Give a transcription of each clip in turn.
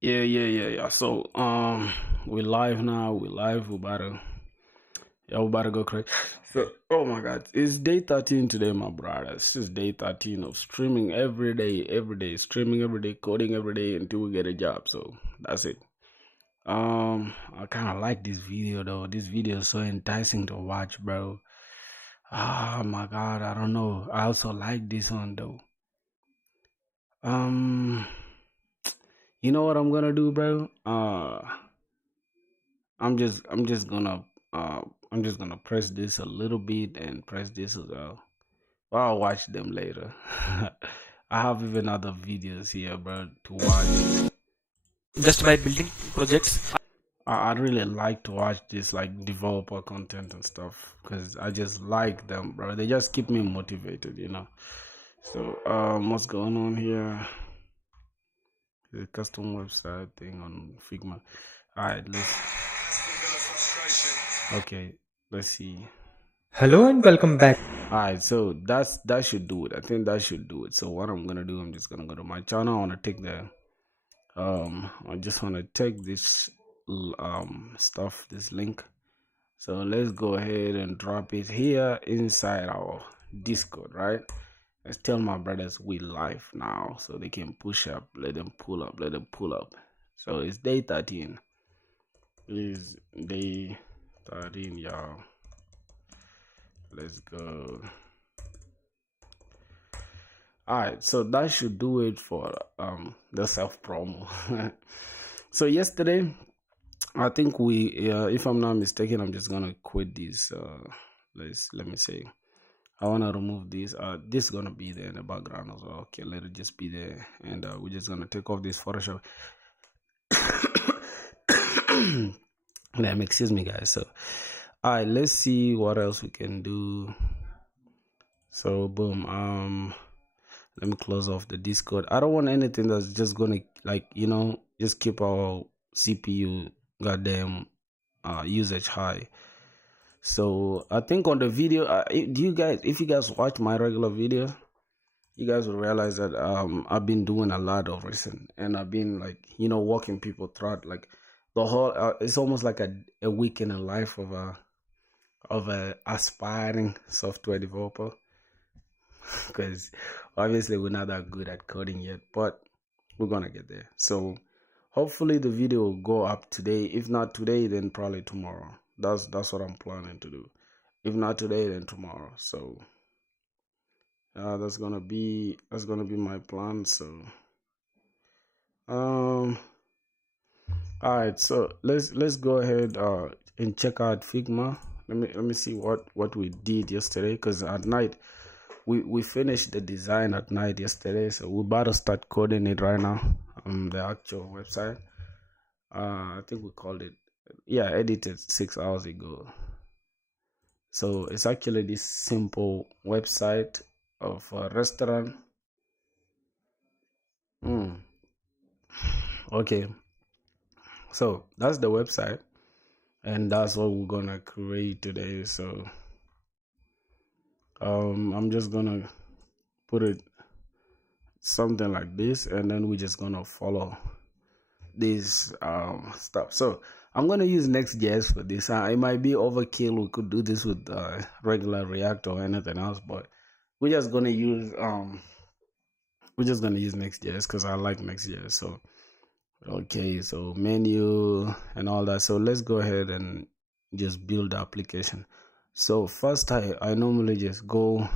Yeah. So, we live now. We live. We about to go crazy. So, oh my God, it's day 13 today, my brother. This is day 13 of streaming every day, streaming every day, coding every day until we get a job. So that's it. I kind of like this video though. This video is so enticing to watch, bro. Oh my God, I don't know. I also like this one though. Um, you know what I'm gonna do, bro? Uh I'm just gonna press this a little bit and press this as well. Well, I'll watch them later. I have even other videos here, bro, to watch. Just by building projects. I'd really like to watch this like developer content and stuff because I just like them, bro. They just keep me motivated. So what's going on here? The custom website thing on Figma. Alright, let's see. Hello and welcome back. Alright, so that should do it. I think that should do it. So what I'm gonna do, I'm just gonna go to my channel. I wanna take I just wanna take this stuff, this link. So let's go ahead and drop it here inside our Discord, right? Let's tell my brothers we live now so they can push up, let them pull up. So it's day 13. It's day 13, y'all. Let's go. Alright, so that should do it for the self promo. So yesterday, I think we, if I'm not mistaken, I'm just gonna quit this. Let me say, I wanna remove this. This is gonna be there in the background as well. Okay, let it just be there, and we're just gonna take off this Photoshop. Excuse me, guys. So, alright, let's see what else we can do. So, boom. Let me close off the Discord. I don't want anything that's just gonna just keep our CPU goddamn usage high. So I think on the video, if you guys watch my regular video, you guys will realize that I've been doing a lot of recent, and I've been like walking people through like the whole. It's almost like a week in the life of a aspiring software developer, because obviously we're not that good at coding yet, but we're gonna get there. So hopefully the video will go up today. If not today, then probably tomorrow. That's what I'm planning to do. If not today, then tomorrow. So that's gonna be my plan. So um all right, so let's go ahead and check out Figma. Let me see what we did yesterday, because at night we finished the design at night yesterday, so we're about to start coding it right now on the actual website. I think we called it, yeah, edited 6 hours ago. So it's actually this simple website of a restaurant. Okay, so that's the website, and that's what we're gonna create today. So I'm just gonna put it something like this, and then we're just gonna follow this stuff. So I'm gonna use Next.js for this. It might be overkill. We could do this with regular React or anything else, but we're just gonna use Next.js because I like Next.js. So okay, so menu and all that. So let's go ahead and just build the application. So first, I normally just go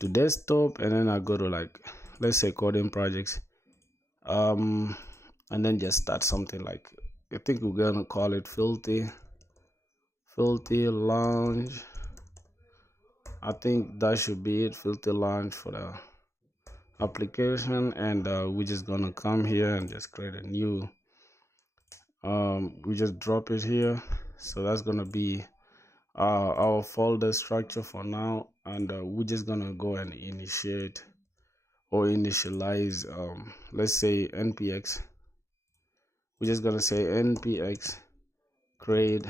to desktop, and then I go to, like, let's say coding projects, and then just start something like, I think we're gonna call it filthy lounge. I think that should be it, filthy lounge for the application. And we're just gonna come here and just create a new, we just drop it here. So that's gonna be our folder structure for now. And we're just gonna go and initialize, let's say npx. We're just gonna say npx create.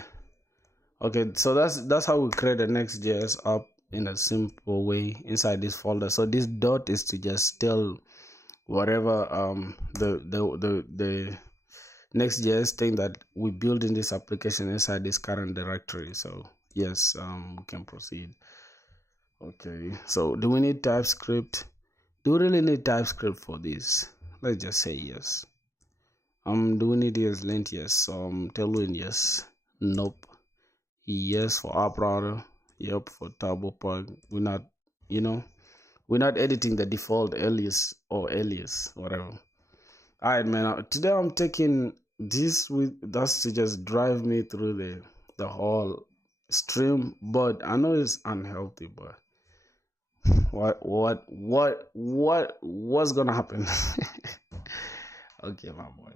Okay, so that's how we create the Next.js app in a simple way inside this folder. So this dot is to just tell whatever the Next.js thing that we build in this application inside this current directory. So yes, we can proceed. Okay, so do we need TypeScript? Do we really need TypeScript for this? Let's just say yes. Do we need ESLint? Yes. Tailwind? Yes. Nope. Yes for app router. Yep. For TurboPug. We're not, we're not editing the default alias or alias, whatever. All right, man. Today I'm taking this with that's to just drive me through the whole stream, but I know it's unhealthy, but what's gonna happen? Okay, my boy.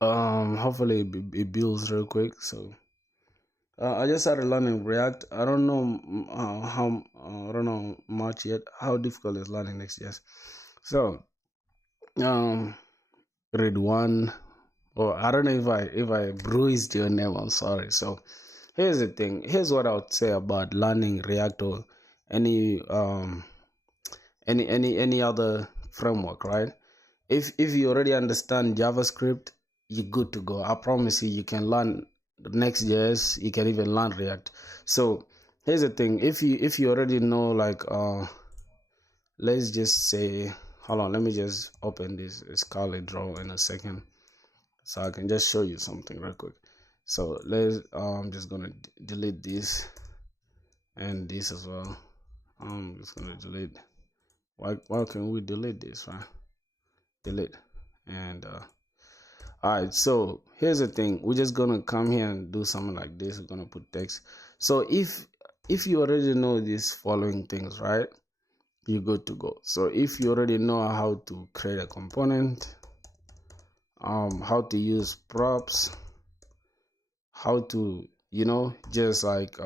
Hopefully it builds real quick. So I just started learning React. I don't know I don't know much yet. How difficult is learning Next.js? So read one. Oh, I don't know if I bruised your name. I'm sorry. So here's the thing. Here's what I would say about learning React or any any other framework, right? If you already understand JavaScript, you're good to go. I promise you, you can learn Next.js. You can even learn React. So here's the thing. If you already know, like let's just say, hold on, let me just open this Scarlet Draw in a second, so I can just show you something real quick. So let's I'm just gonna delete this and this as well. I'm just gonna delete. Why can we delete this, right? Delete. And all right, so here's the thing. We're just gonna come here and do something like this. We're gonna put text. So if you already know these following things, right, you're good to go. So if you already know how to create a component, how to use props, how to just like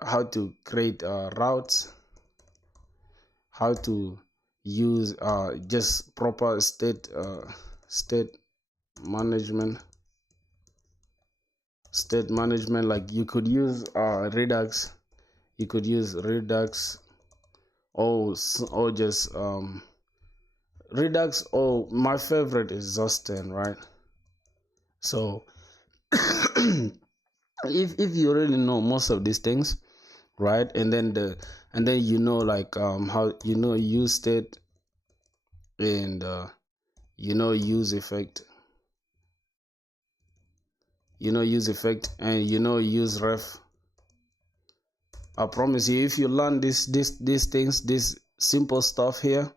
how to create routes, how to use just proper state management, like you could use Redux, or just Redux, or my favorite is Zusten, right? So if you already know most of these things, right, and then like how use state and use effect, and use ref, I promise you, if you learn these things, this simple stuff here,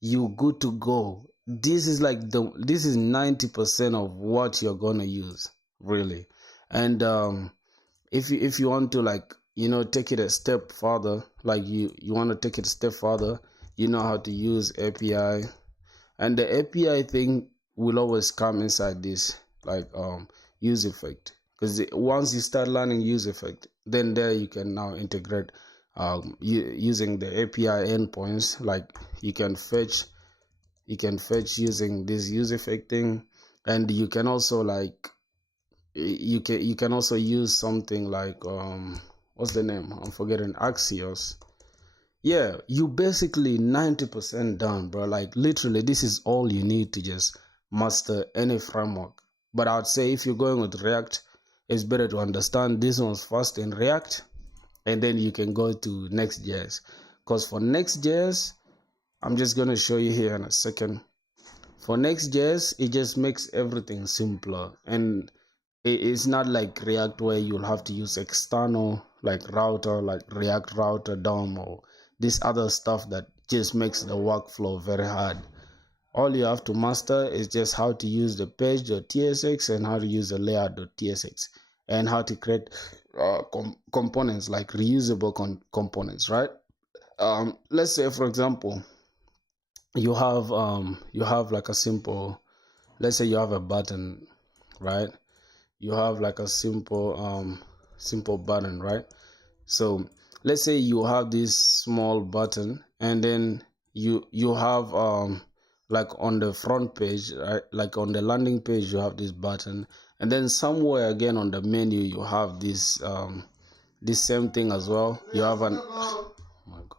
you good to go. This is like this is 90% of what you're gonna use, really. And if you want to, like, take it a step further, like you want to take it a step further, you know how to use API, and the API thing will always come inside this, like use effect, because once you start learning use effect, then there you can now integrate using the API endpoints. Like you can fetch using this use effect thing, and you can also like you can also use something like what's the name, I'm forgetting, Axios. Yeah, you basically 90% done, bro. Like literally, this is all you need to just master any framework. But I'd say if you're going with React, it's better to understand this one's first in React, and then you can go to Next.js. Because for Next.js, I'm just gonna show you here in a second. For Next.js, it just makes everything simpler, and it's not like React where you'll have to use external like router, like React Router DOM, or this other stuff that just makes the workflow very hard. All you have to master is just how to use the page.tsx and how to use the layout.tsx, and how to create components, like reusable components, right? Let's say, for example, you have like a simple, let's say you have a button, right? You have like a simple button, right? So let's say you have this small button, and then you have like on the front page, right, like on the landing page, you have this button, and then somewhere again on the menu you have this this same thing as well. You have an, oh my god,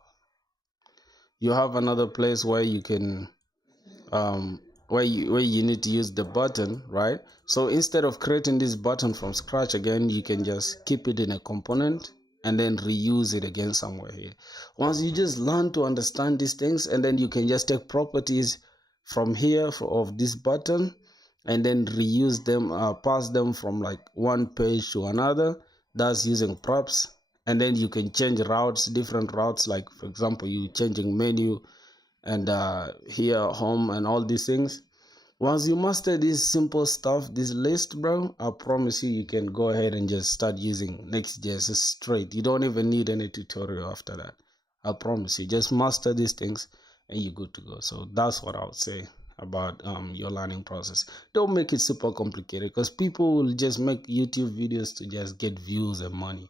you have another place where you can where you need to use the button, right? So instead of creating this button from scratch again, you can just keep it in a component and then reuse it again somewhere here. Once you just learn to understand these things, and then you can just take properties from here of this button and then reuse them, pass them from like one page to another. That's using props. And then you can change routes, different routes, like for example you changing menu and here home and all these things. Once you master this simple stuff, this list, bro, I promise you, you can go ahead and just start using Next.js straight. You don't even need any tutorial after that. I promise you, just master these things and you're good to go. So that's what I would say about your learning process. Don't make it super complicated, because people will just make YouTube videos to just get views and money.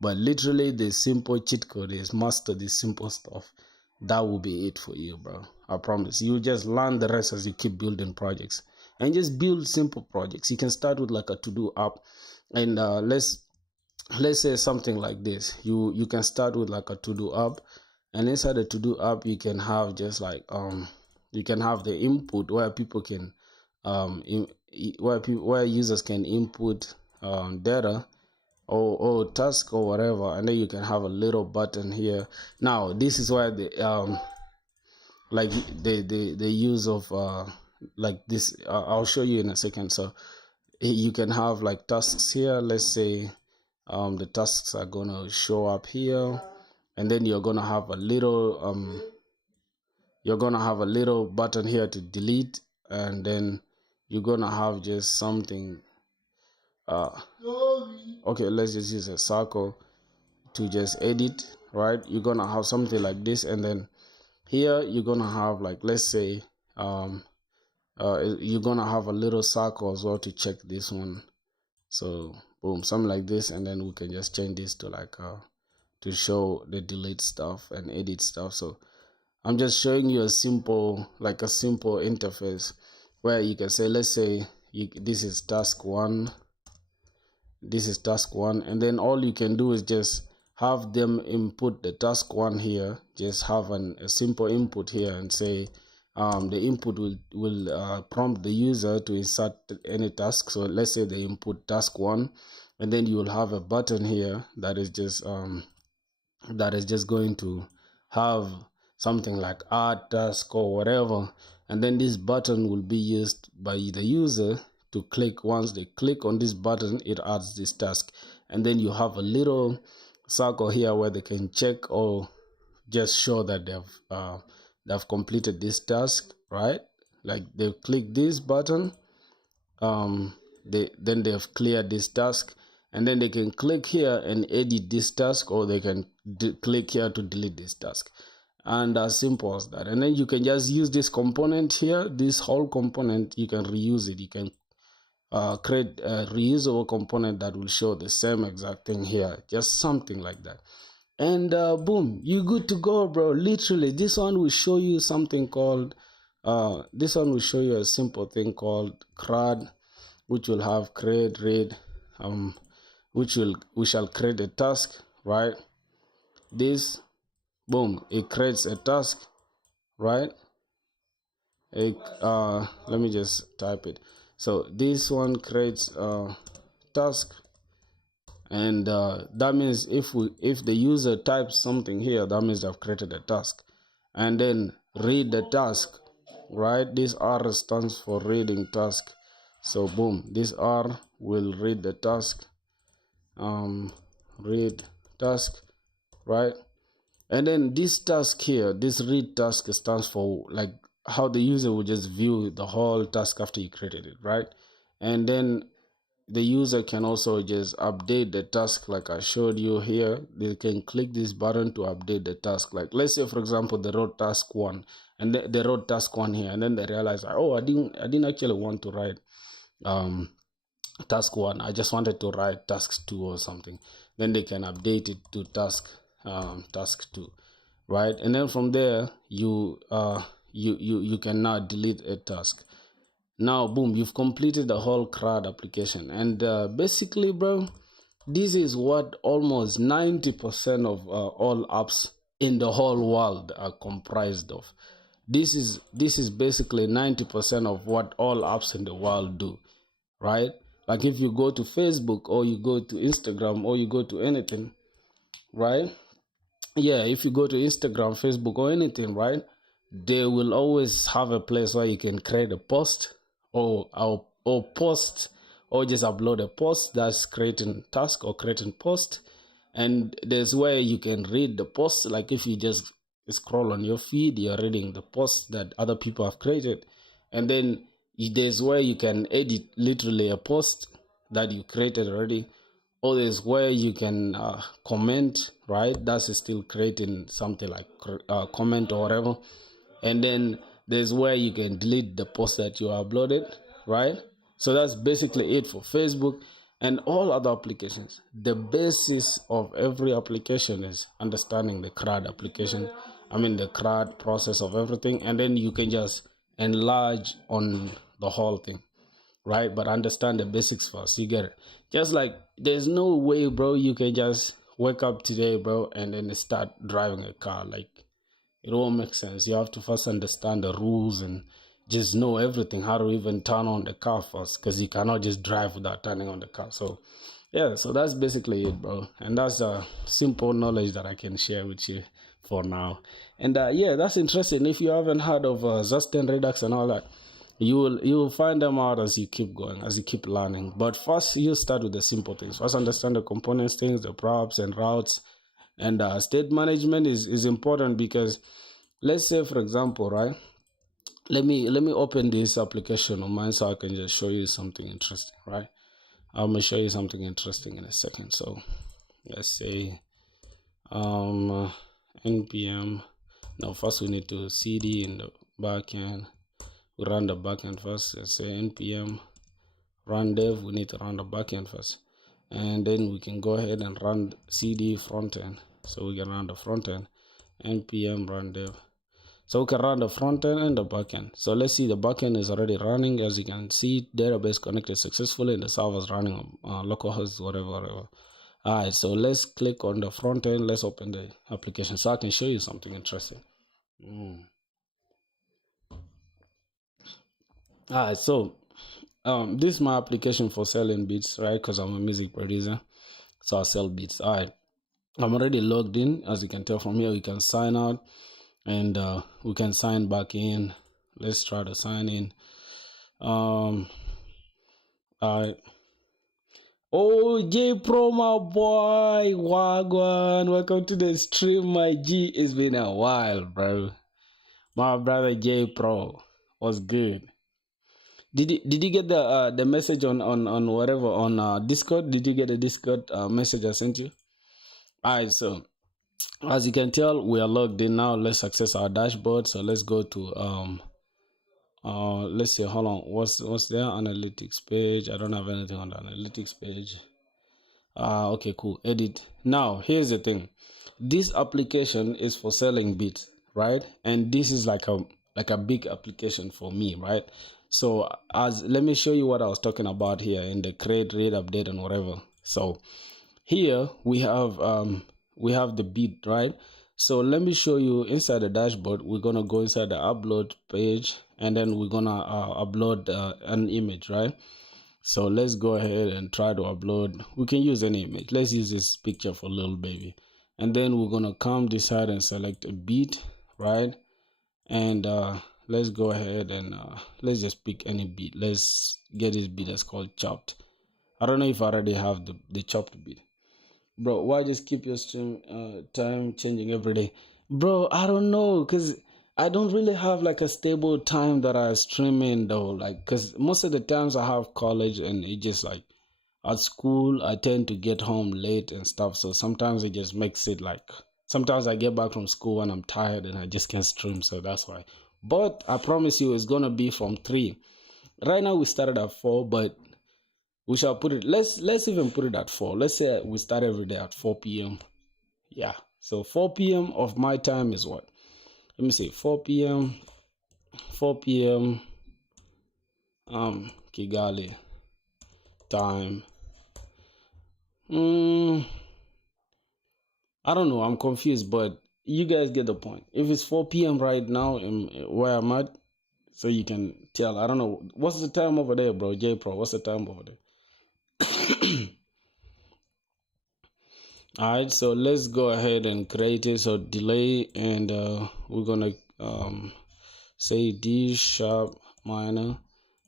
But literally, the simple cheat code is master this simple stuff. That will be it for you, bro. I promise. You just learn the rest as you keep building projects, and just build simple projects. You can start with like a to-do app, and let's say something like this. You can start with like a to-do app, and inside the to-do app you can have just like you can have the input where people can where users can input data or task or whatever, and then you can have a little button here. Now this is where the like the use of like this, I'll show you in a second. So you can have like tasks here. Let's say the tasks are gonna show up here, and then you're gonna have a little button here to delete, and then you're gonna have just something okay, let's just use a circle to just edit, right? You're gonna have something like this, and then here you're gonna have like, let's say you're gonna have a little circle as well to check this one. So boom, something like this, and then we can just change this to like to show the delete stuff and edit stuff. So I'm just showing you a simple interface where you can say, let's say this is task one, and then all you can do is just have them input the task one here. Just have a simple input here and say the input will prompt the user to insert any task. So let's say they input task one, and then you will have a button here that is just going to have something like add task or whatever, and then this button will be used by the user to click. Once they click on this button, it adds this task, and then you have a little circle here where they can check or just show that they've completed this task, right? Like they click this button, then they've cleared this task, and then they can click here and edit this task, or they can click here to delete this task. And as simple as that. And then you can just use this component here, this whole component. You can reuse it. You can create a reusable component that will show the same exact thing here, just something like that. And boom, you're good to go, bro. Literally, this one will show you something called this one will show you a simple thing called CRUD, which will have create read, we shall create a task, right? This, boom, it creates a task, right? Let me just type it. So this one creates a task, and that means if the user types something here, that means they've created a task. And then read the task, right? This R stands for reading task. So boom, this R will read the task, read task, right? And then this task here, this read task, stands for like how the user will just view the whole task after you created it, right? And then the user can also just update the task like I showed you here. They can click this button to update the task. Like let's say for example they wrote task one, and they wrote task one here, and then they realize, oh, I didn't actually want to write task one, I just wanted to write task two or something. Then they can update it to task two, right? And then from there you can now delete a task. Now boom, you've completed the whole CRUD application. And basically, bro, this is what almost 90% of all apps in the whole world are comprised of. This is basically 90% of what all apps in the world do, right? Like if you go to Facebook or you go to Instagram or you go to anything, right? Yeah, if you go to Instagram, Facebook, or anything, right? They will always have a place where you can create a post or post or just upload a post that's creating task or creating post. And there's where you can read the post. Like if you just scroll on your feed, you're reading the post that other people have created. And then there's where you can edit literally a post that you created already. Or there's where you can comment, right? That's still creating something like comment or whatever. And then there's where you can delete the post that you uploaded, right? So that's basically it for Facebook and all other applications. The basis of every application is understanding the CRUD application. I mean the CRUD process of everything, and then you can just enlarge on the whole thing, right? But understand the basics first. You get it? Just like there's no way, bro, you can just wake up today, bro, and then start driving a car. Like it won't make sense. You have to first understand the rules and just know everything, how to even turn on the car first, because you cannot just drive without turning on the car. So yeah, so that's basically it, bro. And that's simple knowledge that I can share with you for now. And yeah, that's interesting. If you haven't heard of Zustand Redux and all that, you will find them out as you keep going, as you keep learning. But first, you start with the simple things. First, understand the components, things, the props and routes, and state management is important because, let's say, for example, right? Let me open this application of mine so I can just show you something interesting, right? I'm gonna show you something interesting in a second. So let's say npm. Now first we need to cd in the backend. We run the backend first. Let's say npm run dev. We need to run the backend first, and then we can go ahead and run cd frontend. So we can run the frontend. npm run dev. So we can run the front end and the back end. So let's see, the back end is already running. As you can see, database connected successfully and the server is running on localhost, whatever. All right, so let's click on the front end. Let's open the application so I can show you something interesting. All right, so this is my application for selling beats, right? Because I'm a music producer, so I sell beats. All right, I'm already logged in. As you can tell from here, we can sign out and we can sign back in. Let's try to sign in. All right. Oh, J Pro, my boy, Wagwan, welcome to the stream, my G. It's been a while, bro. My brother J Pro, what's good? Did you get the message on whatever on Discord? Did you get the Discord message I sent you? All right, so as you can tell, we are logged in now. Let's access our dashboard. So let's go to let's see, hold on, what's there? Analytics page. I don't have anything on the analytics page. Okay, cool. Edit. Now here's the thing, this application is for selling beats, right? And this is like a big application for me, right? So let me show you what I was talking about here in the create, read, update, and whatever. So here we have the beat, right? So let me show you inside the dashboard. We're gonna go inside the upload page, and then we're gonna upload an image, right? So let's go ahead and try to upload. We can use any image. Let's use this picture for little baby, and then we're gonna come this side and select a beat, right? And let's go ahead and let's just pick any beat. Let's get this beat that's called chopped. I don't know if I already have the chopped beat. Bro, why just keep your stream time changing every day? Bro, I don't know, because I don't really have like a stable time that I stream in though. Like, because most of the times I have college and it just like at school, I tend to get home late and stuff. So sometimes it just makes it like, sometimes I get back from school and I'm tired and I just can't stream. So that's why. But I promise you, it's going to be from 3. Right now we started at 4, but we shall put it, let's even put it at 4. Let's say we start every day at 4 p.m. Yeah. So 4 p.m. of my time is what? Let me say 4 p.m. Kigali time. I don't know, I'm confused, but you guys get the point. If it's 4 p.m. right now in where I'm at, so you can tell. I don't know what's the time over there, bro. J Pro, what's the time over there? All right, so let's go ahead and create it. So delay, and we're gonna say D sharp minor,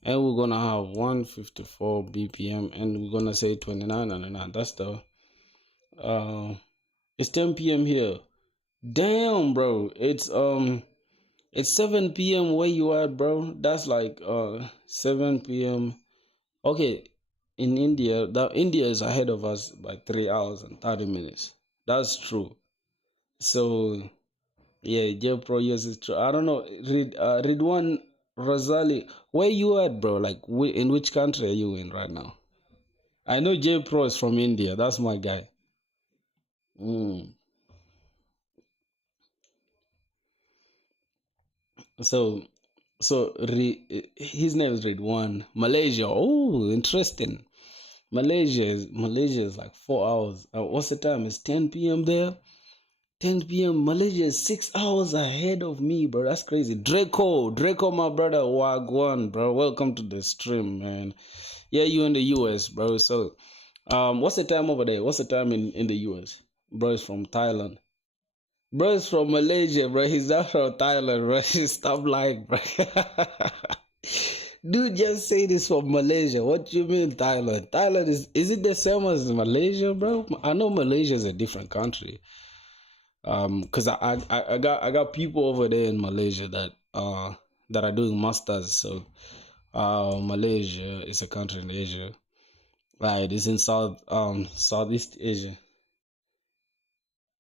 and we're gonna have 154 BPM, and we're gonna say 29.99. That's the it's 10 p.m. here. Damn, bro, it's 7 p.m. where you at, bro. That's like 7 p.m. Okay, in India, India is ahead of us by 3 hours and 30 minutes. That's true. So yeah, J Pro, yes, it's true. I don't know. Read one Rosali, where you at, bro? Like, in which country are you in right now? I know J Pro is from India. That's my guy. So, his name is Ridwan. Malaysia. Oh, interesting. Malaysia is like 4 hours. What's the time? It's 10 p.m. there. 10 p.m. Malaysia is 6 hours ahead of me, bro. That's crazy. Draco, my brother, Wagwan, bro. Welcome to the stream, man. Yeah, you in the US, bro. So, what's the time over there? What's the time in the US? Bro is from Thailand. Bro is from Malaysia, bro. He's not from Thailand, bro. Stop lying, bro. Dude, just say this from Malaysia. What you mean Thailand? Thailand is it the same as Malaysia, bro? I know Malaysia is a different country. Cause I got people over there in Malaysia that are doing masters. So Malaysia is a country in Asia. Right, it's in Southeast Asia.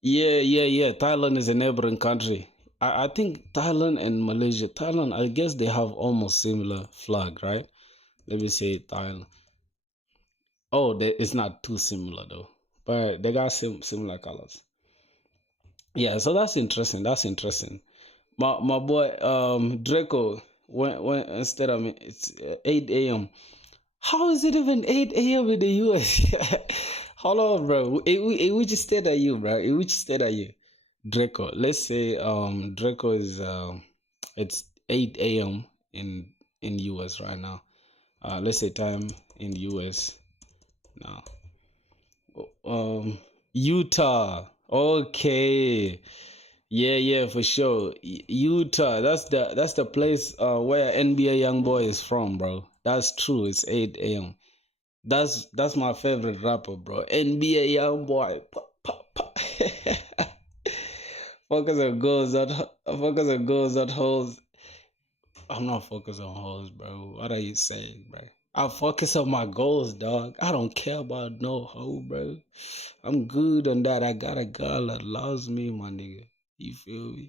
Yeah. Thailand is a neighboring country. I think Thailand and Malaysia, Thailand, I guess they have almost similar flag, right? Let me say Thailand. Oh, it's not too similar though, but they got similar colors. Yeah, so that's interesting. That's interesting. My boy Draco, when instead of me, it's 8 a.m. How is it even 8 a.m. in the US? Hold on, bro. In which state are you, bro? In which state are you? Draco. Let's say Draco is it's 8 a.m. in US right now. Let's say time in US now. Utah. Okay. Yeah, for sure. Utah. That's the place where NBA YoungBoy is from, bro. That's true. It's 8 a.m. That's my favorite rapper, bro. NBA YoungBoy. Focus on goals, not holes. I'm not focused on hoes, bro. What are you saying, bro? I focus on my goals, dog. I don't care about no hoe, bro. I'm good on that. I got a girl that loves me, my nigga. You feel me?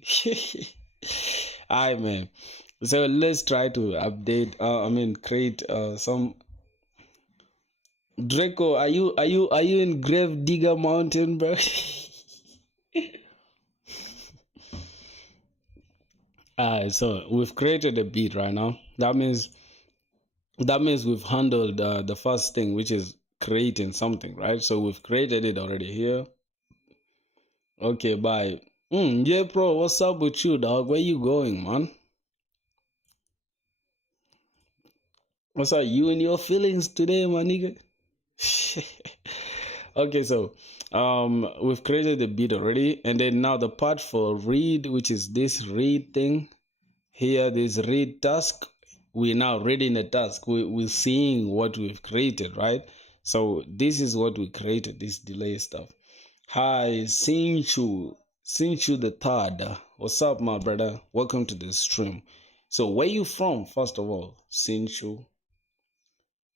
Alright, man. So let's try to update. Create some. Draco, are you in Grave Digger Mountain, bro? Alright, so we've created a beat right now. That means we've handled the first thing, which is creating something, right? So we've created it already here. Okay, bye. Yeah, bro, what's up with you, dog? Where you going, man? What's up? You and your feelings today, my nigga? Okay, so we've created the beat already, and then now the part for read, which is this read thing here, this read task. We're now reading the task. We're seeing what we've created, right? So this is what we created, this delay stuff. Hi, Sinchu the third. What's up, my brother? Welcome to the stream. So where you from, first of all, Sinchu?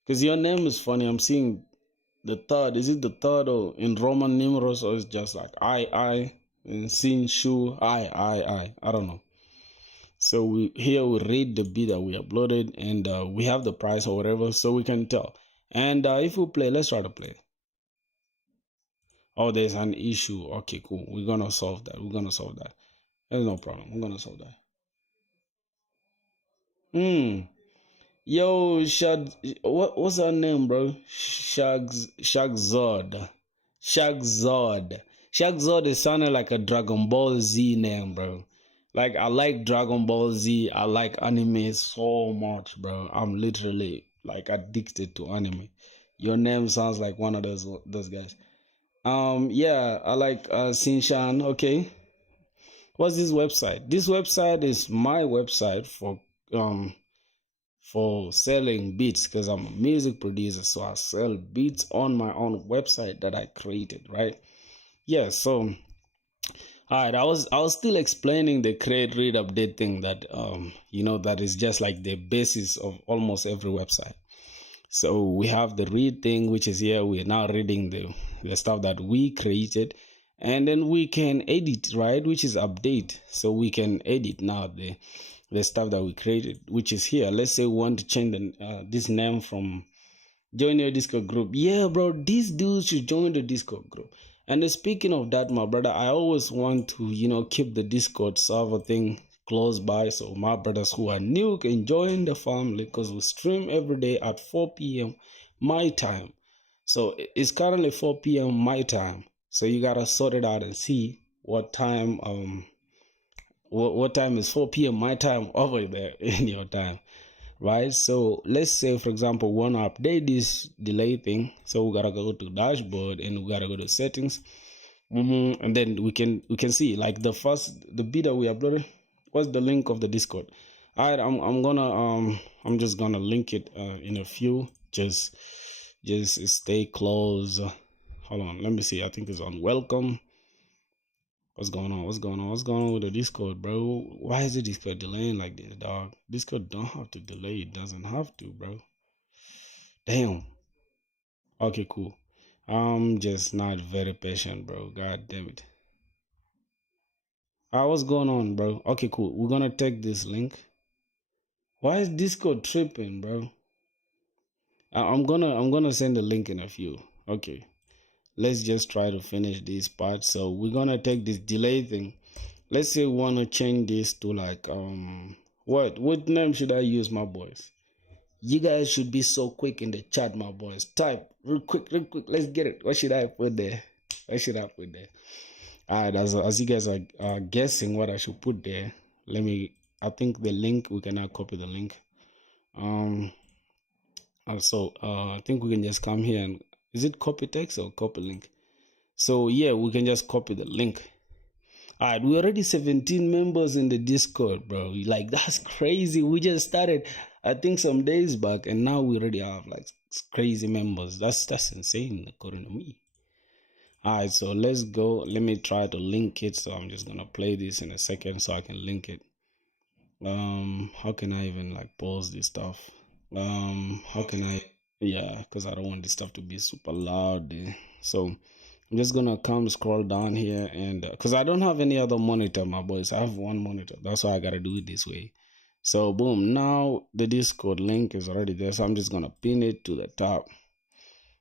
Because your name is funny. I'm seeing the third. Is it the third or in Roman numerals, or is it just like I in Sinchu I? I don't know. So we read the beat that we uploaded, and we have the price or whatever, so we can tell. And if we play, let's try to play. Oh, there's an issue. Okay, cool. We're gonna solve that. There's no problem. We're gonna solve that. Yo, what's her name, bro? Shagzord. Shagzord is sounding like a Dragon Ball Z name, bro. Like I like Dragon Ball Z. I like anime so much, bro. I'm literally like addicted to anime. Your name sounds like one of those guys. Yeah, I like Sinshan. Okay, what's this website? This website is my website um for selling beats because I'm a music producer, so I sell beats on my own website that I created, right? Yeah, so all right, I was still explaining the create read update thing that that is just like the basis of almost every website. So we have the read thing, which is here. We're now reading the stuff that we created, and then we can edit, right? Which is update. So we can edit now the stuff that we created, which is here. Let's say we want to change this name from join your Discord group. Yeah, bro, these dudes should join the Discord group. And speaking of that, my brother, I always want to, keep the Discord server thing close by so my brothers who are new can join the family because we stream every day at 4 p.m. my time. So it's currently 4 p.m. my time. So you gotta sort it out and see what time what time is 4 p.m. my time over there in your time, right? So let's say, for example, we want to update this delay thing. So we gotta go to dashboard and we gotta go to settings, and then we can see like the beat that we uploaded. What's the link of the Discord? All right, I'm just gonna link it in a few. Just stay close. Hold on, let me see. I think it's on welcome. What's going on? What's going on? What's going on with the Discord, bro? Why is the Discord delaying like this, dog? Discord don't have to delay. It doesn't have to, bro. Damn. Okay, cool. I'm just not very patient, bro. God damn it. What's going on, bro? Okay, cool. We're gonna take this link. Why is Discord tripping, bro? I'm gonna send the link in a few. Okay. Let's just try to finish this part. So we're gonna take this delay thing. Let's say we want to change this to like what name should I use, my boys? You guys should be so quick in the chat, my boys. Type real quick. Let's get it. What should I put there? All right, as you guys are guessing what I should put there, I think the link, we can now copy the link. I think we can just come here and, is it copy text or copy link? So yeah, we can just copy the link. All right, we already 17 members in the Discord, bro. Like, that's crazy. We just started, I think, some days back, and now we already have like crazy members. That's insane, according to me. All right, so let's go. Let me try to link it. So I'm just gonna play this in a second so I can link it. How can I even like pause this stuff? How can I? Yeah, because I don't want this stuff to be super loud. So I'm just gonna come scroll down here, and because I don't have any other monitor, my boys, I have one monitor. That's why I gotta do it this way. So boom, now the Discord link is already there. So I'm just gonna pin it to the top.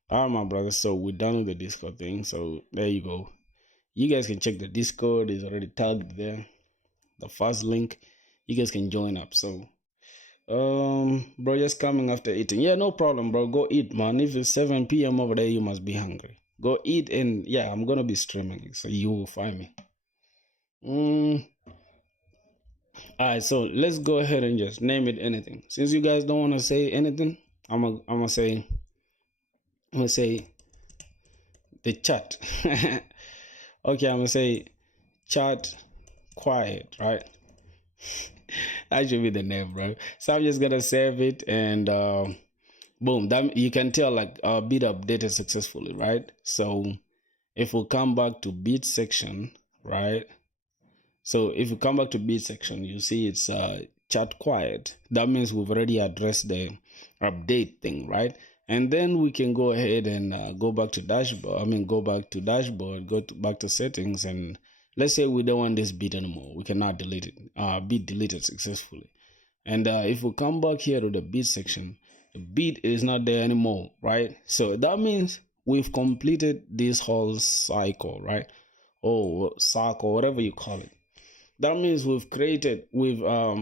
All right, my brother. So we're done with the Discord thing. So there you go. You guys can check the Discord is already tagged there. The first link, you guys can join up. So bro, just coming after eating. Yeah, no problem, bro. Go eat, man. If it's 7 p.m. over there, you must be hungry. Go eat, and yeah, I'm gonna be streaming, so you will find me. Alright, so let's go ahead and just name it anything. Since you guys don't want to say anything, I'm gonna say the chat. Okay, I'm gonna say chat quiet, right? That should be the name, bro. So I'm just gonna save it, and boom, that you can tell like beat updated successfully, right? So if we come back to beat section, right? So if you come back to beat section, you see it's chat quiet. That means we've already addressed the update thing, right? And then we can go ahead and go back to dashboard. Go back to dashboard, back to settings, and let's say we don't want this beat anymore. We cannot delete it. Beat deleted successfully. And if we come back here to the beat section, the beat is not there anymore, right? So that means we've completed this whole cycle, right? Or cycle, whatever you call it. That means we've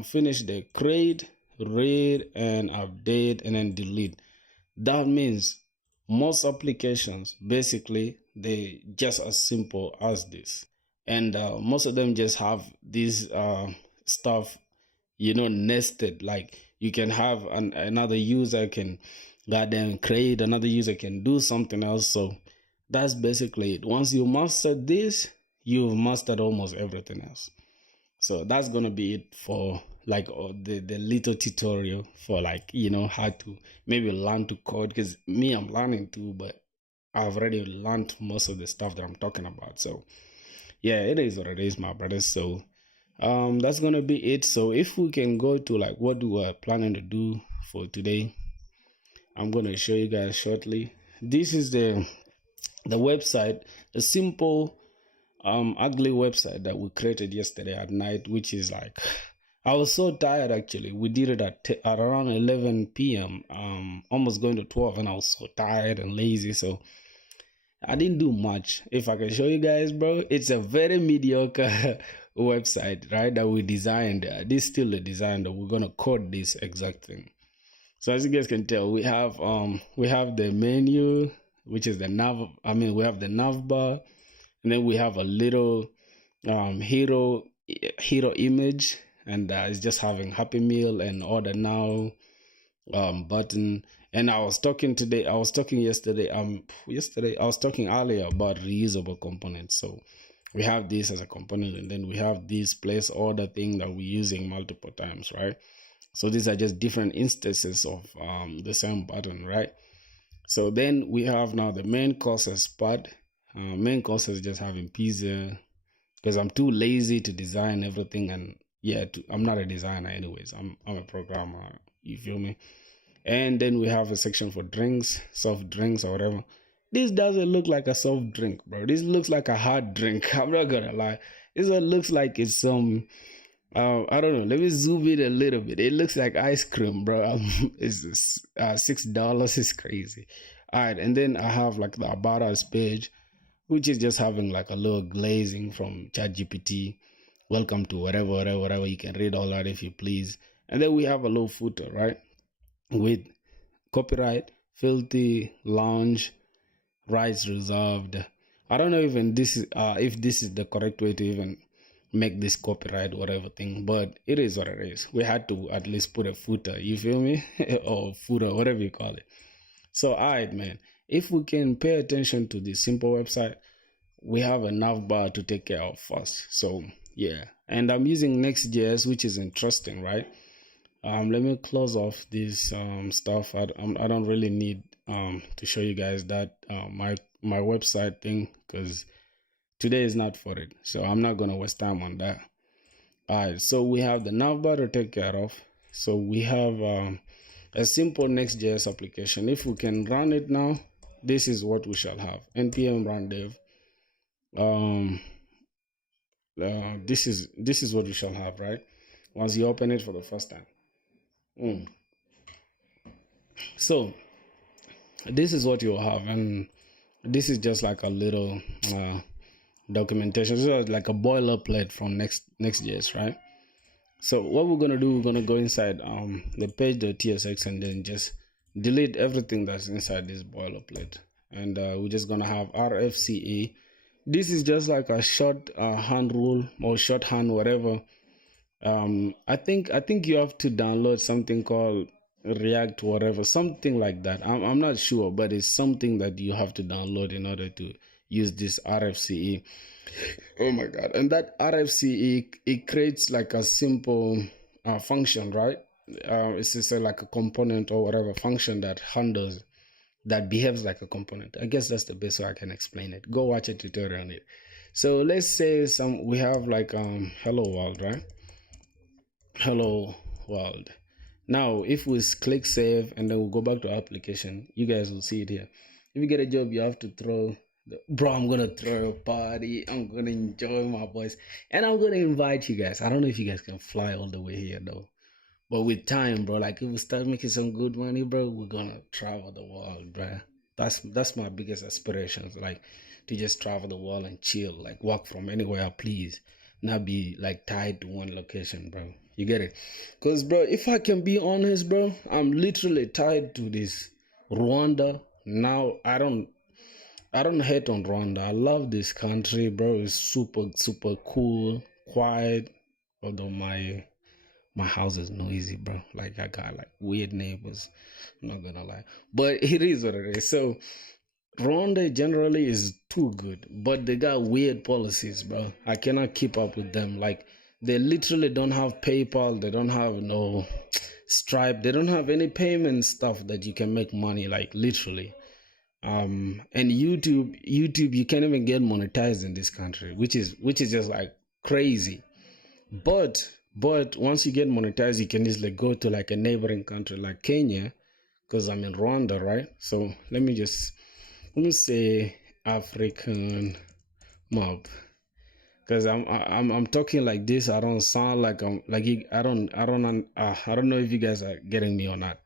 finished the create, read, and update, and then delete. That means most applications basically they just as simple as this, and most of them just have this stuff, nested. Like you can have another user can goddamn create, another user can do something else. So that's basically it. Once you master this, you've mastered almost everything else. So that's gonna be it for like the little tutorial for like how to maybe learn to code, because me, I'm learning too, but I've already learned most of the stuff that I'm talking about. So yeah, it is what it is, my brothers. So that's gonna be it. So if we can go to like what we are planning to do for today, I'm gonna show you guys shortly. This is the website, a simple ugly website that we created yesterday at night, which is like, I was so tired actually. We did it at around 11 p.m. Almost going to 12, and I was so tired and lazy, so I didn't do much. If I can show you guys, bro, it's a very mediocre website, right? That we designed. This is still the design that we're gonna code this exact thing. So as you guys can tell, we have the menu, which is the nav. I mean, we have the nav bar, and then we have a little hero image, and it's just having Happy Meal and order now button. And I was talking yesterday I was talking earlier about reusable components. So we have this as a component, and then we have this place order thing that we're using multiple times, right? So these are just different instances of the same button, right? So then we have now the main courses part. Main course is just having pizza, because I'm too lazy to design everything, and I'm not a designer anyways. I'm a programmer, you feel me? And then we have a section for drinks, soft drinks or whatever. This doesn't look like a soft drink, bro. This looks like a hard drink. I'm not gonna lie. This one looks like it's some I don't know. Let me zoom in a little bit. It looks like ice cream, bro. It's $6. It's crazy. All right, and then I have like the About Us page, which is just having like a little glazing from ChatGPT. Welcome to whatever. You can read all that if you please. And then we have a little footer, right? With copyright, filthy, lounge, rights reserved. I don't know even this is if this is the correct way to even make this copyright whatever thing, but it is what it is. We had to at least put a footer, you feel me? Or footer, whatever you call it. So alright, man, if we can pay attention to this simple website, we have a nav bar to take care of first. So yeah, and I'm using Next.js, which is interesting, right? Let me close off this stuff. I don't really need to show you guys that my website thing, because today is not for it, so I'm not gonna waste time on that. All right, so we have the navbar to take care of. So we have a simple Next.js application. If we can run it now, this is what we shall have: npm run dev. This is what we shall have, right? Once you open it for the first time. So this is what you'll have, and this is just like a little documentation. This is like a boilerplate from Next.js, right? So what we're gonna do, we're gonna go inside the page.tsx and then just delete everything that's inside this boilerplate, and we're just gonna have RFCE. This is just like a short hand rule or shorthand, whatever. I think you have to download something called React, whatever, something like that. I'm not sure, but it's something that you have to download in order to use this RFCE. Oh my god! And that RFCE, it creates like a simple function, right? It's just like a component or whatever function that handles, that behaves like a component. I guess that's the best way I can explain it. Go watch a tutorial on it. So let's say we have like hello world, right? Hello world. Now if we click save and then we'll go back to application, you guys will see it here. If you get a job, you have to throw bro, I'm gonna throw a party. I'm gonna enjoy my boys, and I'm gonna invite you guys. I don't know if you guys can fly all the way here though, but with time, bro, like if we start making some good money, bro, we're gonna travel the world, bro. That's my biggest aspirations, like to just travel the world and chill, like walk from anywhere I please, not be like tied to one location, bro. You get it? Because, bro, if I can be honest, bro, I'm literally tied to this Rwanda, now I don't hate on Rwanda. I love this country, bro. It's super cool, quiet. Although my house is noisy, bro. Like I got like weird neighbors. I'm not gonna lie, but it is what it is. So Rwanda generally is too good, but they got weird policies, bro. I cannot keep up with them. Like they literally don't have PayPal. They don't have no Stripe. They don't have any payment stuff that you can make money. Like literally. And YouTube, you can't even get monetized in this country, which is just like crazy. But once you get monetized, you can easily go to like a neighboring country like Kenya, because I'm in Rwanda, right? So let me say African map, because I'm talking like this. I don't sound like I'm like I don't know if you guys are getting me or not,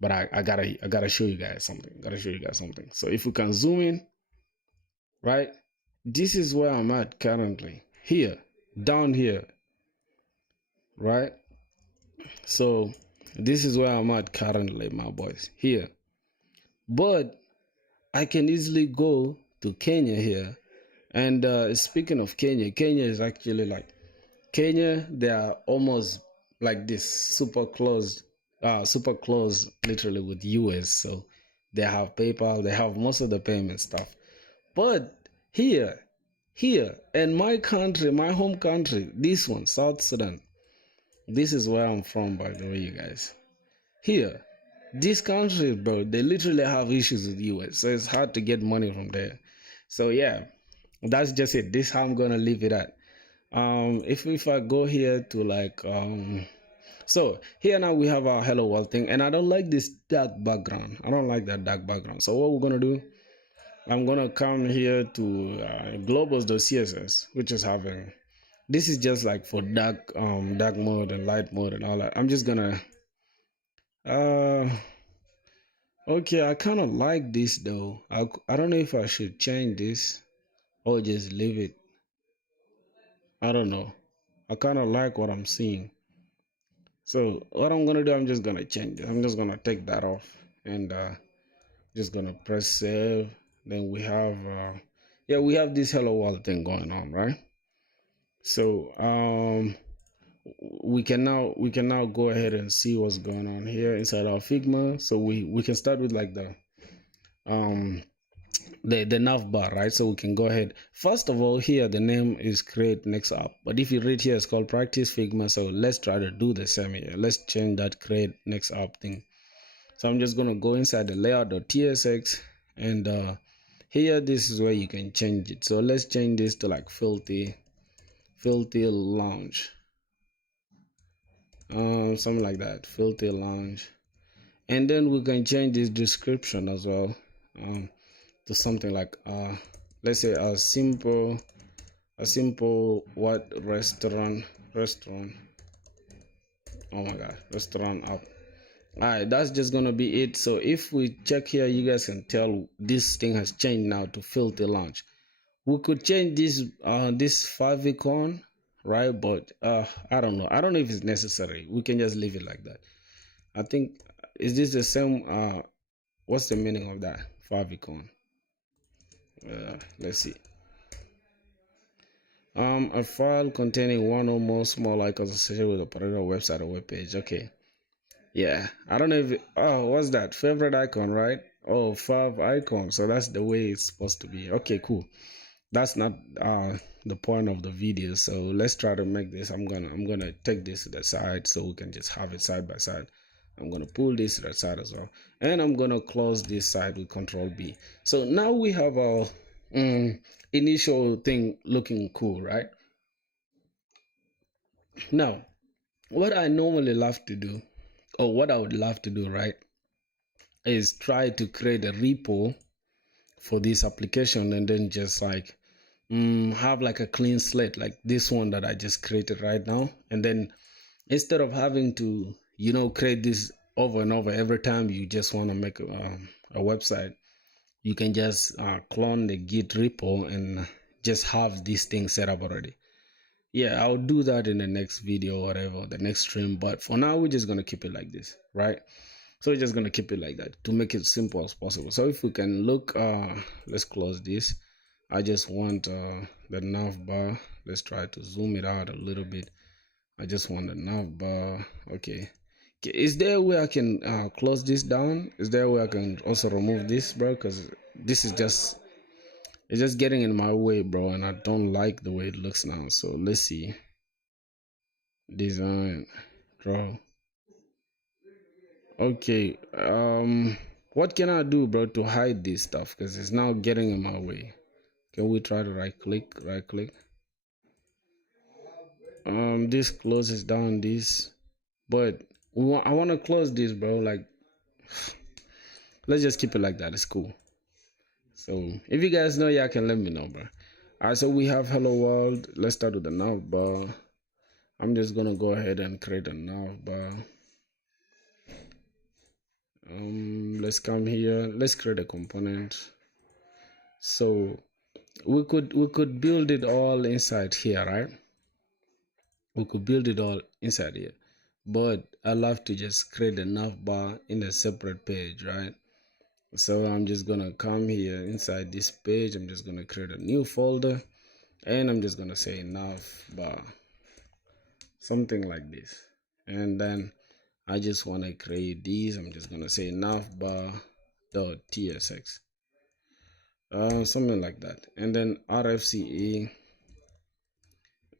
but I gotta show you guys something. Gotta show you guys something. So if we can zoom in, right? This is where I'm at currently. Here, down here, right? So this is where I'm at currently, my boys. Here. But I can easily go to Kenya here. And speaking of Kenya, Kenya is actually like Kenya, they are almost like this, super close literally with US. So they have PayPal, they have most of the payment stuff. But here, here in my country, my home country, this one, South Sudan, this is where I'm from, by the way, you guys. Here, this country, bro, they literally have issues with US, so it's hard to get money from there. So yeah, that's just it. This is how I'm gonna leave it at. If I go here to like so here now we have our hello world thing, and I don't like this dark background. I don't like that dark background. So what we're gonna do, I'm gonna come here to globals.css, which is having this is just like for dark mode and light mode and all that. I'm just gonna uh okay, I kind of like this though. I don't know if I should change this or just leave it. I don't know. I kind of like what I'm seeing. So what I'm gonna do, I'm just gonna change it. I'm just gonna take that off and just gonna press save. Then we have yeah, we have this hello world thing going on, right? So we can now go ahead and see what's going on here inside our Figma. So we can start with like um the nav bar, right? So we can go ahead. First of all, here the name is create next app, but if you read here, it's called practice Figma. So let's try to do the same here. Let's change that create next app thing. So I'm just gonna go inside the layout.tsx, and here this is where you can change it. So let's change this to like filthy lounge, something like that, filthy lounge. And then we can change this description as well, to something like let's say a simple what restaurant, oh my god, restaurant app. All right, that's just gonna be it. So if we check here, you guys can tell this thing has changed now to filthy lounge. We could change this favicon, right? But I don't know, if it's necessary. We can just leave it like that. I think, is this the same? What's the meaning of that favicon? Let's see. A file containing one or more small icons associated with a particular website or web page. Okay. Yeah. I don't know if what's that? Favorite icon, right? Oh, fav icon. So that's the way it's supposed to be. Okay, cool. That's not the point of the video. So let's try to make this. I'm gonna take this to the side so we can just have it side by side. I'm gonna pull this to the side as well, and I'm gonna close this side with Control B. So now we have our initial thing looking cool, right? Now, what I normally love to do, or what I would love to do, right, is try to create a repo for this application, and then just like have like a clean slate like this one that I just created right now. And then instead of having to create this over and over every time you just want to make a website, you can just clone the git repo and just have this thing set up already. Yeah, I'll do that in the next video or whatever, the next stream, but for now we're just going to keep it like this, right? So we're just gonna keep it like that to make it simple as possible. So if we can look, let's close this. I just want the nav bar. Let's try to zoom it out a little bit. I just want the nav bar. Okay. Is there a way I can close this down? Is there a way I can also remove this, bro? Because this is just, it's just getting in my way, bro, and I don't like the way it looks now. So let's see. Design, draw. Okay. What can I do, bro, to hide this stuff? Because it's now getting in my way. Can we try to right click? This closes down this, but I want to close this, bro. Like, let's just keep it like that. It's cool. So if you guys know, y'all can let me know, bro. Alright, so we have hello world. Let's start with the nav bar. I'm just gonna go ahead and create a nav bar. Let's come here. Let's create a component. So we could build it all inside here, right? We could build it all inside here, but I love to just create a nav bar in a separate page, right? So I'm just gonna come here inside this page. I'm just gonna create a new folder, and I'm just gonna say nav bar, something like this. And then I just want to create these. I'm just gonna say navbar.tsx, something like that, and then RFCE.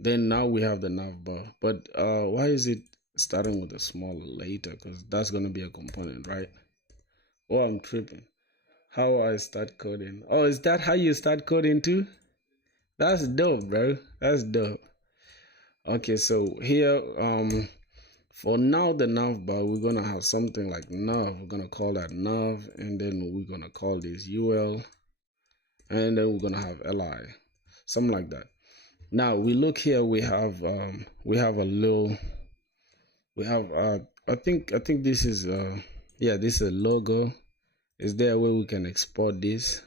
Then now we have the navbar, but why is it starting with a small later? Because that's gonna be a component, right? Oh, I'm tripping. How I start coding? Oh, is that how you start coding too? That's dope, bro. That's dope. Okay, so here, for now, the nav bar, we're gonna have something like nav. We're gonna call that nav, and then we're gonna call this ul, and then we're gonna have li, something like that. Now we look here. We have a little. We have I think this is yeah, this is a logo. Is there a way we can export this?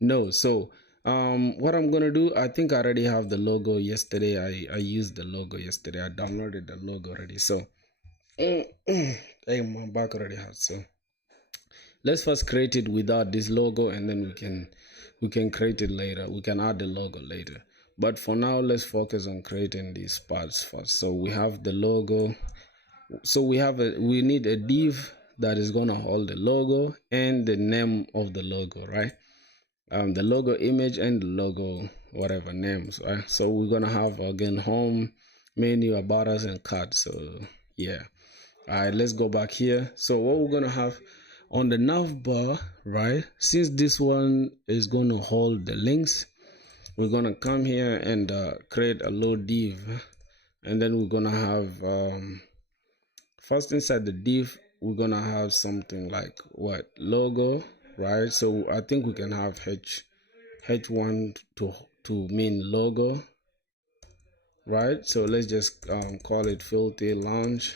No. So what I'm gonna do, I think I already have the logo yesterday. I used the logo yesterday. I downloaded the logo already. So hey, my back already hurts. So let's first create it without this logo, and then we can create it later. We can add the logo later. But for now, let's focus on creating these parts first. So we have the logo. So we need a div that is gonna hold the logo and the name of the logo, right? The logo image and the logo whatever names, right? So we're gonna have again home, menu, about us, and card. So yeah. All right, let's go back here. So what we're gonna have on the nav bar, right? Since this one is gonna hold the links, we're gonna come here and create a load div, and then we're gonna have first inside the div we're gonna have something like what logo, right? So I think we can have h1 to mean logo, right? So let's just call it filthy lounge.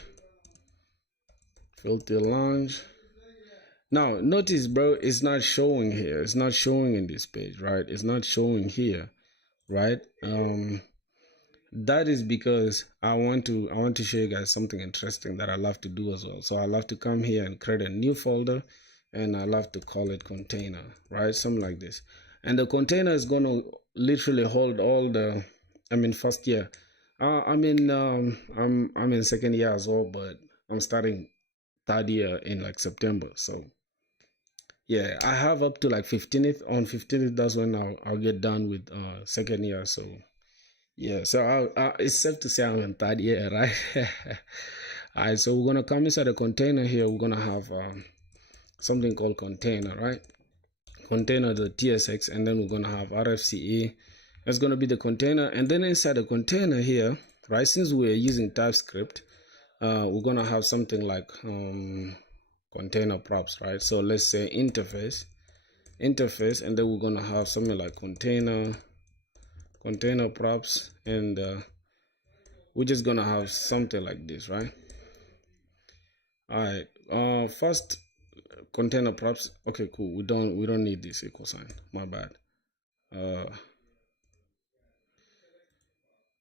Now notice, bro, it's not showing here. It's not showing in this page, right? It's not showing here, right? That is because I want to show you guys something interesting that I love to do as well. So I love to come here and create a new folder, and I love to call it container, right? Something like this. And the container is going to literally hold all the, I mean, first year. I'm in second year as well, but I'm starting third year in like September. So yeah, I have up to like 15th. On 15th, that's when I'll get done with second year. So yeah, so it's safe to say I'm in third year, right? All right, so we're gonna come inside a container here. We're gonna have something called container, right? Container the tsx, and then we're gonna have RFCE. That's gonna be the container, and then inside the container here, right? Since we're using TypeScript, we're gonna have something like container props, right? So let's say interface, and then we're gonna have something like container props, and we're just gonna have something like this, right? All right, first container props. Okay, cool. We don't need this equal sign, my bad.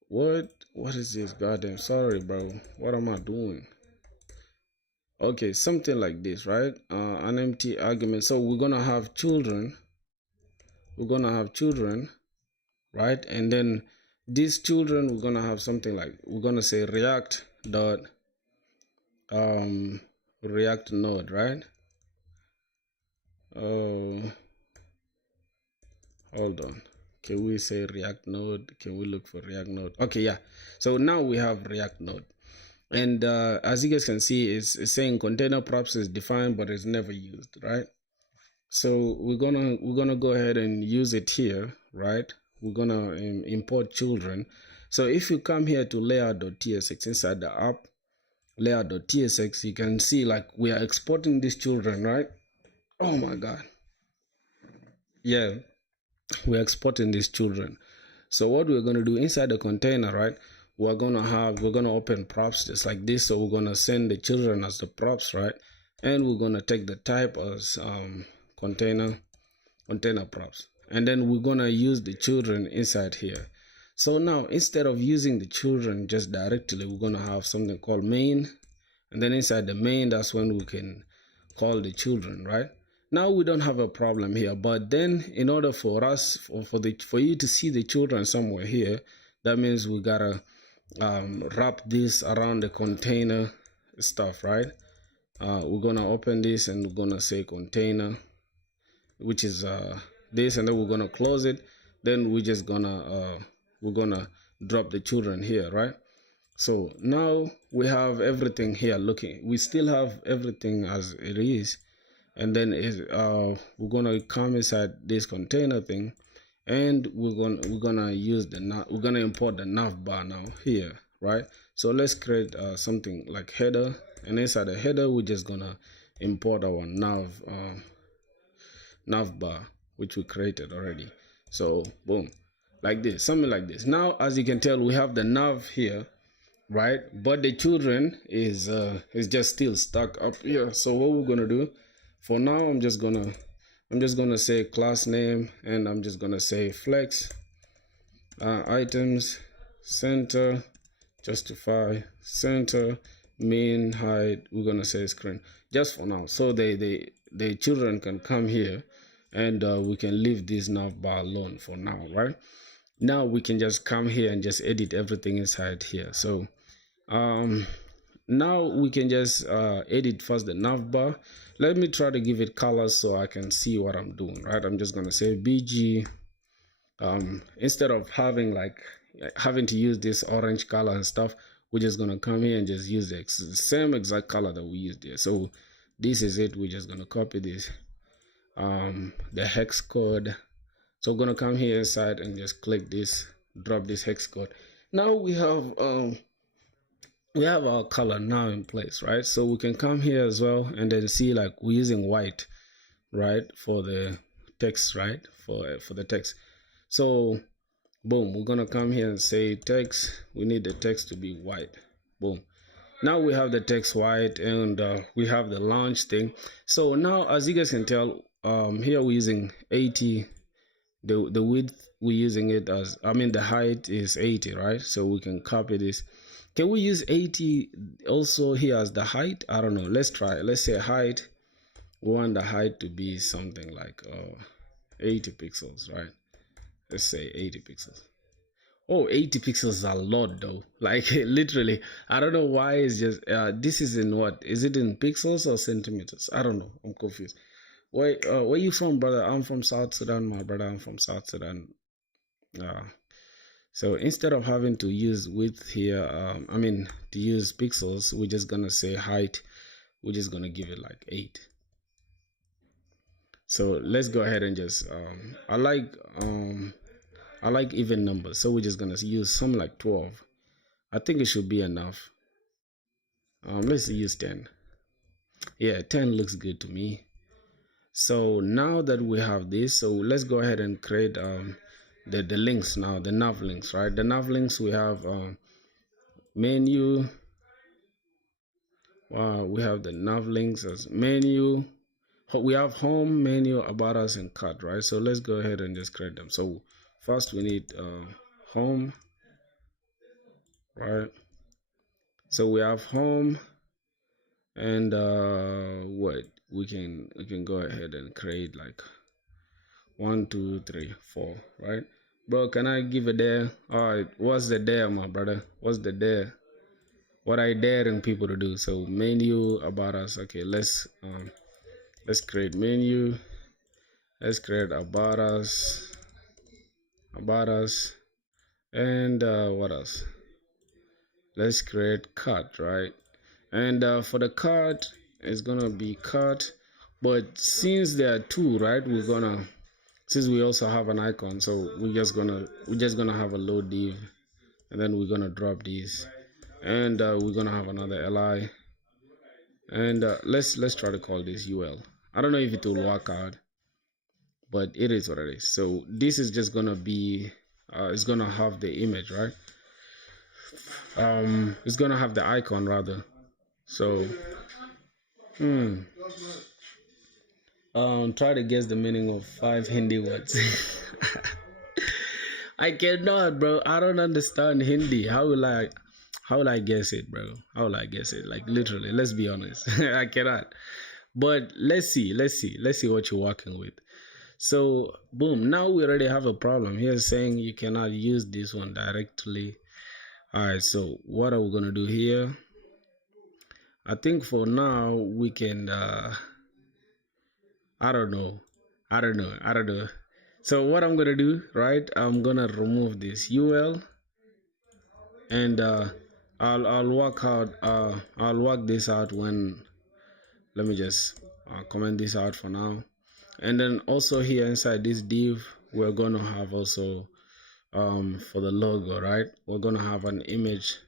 What is this? Goddamn, sorry, bro. What am I doing? Okay, something like this, right? An empty argument. So we're gonna have children. We're gonna have children, right? And then these children, we're gonna have something like, we're gonna say react dot react node, right? Hold on. Can we say react node? Can we look for react node? Okay, yeah. So now we have react node. And as you guys can see, it's saying container props is defined, but it's never used, right? So we're gonna go ahead and use it here, right? We're gonna import children. So if you come here to layout.tsx inside the app layout.tsx, you can see like we are exporting these children, right? Oh my god, yeah, we're exporting these children. So what we're gonna do inside the container, right? We're gonna open props just like this. So we're gonna send the children as the props, right? And we're gonna take the type as container props, and then we're gonna use the children inside here. So now instead of using the children just directly, we're gonna have something called main, and then inside the main, that's when we can call the children, right? Now we don't have a problem here, but then in order for us for you to see the children somewhere here, that means we gotta wrap this around the container stuff, right? We're gonna open this and we're gonna say container, which is this, and then we're gonna close it. Then we're just gonna we're gonna drop the children here, right? So now we have everything here looking. We still have everything as it is, and then we're gonna come inside this container thing, and we're gonna use we're gonna import the nav bar now here, right? So let's create something like header, and inside the header we're just gonna import our nav bar, which we created already. So boom, like this, something like this. Now as you can tell, we have the nav here, right? But the children is just still stuck up here. So what we're gonna do for now, I'm just gonna say class name, and I'm just gonna say flex items center justify center main height. We're gonna say screen just for now, so the children can come here, and we can leave this nav bar alone for now, right? Now we can just come here and just edit everything inside here. So now we can just edit first the nav bar. Let me try to give it colors so I can see what I'm doing, right? I'm just gonna say bg, instead of having to use this orange color and stuff, we're just gonna come here and just use the same exact color that we used here. So this is it. We're just gonna copy this the hex code. So we're gonna come here inside and just click this, drop this hex code. Now we have our color now in place, right? So we can come here as well and then see like we're using white, right, for the text, right, for the text. So boom, we're gonna come here and say text. We need the text to be white. Boom. Now we have the text white, and we have the launch thing. So now as you guys can tell, here we're using 80. The width we're using it as, I mean the height is 80, right? So we can copy this. Can we use 80 also here as the height? I don't know. Let's try. Let's say height. We want the height to be something like 80 pixels, right? Let's say 80 pixels. Oh, 80 pixels is a lot though. Like literally, I don't know why it's just this is in what? Is it in pixels or centimeters? I don't know. I'm confused. Where you from, brother? I'm from South Sudan, my brother. I'm from South Sudan. So instead of having to use width here, I mean to use pixels, we're just gonna say height. We're just gonna give it like 8. So let's go ahead and just I like even numbers, so we're just gonna use something like 12. I think it should be enough. Let's use 10. Yeah, 10 looks good to me. So now that we have this, so let's go ahead and create the links now, the nav links, right? The nav links, we have menu. We have the nav links as menu. We have home, menu, about us, and cart, right? So let's go ahead and just create them. So first we need home, right? So we have home, And what we can go ahead and create like 1, 2, 3, 4, right? Bro, can I give a dare? All right, what's the dare, my brother? What's the dare? What I daring people to do? So menu about us. Okay, let's create menu. Let's create about us, and what else? Let's create cart, right? And for the cart, it's gonna be cart, but since there are two, right? Since we also have an icon, so we're just gonna have a load div, and then we're gonna drop these, and we're gonna have another li, and let's try to call this ul. I don't know if it will work out, but it is what it is. So this is just gonna be it's gonna have the image, right? It's gonna have the icon rather. So try to guess the meaning of 5 Hindi words. I cannot, bro. I don't understand Hindi. How will I guess it, bro? How will I guess it? Like literally, let's be honest. I cannot. But let's see what you're working with. So boom, now we already have a problem here saying you cannot use this one directly. Alright, so what are we gonna do here? I think for now we can I don't know. I don't know. So what I'm gonna do, right? I'm gonna remove this UL, and I'll work this out when. Let me just comment this out for now, and then also here inside this div we're gonna have also for the logo, right? We're gonna have an image.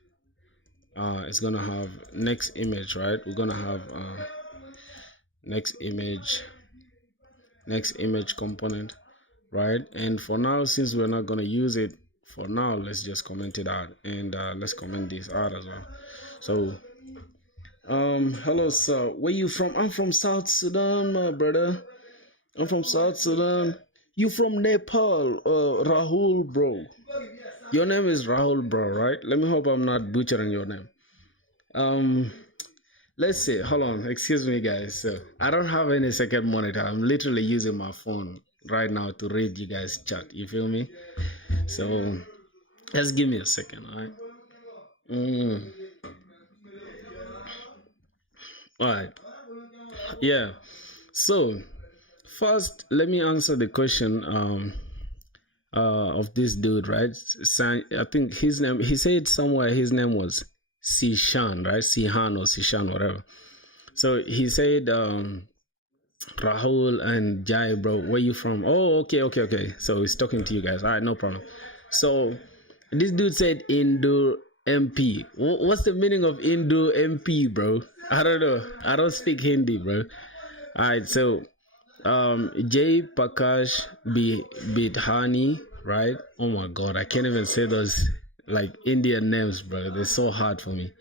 It's gonna have next image, right? We're gonna have next image component, right? And for now, since we're not going to use it for now, let's just comment it out, and let's comment this out as well. So hello sir, where you from? I'm from South Sudan, my brother. I'm from South Sudan. You from Nepal? Rahul, bro. Your name is Rahul, bro, right? Let me hope I'm not butchering your name. Let's see. Hold on. Excuse me, guys. So I don't have any second monitor. I'm literally using my phone right now to read you guys' chat. You feel me? So just give me a second, all right? All right. Yeah. So first, let me answer the question of this dude, right? I think his name. He said somewhere his name was Sishan, right? Sihan or Sishan, whatever. So he said Rahul and Jai, bro, where you from? Oh, okay. So he's talking to you guys. All right, no problem. So this dude said Indo MP. What's the meaning of Indo MP, bro? I don't know. I don't speak Hindi, bro. All right, so Jay Prakash Bidhani, right? Oh my God, I can't even say those like Indian names, bro. They're so hard for me.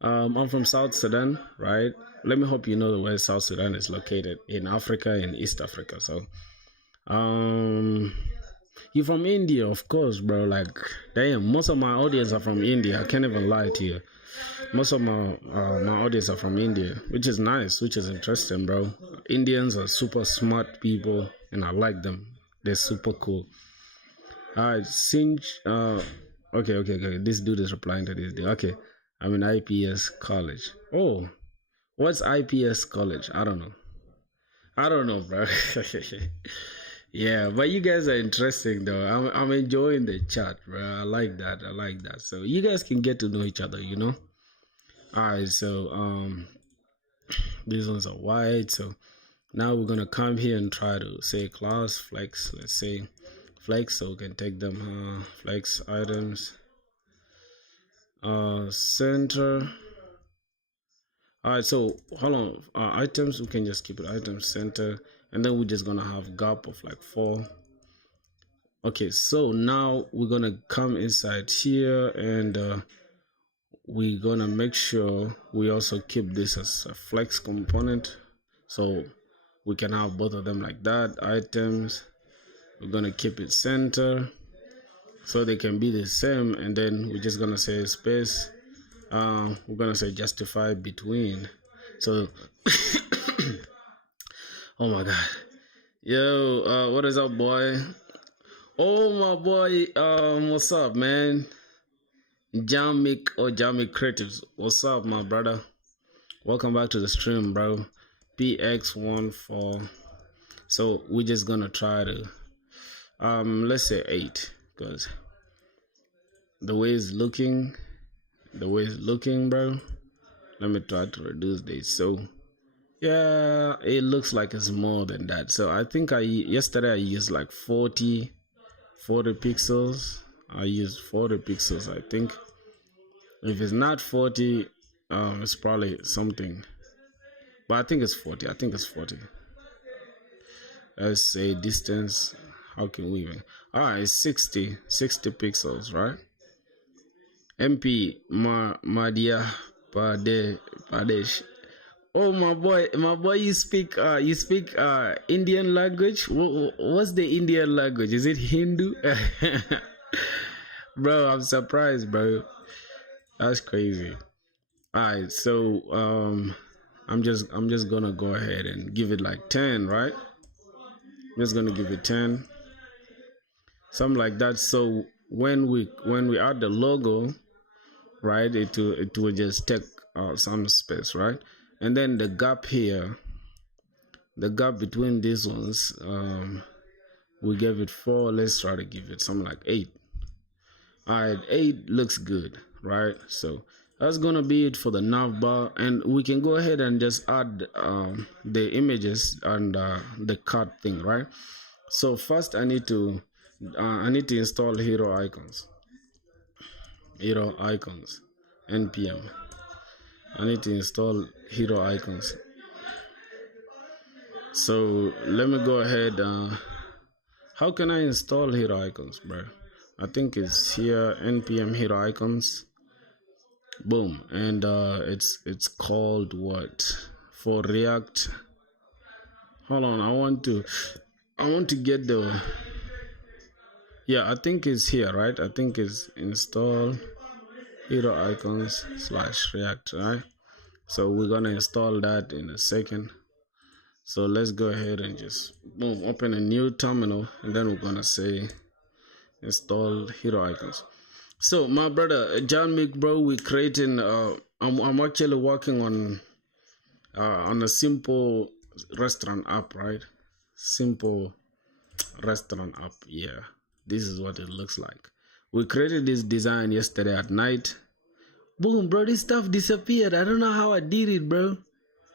I'm from South Sudan, right? Let me hope you know where South Sudan is located in Africa, in East Africa. So, you from India, of course, bro. Like, damn, most of my audience are from India. I can't even lie to you. Most of my audience are from India, which is nice, which is interesting, bro. Indians are super smart people, and I like them. They're super cool. Alright, Sinch. Okay. This dude is replying to this dude. Okay, I'm in IPS college. Oh, what's IPS college? I don't know, bro. Yeah, but you guys are interesting though. I'm enjoying the chat, bro. I like that. So you guys can get to know each other, you know. Alright, so these ones are white. So now we're gonna come here and try to say class flex. Let's say flex, so we can take them. Flex items. Center. Alright, so hold on. Items, we can just keep it items center, and then we're just gonna have gap of like 4. Okay, so now we're gonna come inside here, and we're gonna make sure we also keep this as a flex component, so we can have both of them like that. Items, we're gonna keep it center so they can be the same, and then we're just gonna say space we're gonna say justify between. So oh my god. Yo, what is up, boy? Oh my boy, what's up, man? Jamik or Jamik Creatives. What's up, my brother? Welcome back to the stream, bro. PX14. So we're just gonna try to let's say 8, because the way it's looking, bro. Let me try to reduce this. So yeah, it looks like it's more than that. So I think yesterday I used like 40 pixels. I used 40 pixels, I think. If it's not 40, it's probably something, but I think it's 40. Let's say distance. How can we even? It's 60 pixels, right? MP Madia Padesh. Oh my boy, you speak Indian language? What's the Indian language? Is it Hindu? Bro, I'm surprised, bro. That's crazy. Alright, so I'm just gonna go ahead and give it like 10, right? I'm just gonna give it 10, something like that. So when we add the logo, right, it will just take some space, right? And then the gap here, the gap between these ones, we gave it 4. Let's try to give it something like 8. Alright, 8 looks good, right? So that's gonna be it for the navbar, and we can go ahead and just add the images and the card thing, right? So first I need to install hero icons npm. I need to install hero icons. So let me go ahead. How can I install hero icons, bro? I think it's here, npm hero icons. Boom. And it's called what? For React. Hold on, I want to get the, yeah, I think it's here, right? I think it's install hero icons / React, right? So we're gonna install that in a second. So let's go ahead and just boom, open a new terminal, and then we're gonna say install hero icons. So my brother John Mick, bro, we creating I'm actually working on a simple restaurant app, right? Simple restaurant app. Yeah, this is what it looks like. We created this design yesterday at night. Boom, bro, this stuff disappeared. I don't know how I did it, bro.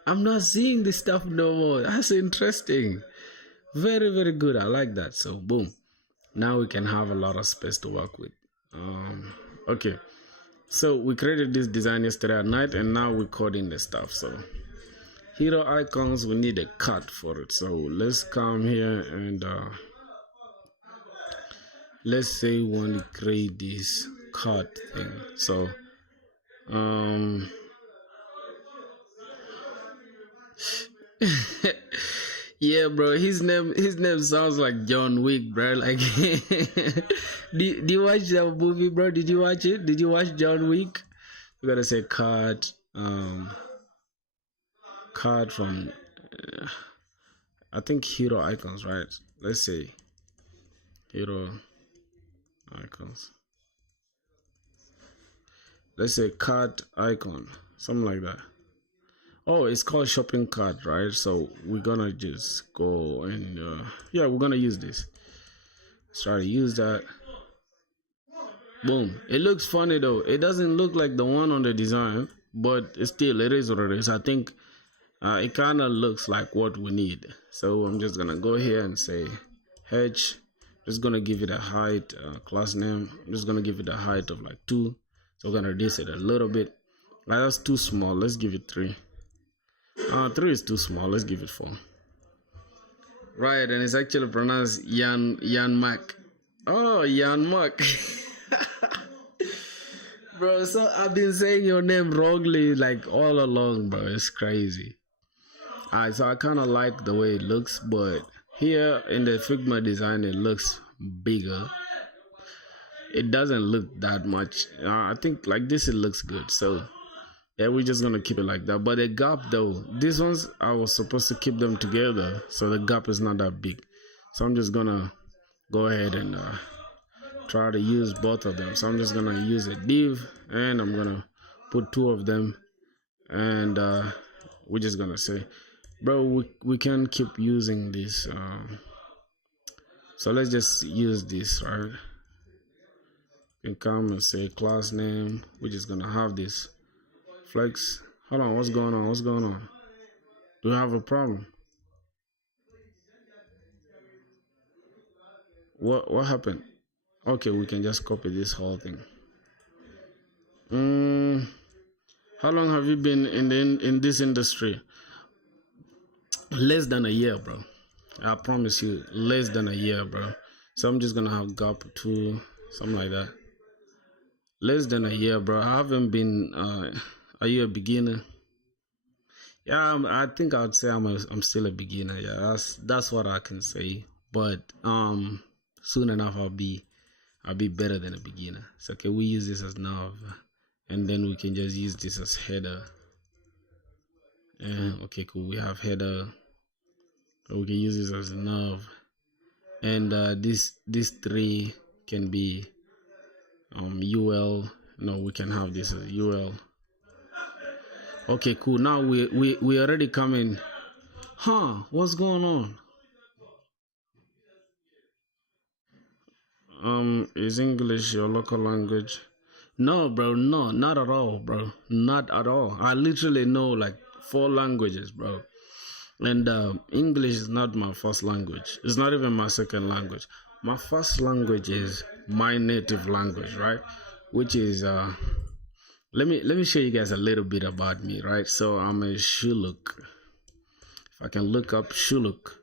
I'm not seeing this stuff no more. That's interesting. Very, very good. I like that. So boom, now we can have a lot of space to work with. Okay, so we created this design yesterday at night, and now we're coding the stuff. So hero icons, we need a cut for it. So let's come here and let's say we want to create this cut thing. So yeah, bro, his name sounds like John Wick, bro. Like do you watch that movie, bro? Did you watch it? Did you watch John Wick? You gotta say cut from I think hero icons, right? Let's say hero icons. Let's say cart icon, something like that. Oh, it's called shopping cart, right? So we're gonna just go and yeah, we're gonna use this. Let's try to use that. Boom. It looks funny though. It doesn't look like the one on the design, but still it is what it is. I think it kind of looks like what we need. So I'm just gonna go here and say h. Just gonna give it a height, class name. I'm just gonna give it a height of like 2. So we're gonna reduce it a little bit. Like that's too small. Let's give it 3. 3 is too small. Let's give it 4. Right, and it's actually pronounced Yan Mac. Oh, Yan Mac. Bro, so I've been saying your name wrongly like all along, bro. It's crazy. Alright, so I kind of like the way it looks, but here in the Figma design, it looks bigger. it doesn't look that much. I think like this, it looks good. So yeah, we're just gonna keep it like that. But the gap though, these ones I was supposed to keep them together, so the gap is not that big. So I'm just gonna go ahead and try to use both of them. So I'm just gonna use a div, and I'm gonna put two of them, and we're just gonna say, bro, we can keep using this. So let's just use this, right? You can come and say class name. We're just gonna have this flex. Hold on, what's going on? What's going on? Do you have a problem? What happened? Okay, we can just copy this whole thing. How long have you been in this industry? Less than a year, bro. I promise you, less than a year, bro. So I'm just gonna have gap to something like that. Less than a year, bro. I haven't been. Are you a beginner? Yeah, I think I would say I'm still a beginner. Yeah, that's what I can say. But soon enough I'll be better than a beginner. So okay, we use this as nav, and then we can just use this as header. Okay, cool. We have header. We can use this as nav, and these three can be ul. No, we can have this as ul. Okay, cool. Now we already coming. Huh? What's going on? Is English your local language? No, bro. No, not at all, bro. Not at all. I literally know like 4 languages, bro. And English is not my first language. It's not even my second language. My first language is my native language, right? Which is let me show you guys a little bit about me, right? So I'm a Shilluk. If I can look up Shilluk,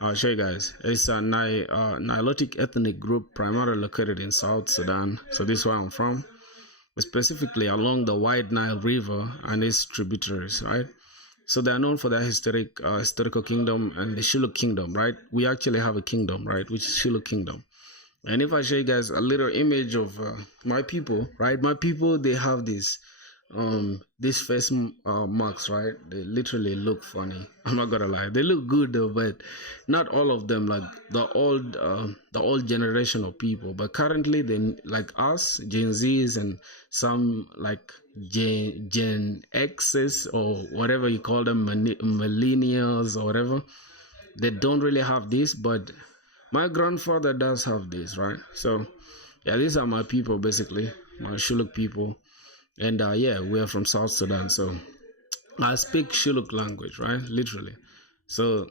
I'll show you guys. It's a Nilotic ethnic group primarily located in South Sudan. So this is where I'm from, specifically along the White Nile River and its tributaries, right? So they are known for their historical kingdom and the Shilluk kingdom, right? We actually have a kingdom, right, which is Shilluk kingdom. And if I show you guys a little image of my people, right? My people, they have these face marks, right? They literally look funny. I'm not gonna lie, they look good though, but not all of them. Like the old generation of people, but currently they like us, Gen Zs, and some like Gen X's or whatever you call them, millennials or whatever. They don't really have this, but my grandfather does have this, right? So yeah, these are my people basically, my Shilluk people. And yeah, we are from South Sudan, so I speak Shilluk language, right? Literally. So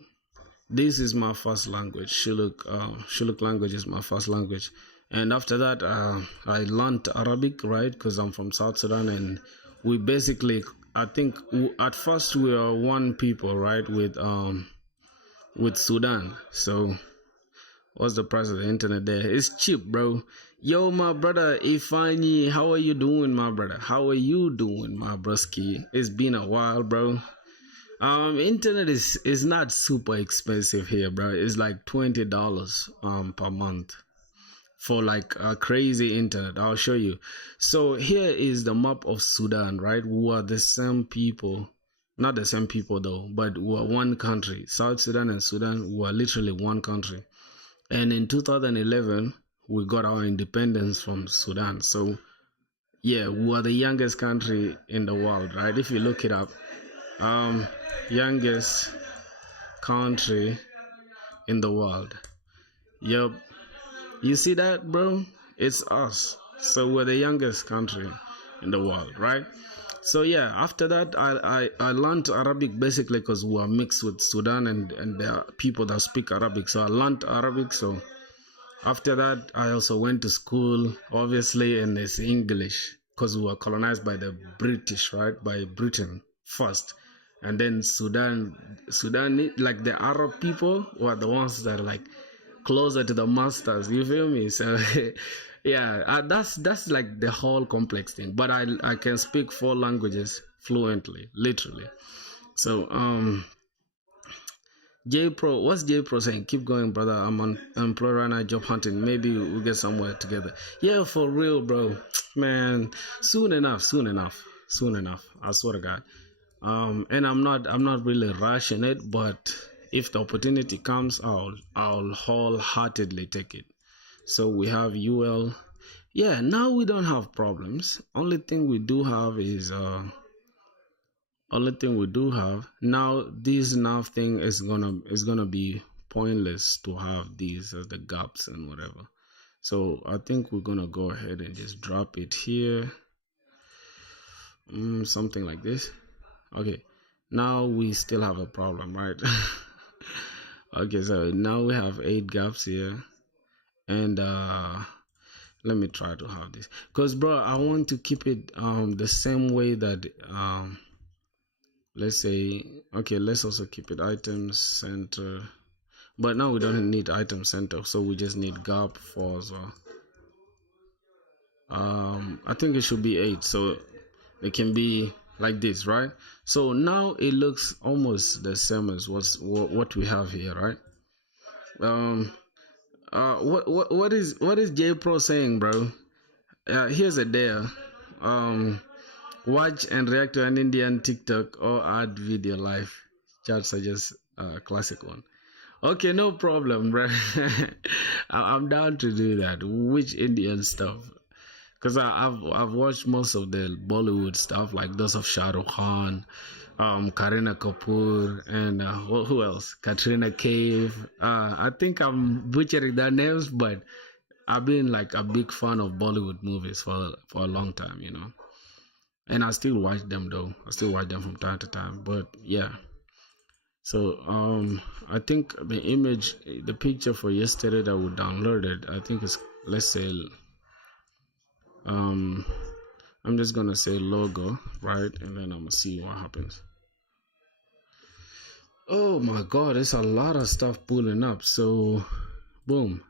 this is my first language. Shilluk language is my first language. And after that, I learned Arabic, right? Because I'm from South Sudan, and we basically, I think, at first we were one people, right? With Sudan. So what's the price of the internet there? It's cheap, bro. Yo, my brother Ifani, how are you doing, my brother? How are you doing, my broski? It's been a while, bro. Internet is not super expensive here, bro. It's like $20 per month for like a crazy internet. I'll show you. So here is the map of Sudan, right? We are the same people. Not the same people though, but we are one country. South Sudan and Sudan, we are literally one country. And in 2011, we got our independence from Sudan. So yeah, we are the youngest country in the world, right? If you look it up, youngest country in the world. Yep. You see that, bro? It's us. So we're the youngest country in the world, right? So yeah, after that, I learned Arabic basically because we are mixed with Sudan, and there are people that speak Arabic. So I learned Arabic. So after that, I also went to school, obviously, and it's English because we were colonized by the British, right? By Britain first. And then Sudan, like the Arab people were the ones that are like closer to the masters. You feel me? So yeah, that's like the whole complex thing. But I can speak 4 languages fluently, literally. So J Pro, what's J Pro saying? Keep going, brother. I'm unemployed right now, job hunting. Maybe we'll get somewhere together. Yeah, for real, bro. Man, soon enough, soon enough, soon enough. I swear to God. And I'm not really rushing it, but if the opportunity comes, I'll wholeheartedly take it. So we have UL. Yeah, now we don't have problems. Only thing we do have now, this nav thing is gonna be pointless to have these as the gaps and whatever. So I think we're gonna go ahead and just drop it here. Something like this. Okay, now we still have a problem, right? Okay, so now we have 8 gaps here, and let me try to have this, because bro, I want to keep it the same way that let's say, okay, let's also keep it item center, but now we don't need item center, so we just need gap 4 as well. I think it should be 8, so it can be like this, right? So now it looks almost the same as what we have here, right? What is J Pro saying, bro? Here's a dare. Watch and react to an Indian TikTok or add video live. Chat suggests classic one. Okay, no problem, bro. I'm down to do that. Which Indian stuff? Because I've watched most of the Bollywood stuff, like those of Shah Rukh Khan, Karina Kapoor, and who else? Katrina Kaif. I think I'm butchering their names, but I've been like a big fan of Bollywood movies for a long time, and I still watch them though. I still watch them from time to time. But yeah. So I think the picture for yesterday that we downloaded, I think is, let's say, I'm just gonna say logo, right, and then I'm gonna see what happens. Oh my God, there's a lot of stuff pulling up. So boom.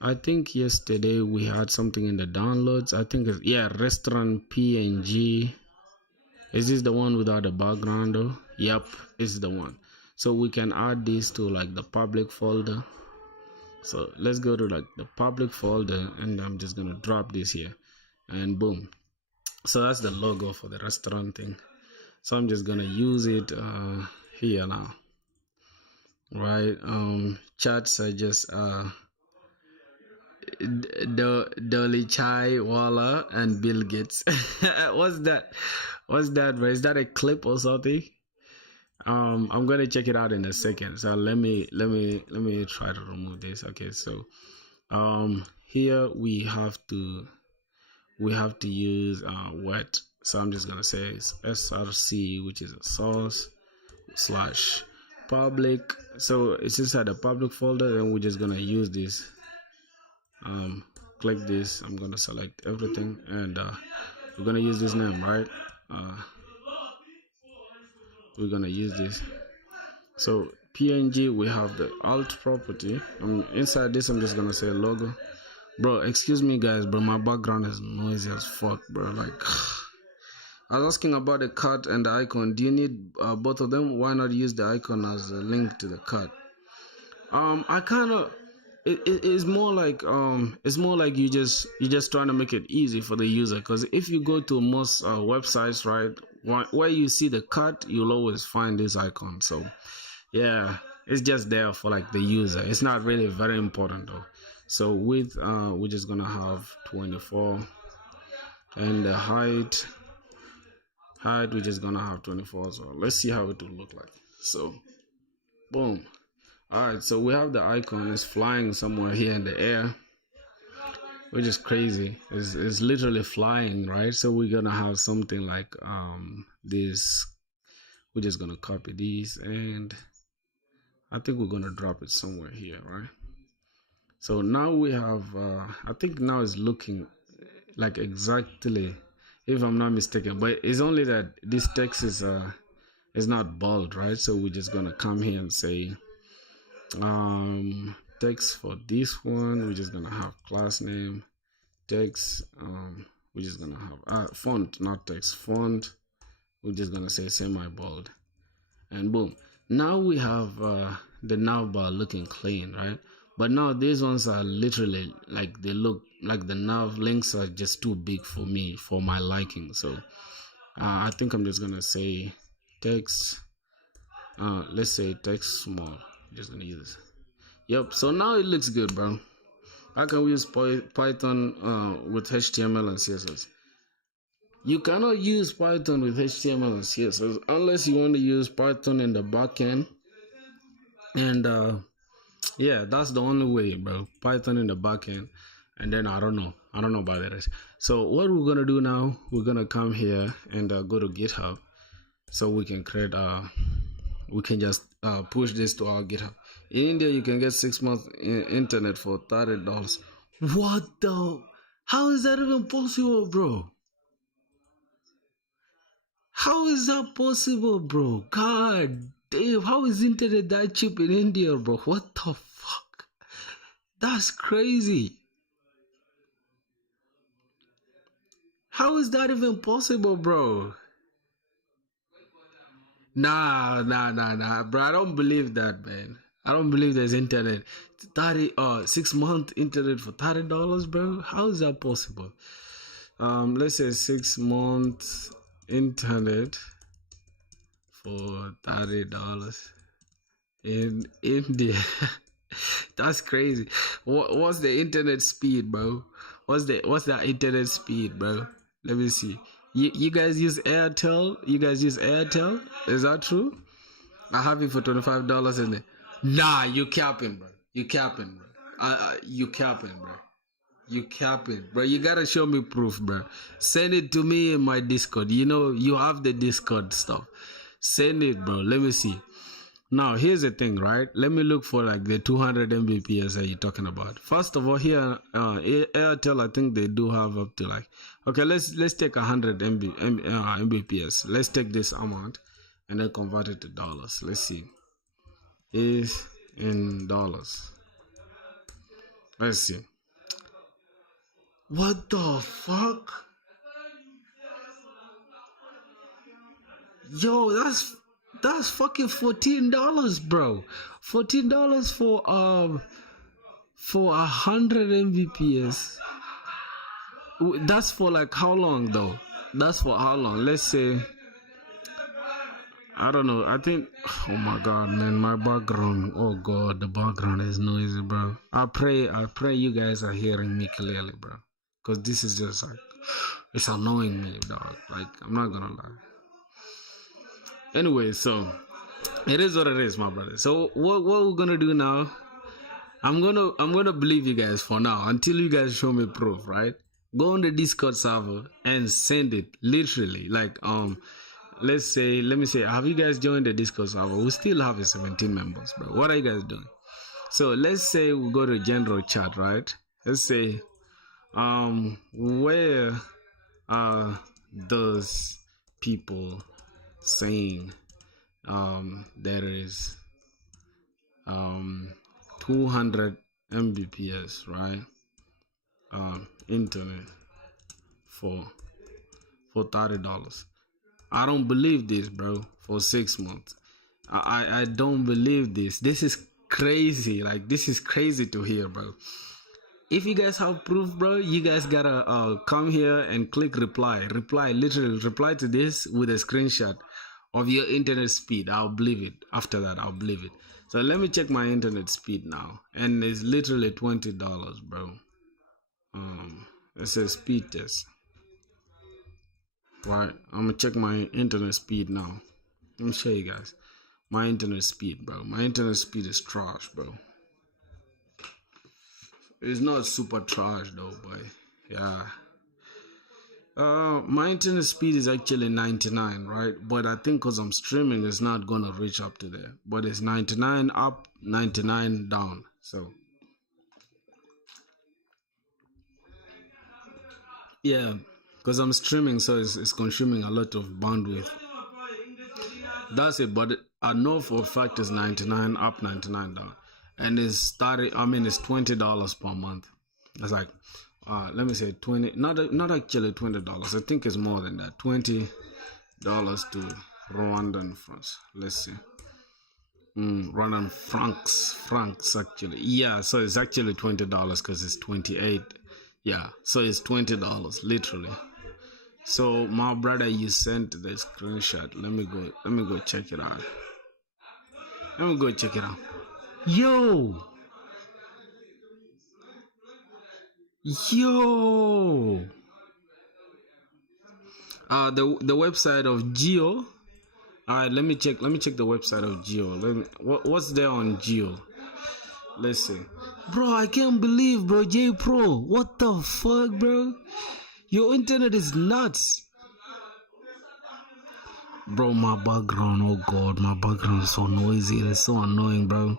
I think yesterday we had something in the downloads. I think it's, yeah, restaurant PNG. Is this the one without the background though? Yep, it's the one. So we can add this to like the public folder. So let's go to like the public folder, and I'm just gonna drop this here, and boom. So that's the logo for the restaurant thing. So I'm just gonna use it here now, right? Chat suggests Dolly Chai Walla and Bill Gates. What's that? What's that, bro? Is that a clip or something? I'm gonna check it out in a second. So let me try to remove this. Okay, so here we have to use what. So I'm just gonna say it's src, which is a source slash public. So it's inside the public folder, and we're just gonna use this. Click this. I'm gonna select everything, and we're gonna use this name, right? We're gonna use this. So PNG, we have the alt property. Inside this, I'm just gonna say logo. Bro, excuse me guys, but my background is noisy as fuck, bro. Like, I was asking about the cut and the icon. Do you need both of them? Why not use the icon as a link to the cut? I kind of, it's more like you just trying to make it easy for the user, because if you go to most websites, right, where you see the cut, you'll always find this icon. So yeah, it's just there for like the user. It's not really very important though. So width, we're just gonna have 24, and the height we're just gonna have 24 as well. Let's see how it will look like. So boom. Alright, so we have the icon. It's flying somewhere here in the air, which is crazy. It's literally flying, right? So we're gonna have something like this. We're just gonna copy these, and I think we're gonna drop it somewhere here, right? So now we have I think now it's looking like exactly, if I'm not mistaken, but it's only that this text is not bold, right? So we're just gonna come here and say text for this one, we're just gonna have class name, text, we're just gonna have font, not text, font, we're just gonna say semi bold, and boom. Now we have the nav bar looking clean, right? But now these ones are literally like they look like the nav links are just too big for me, for my liking. So I think I'm just gonna say text. Let's say text small. Just gonna use this. Yep. So now it looks good, bro. How can we use Python with HTML and CSS? You cannot use Python with HTML and CSS unless you want to use Python in the backend. And yeah, that's the only way, bro. Python in the backend. And then I don't know about the rest. So what we're gonna do now, we're gonna come here and go to GitHub, so we can create we can just push this to our GitHub. In India, you can get 6 months internet for $30. What the? How is that even possible, bro? How is that possible, bro? God damn, how is internet that cheap in India, bro? What the fuck? That's crazy. How is that even possible, bro? Nah, bro. I don't believe that, man. I don't believe there's internet. 6 month internet for $30, bro. How is that possible? Let's say 6 month internet for $30 in India. That's crazy. What's the internet speed, bro? What's that internet speed, bro? Let me see. You guys use Airtel? You guys use Airtel? Is that true? I have it for $25 in it. Nah, you capping, bro. You capping, bro. You capping, bro. You capping, bro. You gotta show me proof, bro. Send it to me in my Discord. You know, you have the Discord stuff. Send it, bro. Let me see. Now, here's the thing, right? Let me look for like the 200 Mbps that you're talking about. First of all, here, Airtel, I think they do have up to like, okay, let's take 100 Mbps. Let's take this amount and then convert it to dollars. Let's see. Is in dollars. Let's see. What the fuck? Yo, that's fucking $14, bro. $14 for 100 Mbps. That's for like how long though? That's for how long? Let's say, I don't know. I think, oh my god, man, my background. Oh god, the background is noisy, bro. I pray you guys are hearing me clearly, bro. Cause this is just like, it's annoying me, dog. Like, I'm not gonna lie. Anyway, so it is what it is, my brother. So what we're gonna do now? I'm gonna believe you guys for now until you guys show me proof, right? Go on the Discord server and send it literally. Like let me say, have you guys joined the Discord server? We still have 17 members, bro. What are you guys doing? So let's say we go to general chat, right? Let's say where are those people saying there is 200 Mbps, right? Internet for $30. I don't believe this, bro. For 6 months, I don't believe this. This is crazy. Like, this is crazy to hear, bro. If you guys have proof, bro, you guys gotta come here and click reply. Literally reply to this with a screenshot of your internet speed. I'll believe it. After that, I'll believe it. So let me check my internet speed now, and it's literally $20, bro. It says speed test. Right, I'm gonna check my internet speed now. Let me show you guys my internet speed, bro. My internet speed is trash, bro. It's not super trash though, but yeah. My internet speed is actually 99, right? But I think because I'm streaming, it's not gonna reach up to there. But it's 99 up, 99 down. So yeah, because I'm streaming, so it's consuming a lot of bandwidth. That's it. But I know for a fact it's 99 up, 99 down, and it's it's $20 per month. That's like, let me say 20. Not actually $20. I think it's more than that. $20 to Rwandan francs. Let's see. Run on francs actually. Yeah, so it's actually $20 because it's 28. Yeah, so it's $20 literally. So my brother, you sent the screenshot. Let me go check it out. Let me go check it out. Yo, yo. The website of Geo. All right, let me check the website of Geo. What's there on Geo? Let's see. Bro, I can't believe, bro, J Pro. What the fuck, bro? Your internet is nuts. Bro, my background, oh god, my background is so noisy and it's so annoying, bro.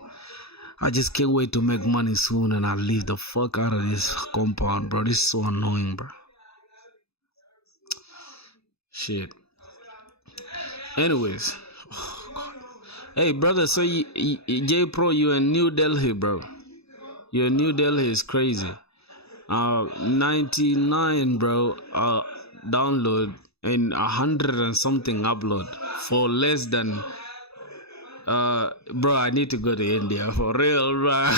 I just can't wait to make money soon and I'll leave the fuck out of this compound, bro. This is so annoying, bro. Shit. Anyways. Oh, god. Hey, brother, so J Pro, you in New Delhi, bro. You in New Delhi is crazy. 99, bro, download and 100 and something upload for less than bro, I need to go to India for real, bro.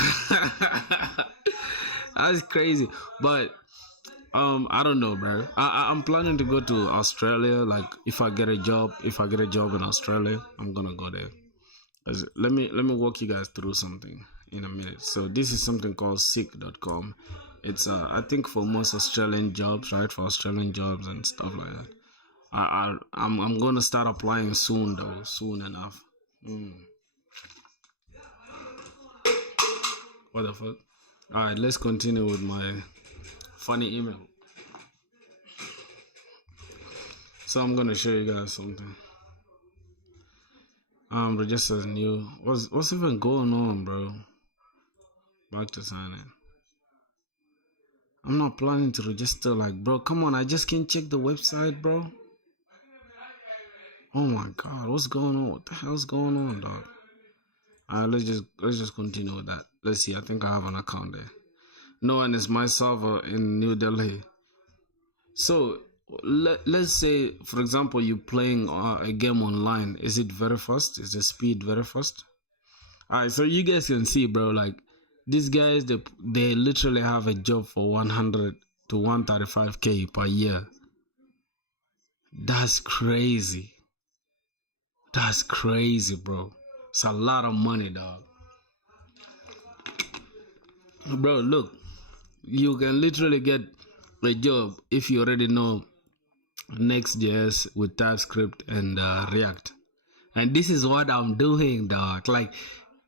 That's crazy. But I don't know, bro. I'm planning to go to Australia. Like if I get a job in Australia, I'm gonna go there. Let me walk you guys through something in a minute. So this is something called seek.com. It's I think for most Australian jobs, right? For Australian jobs and stuff like that. I'm gonna start applying soon though, soon enough. What the fuck? Alright, let's continue with my funny email. So I'm gonna show you guys something. Register new. What's even going on, bro? Back to sign in. I'm not planning to register, like, bro, come on, I just can't check the website, bro. Oh my god, what's going on? What the hell's going on, dog? Alright, let's just continue with that. Let's see, I think I have an account there. No, and it's my server in New Delhi. So let's say, for example, you're playing a game online. Is it very fast? Is the speed very fast? Alright, so you guys can see, bro, like these guys, they literally have a job for 100 to 135k per year. That's crazy. That's crazy, bro. It's a lot of money, dog. Bro, look, you can literally get a job if you already know Next.js with TypeScript and React. And this is what I'm doing, dog. Like,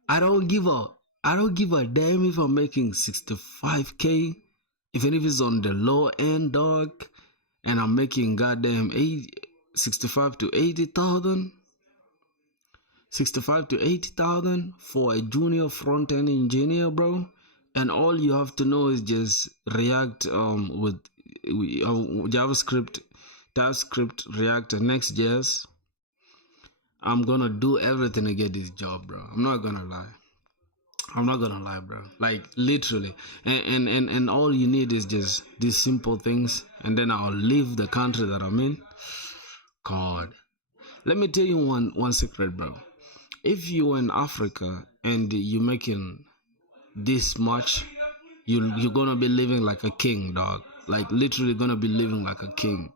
I don't give a damn if I'm making 65k, even if it's on the low end, dog, and I'm making goddamn 65 to 80,000. 65 to 80,000 for a junior front-end engineer, bro. And all you have to know is just React with JavaScript, TypeScript, React, and Next.js. I'm gonna do everything to get this job, bro. I'm not gonna lie, bro. Like literally, and all you need is just these simple things, and then I'll leave the country that I'm in. God, let me tell you one secret, bro. If you're in Africa and you're making this much, you're gonna be living like a king, dog. Like literally gonna be living like a king.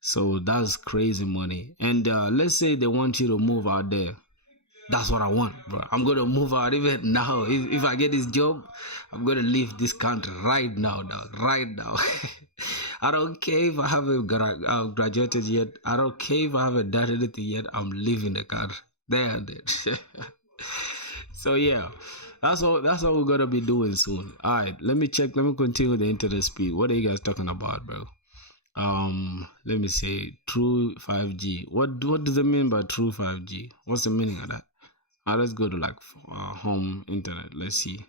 So that's crazy money. And let's say they want you to move out there. That's what I want, bro. I'm gonna move out even now. If I get this job, I'm gonna leave this country right now, dog. Right now. I don't care if I haven't graduated yet. I don't care if I haven't done anything yet. I'm leaving the country. There and then. So yeah, that's what we're gonna be doing soon. All right, let me continue the internet speed. What are you guys talking about, bro? Let me say true 5G. What does it mean by true 5G? What's the meaning of that? Let's go to like home internet. Let's see.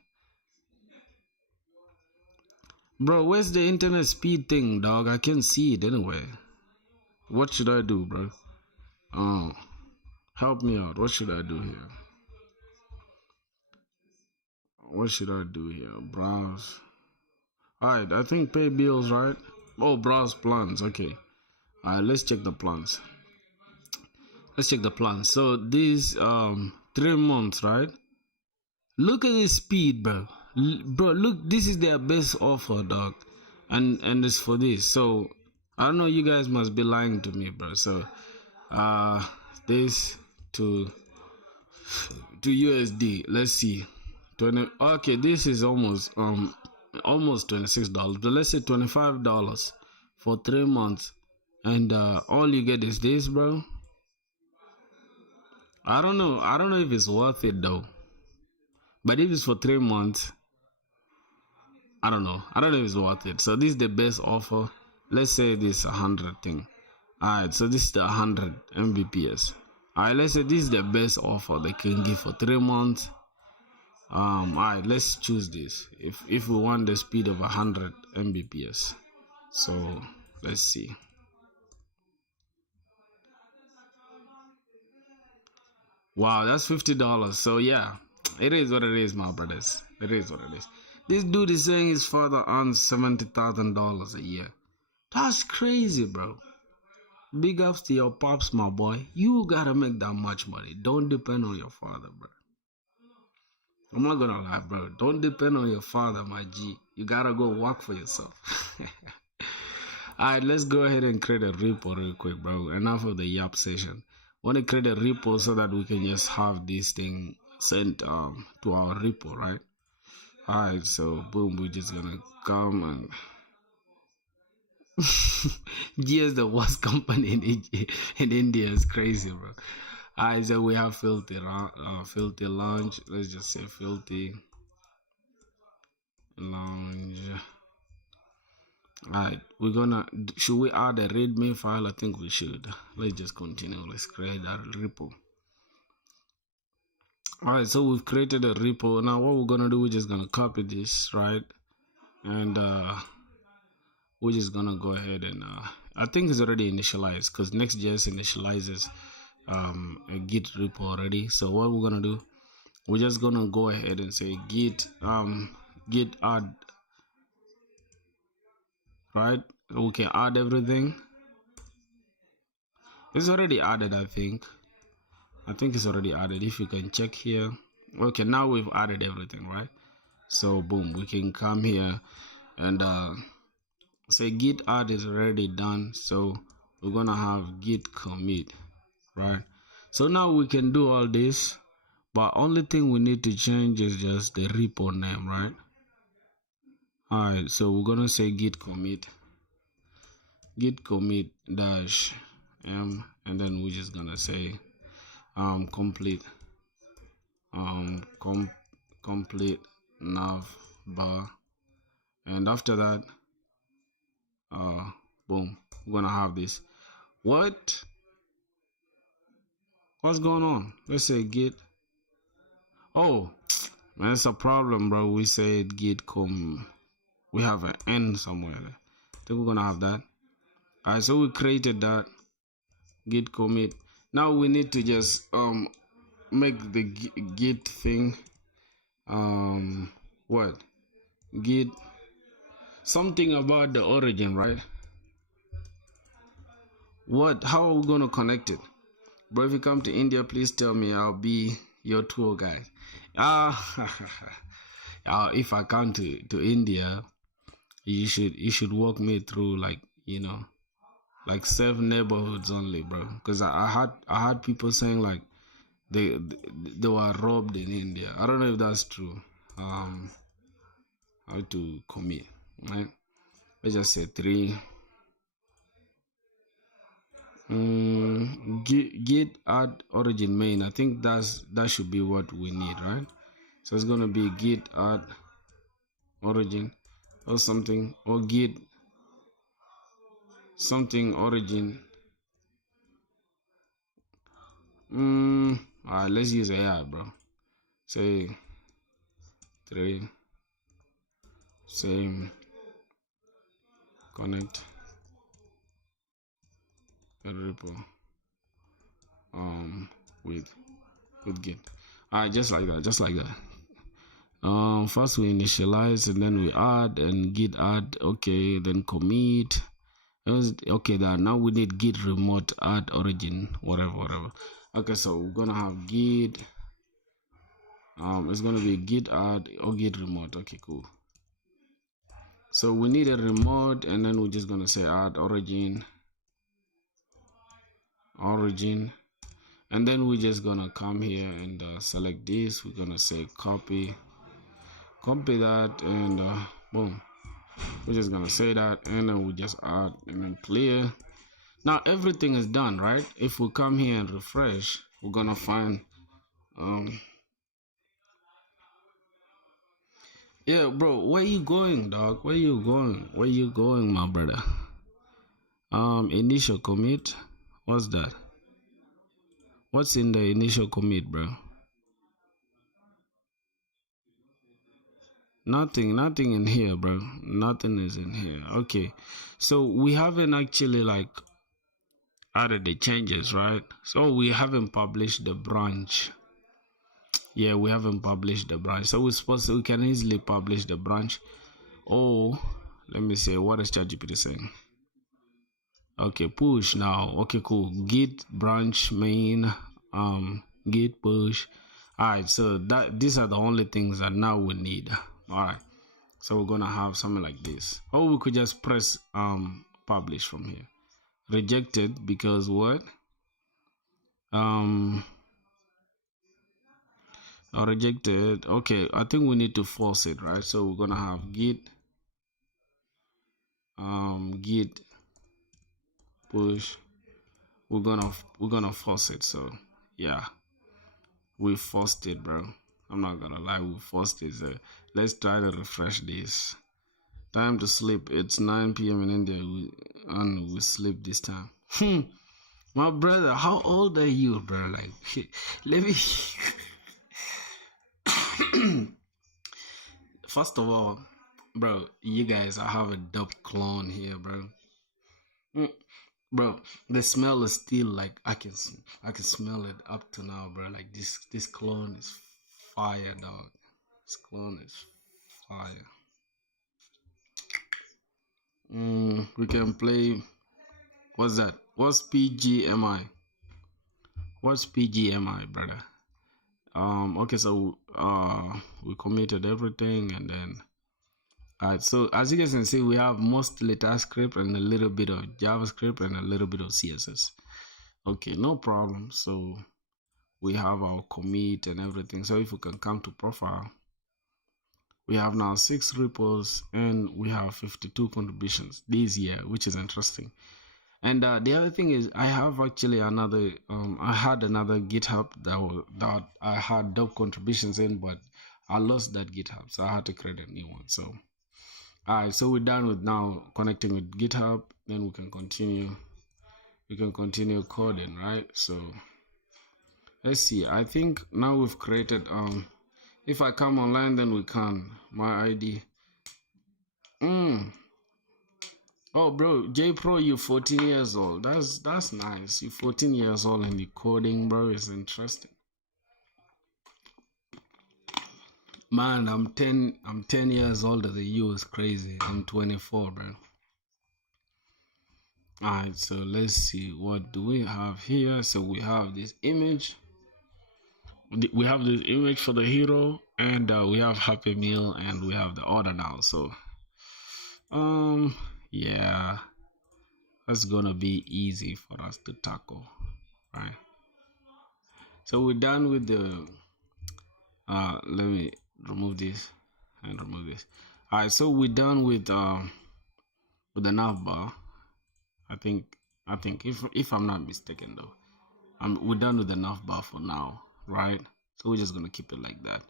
Bro, where's the internet speed thing, dog? I can't see it anywhere. What should I do, bro? Help me out. What should I do here? What should I do here? Browse. Alright, I think pay bills, right? Oh, browse plans. Okay. Alright, let's check the plans. So this 3 months, right? Look at the speed, bro. Bro, look, this is their best offer, dog. And it's for this. So I don't know, you guys must be lying to me, bro. So this to USD. Let's see. 20. Okay, this is almost $26. But let's say $25 for 3 months. And all you get is this, bro. I don't know if it's worth it though. But if it's for 3 months, I don't know if it's worth it. So this is the best offer. Let's say this 100 thing. Alright, so this is the 100 Mbps. Alright, let's say this is the best offer they can give for 3 months. Alright, let's choose this. If we want the speed of 100 Mbps. So let's see. Wow, that's $50. So yeah, it is what it is, my brothers. It is what it is. This dude is saying his father earns $70,000 a year. That's crazy, bro. Big ups to your pops, my boy. You gotta make that much money. Don't depend on your father, bro. I'm not gonna lie, bro. Don't depend on your father, my G. You gotta go work for yourself. Alright, let's go ahead and create a repo real quick, bro. Enough of the yap session. Want to create a repo so that we can just have this thing sent to our repo, right? Alright, so boom, we're just gonna come and GS the worst company in India is crazy, bro. Alright, so we have filthy launch. Let's just say filthy launch. Alright, should we add a readme file? I think we should. Let's just continue. Let's create that repo. Alright, so we've created a repo. Now what we're gonna do, we're just gonna copy this, right? And we're just gonna go ahead and I think it's already initialized because Next.js initializes a Git repo already. So what we're gonna do, we're just gonna go ahead and say git add, right? So we can add everything. It's already added, I think it's already added. If you can check here. Okay, now we've added everything, right? So boom, we can come here and say git add is already done. So we're gonna have git commit, right? So now we can do all this, but only thing we need to change is just the repo name, right? Alright, so we're gonna say git commit dash m, and then we're just gonna say complete complete nav bar, and after that boom, we're gonna have this. What's going on? Let's say git. Oh man, it's a problem, bro. We said git we have an n somewhere there. I think we're gonna have that. Alright, so we created that git commit. Now we need to just make the git thing what git something about the origin, right? How are we gonna connect it, bro? If you come to India, please tell me. I'll be your tour guide. If I come to India, you should walk me through, like, you know, like 7 neighborhoods only, bro. Because I had people saying like they were robbed in India. I don't know if that's true. How to commit, right? Let's just say 3. Git add origin main. I think that should be what we need, right? So it's gonna be git add origin or something, or git something origin. Alright, let's use AI, bro. Say 3 same connect a repo with git. Alright, just like that. First we initialize and then we add and git add. Okay, then commit. Okay, that now we need git remote add origin, whatever. Okay, so we're gonna have git it's gonna be git add or git remote. Okay, cool. So we need a remote, and then we're just gonna say add origin, and then we're just gonna come here and select this. We're gonna say copy that, and boom. We're just gonna say that, and then we just add and then clear. Now everything is done, right? If we come here and refresh, we're gonna find yeah, bro, where you going, dog? Where you going, my brother? Initial commit. What's that? What's in the initial commit, bro? Nothing in here, bro. Nothing is in here. Okay, so we haven't actually like added the changes, right? So we haven't published the branch. Yeah, we haven't published the branch, so we can easily publish the branch. Oh, let me see, what is ChatGPT saying? Okay, push now. Okay, cool. Git branch main, git push. All right, so these are the only things that now we need. All right, so we're gonna have something like this, or we could just press publish from here. Rejected because what? Rejected. Okay, I think we need to force it, right? So we're gonna have git git push. We're gonna force it. So yeah, we forced it, bro. I'm not gonna lie, we forced it. So let's try to refresh this. Time to sleep. It's 9 p.m. in India, and we sleep this time. My brother, how old are you, bro? Like, let me. First of all, bro, you guys, I have a dope clone here, bro. Bro, the smell is still like I can smell it up to now, bro. Like this clone is fire, dog. This clone is fire. We can play. What's that? What's PGMI? What's PGMI, brother? Okay, so we committed everything, and then alright. So as you guys can see, we have mostly TypeScript and a little bit of JavaScript and a little bit of CSS. Okay, no problem. So we have our commit and everything. So if we can come to profile, we have now 6 repos and we have 52 contributions this year, which is interesting. And the other thing is, I have actually another. I had another GitHub that I had dope contributions in, but I lost that GitHub, so I had to create a new one. So, alright, so we're done with now connecting with GitHub. Then we can continue. We can continue coding, right? So let's see. I think now we've created. If I come online, then we can. My ID. Oh, bro, J Pro, you 14 years old. That's nice. You 14 years old and you coding, bro, is interesting. Man, I'm 10 years older than you. It's crazy. I'm 24, bro. Alright, so let's see, what do we have here? So we have this image. We have this image for the hero, and we have Happy Meal, and we have the order now. So yeah, that's gonna be easy for us to tackle, right? So we're done with the let me remove this and remove this. All right, so we're done with the navbar. I think if I'm not mistaken though, we're done with the navbar for now, right? So we're just gonna keep it like that.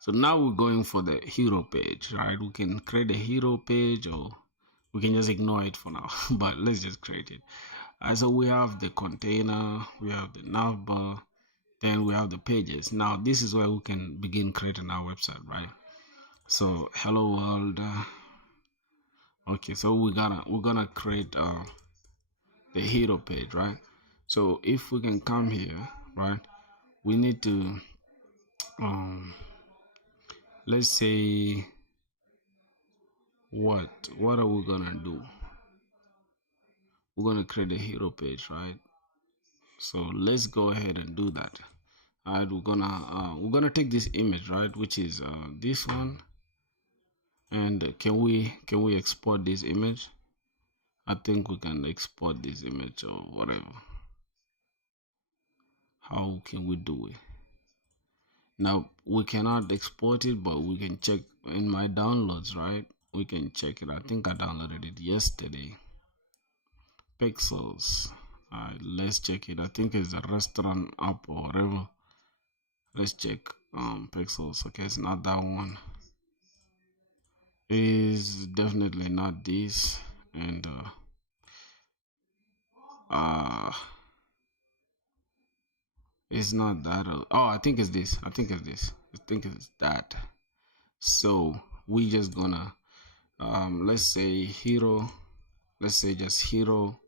So now we're going for the hero page, right? We can create a hero page, or we can just ignore it for now, but let's just create it. So we have the container, we have the navbar, then we have the pages. Now this is where we can begin creating our website, right? So hello world. Okay, so we're gonna create the hero page, right? So if we can come here, right, we need to let's say what are we gonna do? We're gonna create a hero page, right? So let's go ahead and do that. All right, we're gonna take this image, right, which is this one, and can we export this image? I think we can export this image or whatever. How can we do it? Now we cannot export it, but we can check in my downloads, right? We can check it. I think I downloaded it yesterday. Pixels. Alright, let's check it. I think it's a restaurant app or whatever. Let's check Pixels. Okay, it's not that one. Is definitely not this, and it's not that. Oh, I think it's this. I think it's this. I think it's that. So we just gonna let's say hero. Let's say just hero.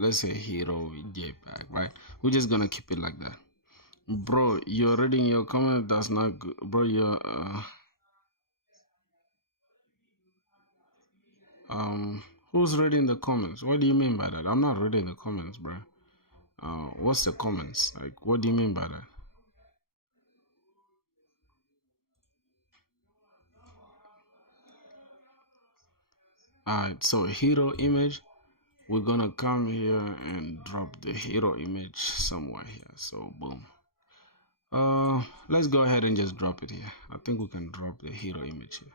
Let's say hero JPEG, right? We're just gonna keep it like that. Bro, you're reading your comment. That's not good, bro. You're who's reading the comments? What do you mean by that? I'm not reading the comments, bro. What's the comments? Like, what do you mean by that? Alright, so hero image. We're gonna come here and drop the hero image somewhere here. So boom. Let's go ahead and just drop it here. I think we can drop the hero image here.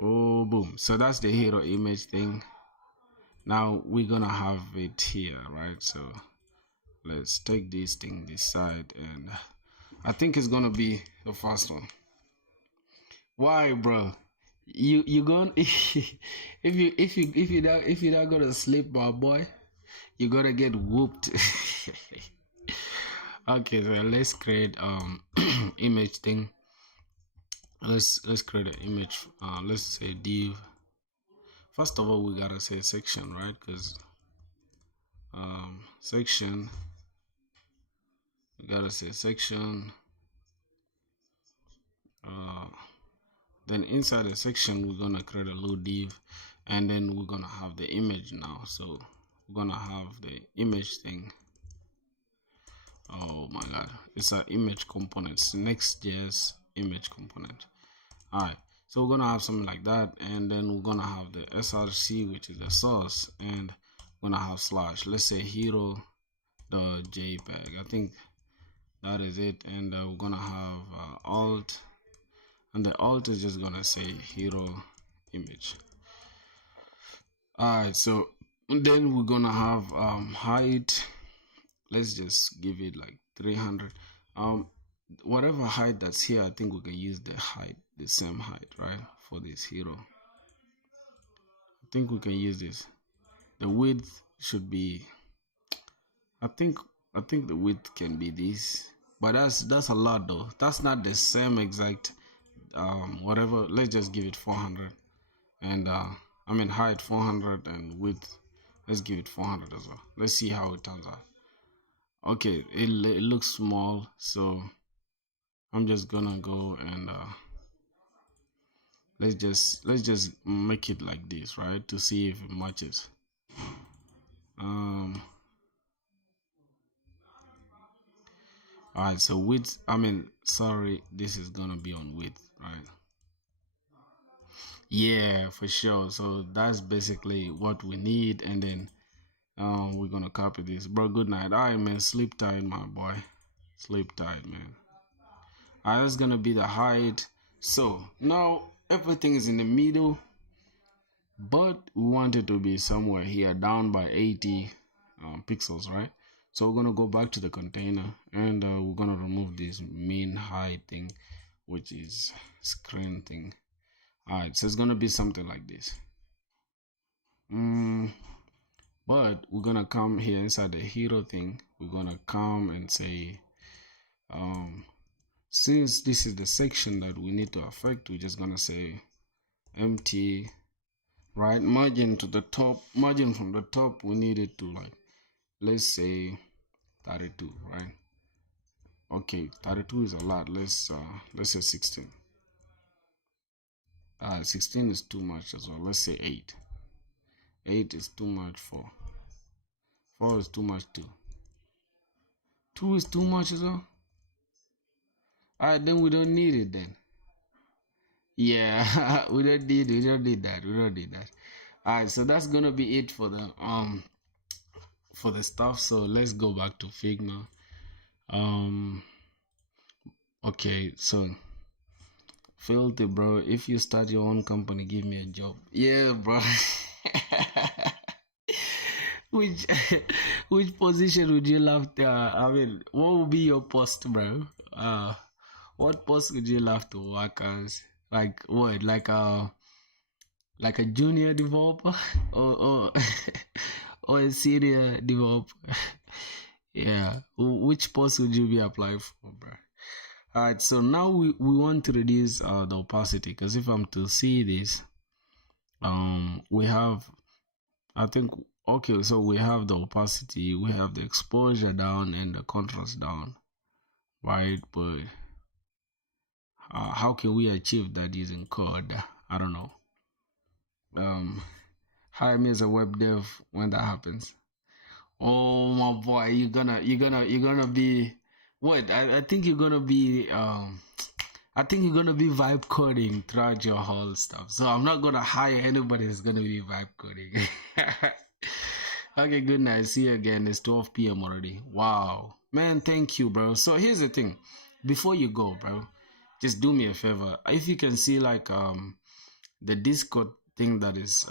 Oh, boom. So that's the hero image thing. Now we're gonna have it here, right? So let's take this thing this side, and I think it's gonna be the first one. Why, bro? You going if you not gonna sleep, my boy, you're gonna get whooped. Okay, so let's create image thing. Let's create an image. Let's say div. First of all, we gotta say section, right? Because section, we gotta say section. Then inside the section, we're gonna create a little div, and then we're gonna have the image now. So we're gonna have the image thing. Oh my god, it's an image component. It's Next.js image component. All right, so we're gonna have something like that, and then we're gonna have the src, which is the source, and we're gonna have slash, let's say hero the jpeg. I think that is it. And we're gonna have alt, and the alt is just gonna say hero image. All right, so then we're gonna have height. Let's just give it like 300. Whatever height that's here, I think we can use the same height, right, for this hero. I think we can use this. The width should be, I think the width can be this, but that's a lot though. That's not the same exact whatever. Let's just give it 400, and I mean height 400 and width, let's give it 400 as well. Let's see how it turns out. Okay, it looks small, so I'm just gonna go and let's just make it like this, right, to see if it matches. Alright, so width, I mean, sorry, this is gonna be on width, right? Yeah, for sure. So that's basically what we need, and then we're gonna copy this. Bro, good night. Alright, man, sleep tight, my boy. Sleep tight, man. Alright, that's gonna be the height. So now everything is in the middle, but we want it to be somewhere here down by 80 pixels, right? So we're gonna go back to the container, and we're gonna remove this main height thing, which is screen thing. All right, so it's gonna be something like this. But we're gonna come here inside the hero thing. We're gonna come and say since this is the section that we need to affect, we're just gonna say empty, right? Margin to the top, margin from the top, we need it to, like, let's say 32, right? Okay, 32 is a lot. Let's say 16. 16 is too much as well. Let's say 8. 8 is too much. 4 is too much too. 2 is too much as well. Alright, then we don't need it then. Yeah, we don't need that. We don't need that. Alright, so that's gonna be it for the stuff. So let's go back to Figma. Okay, so Filthy, bro, if you start your own company, give me a job. Yeah, bro. which which position would you love to I mean, what would be your post, bro? What post would you love to work as? Like what? Like a junior developer or or a senior developer? Yeah. Which post would you be applying for, bro? Alright, so now we want to reduce the opacity, because if I'm to see this, we have, I think, okay, so we have the opacity, we have the exposure down and the contrast down, right? But how can we achieve that using code? I don't know. Hire me as a web dev when that happens. Oh my boy, you're gonna be what? I think you're gonna be I think you're gonna be vibe coding throughout your whole stuff. So I'm not gonna hire anybody who's gonna be vibe coding. Okay, good night. See you again. It's 12 p.m. already. Wow. Man, thank you, bro. So here's the thing. Before you go, bro, just do me a favor. If you can see like the Discord thing that is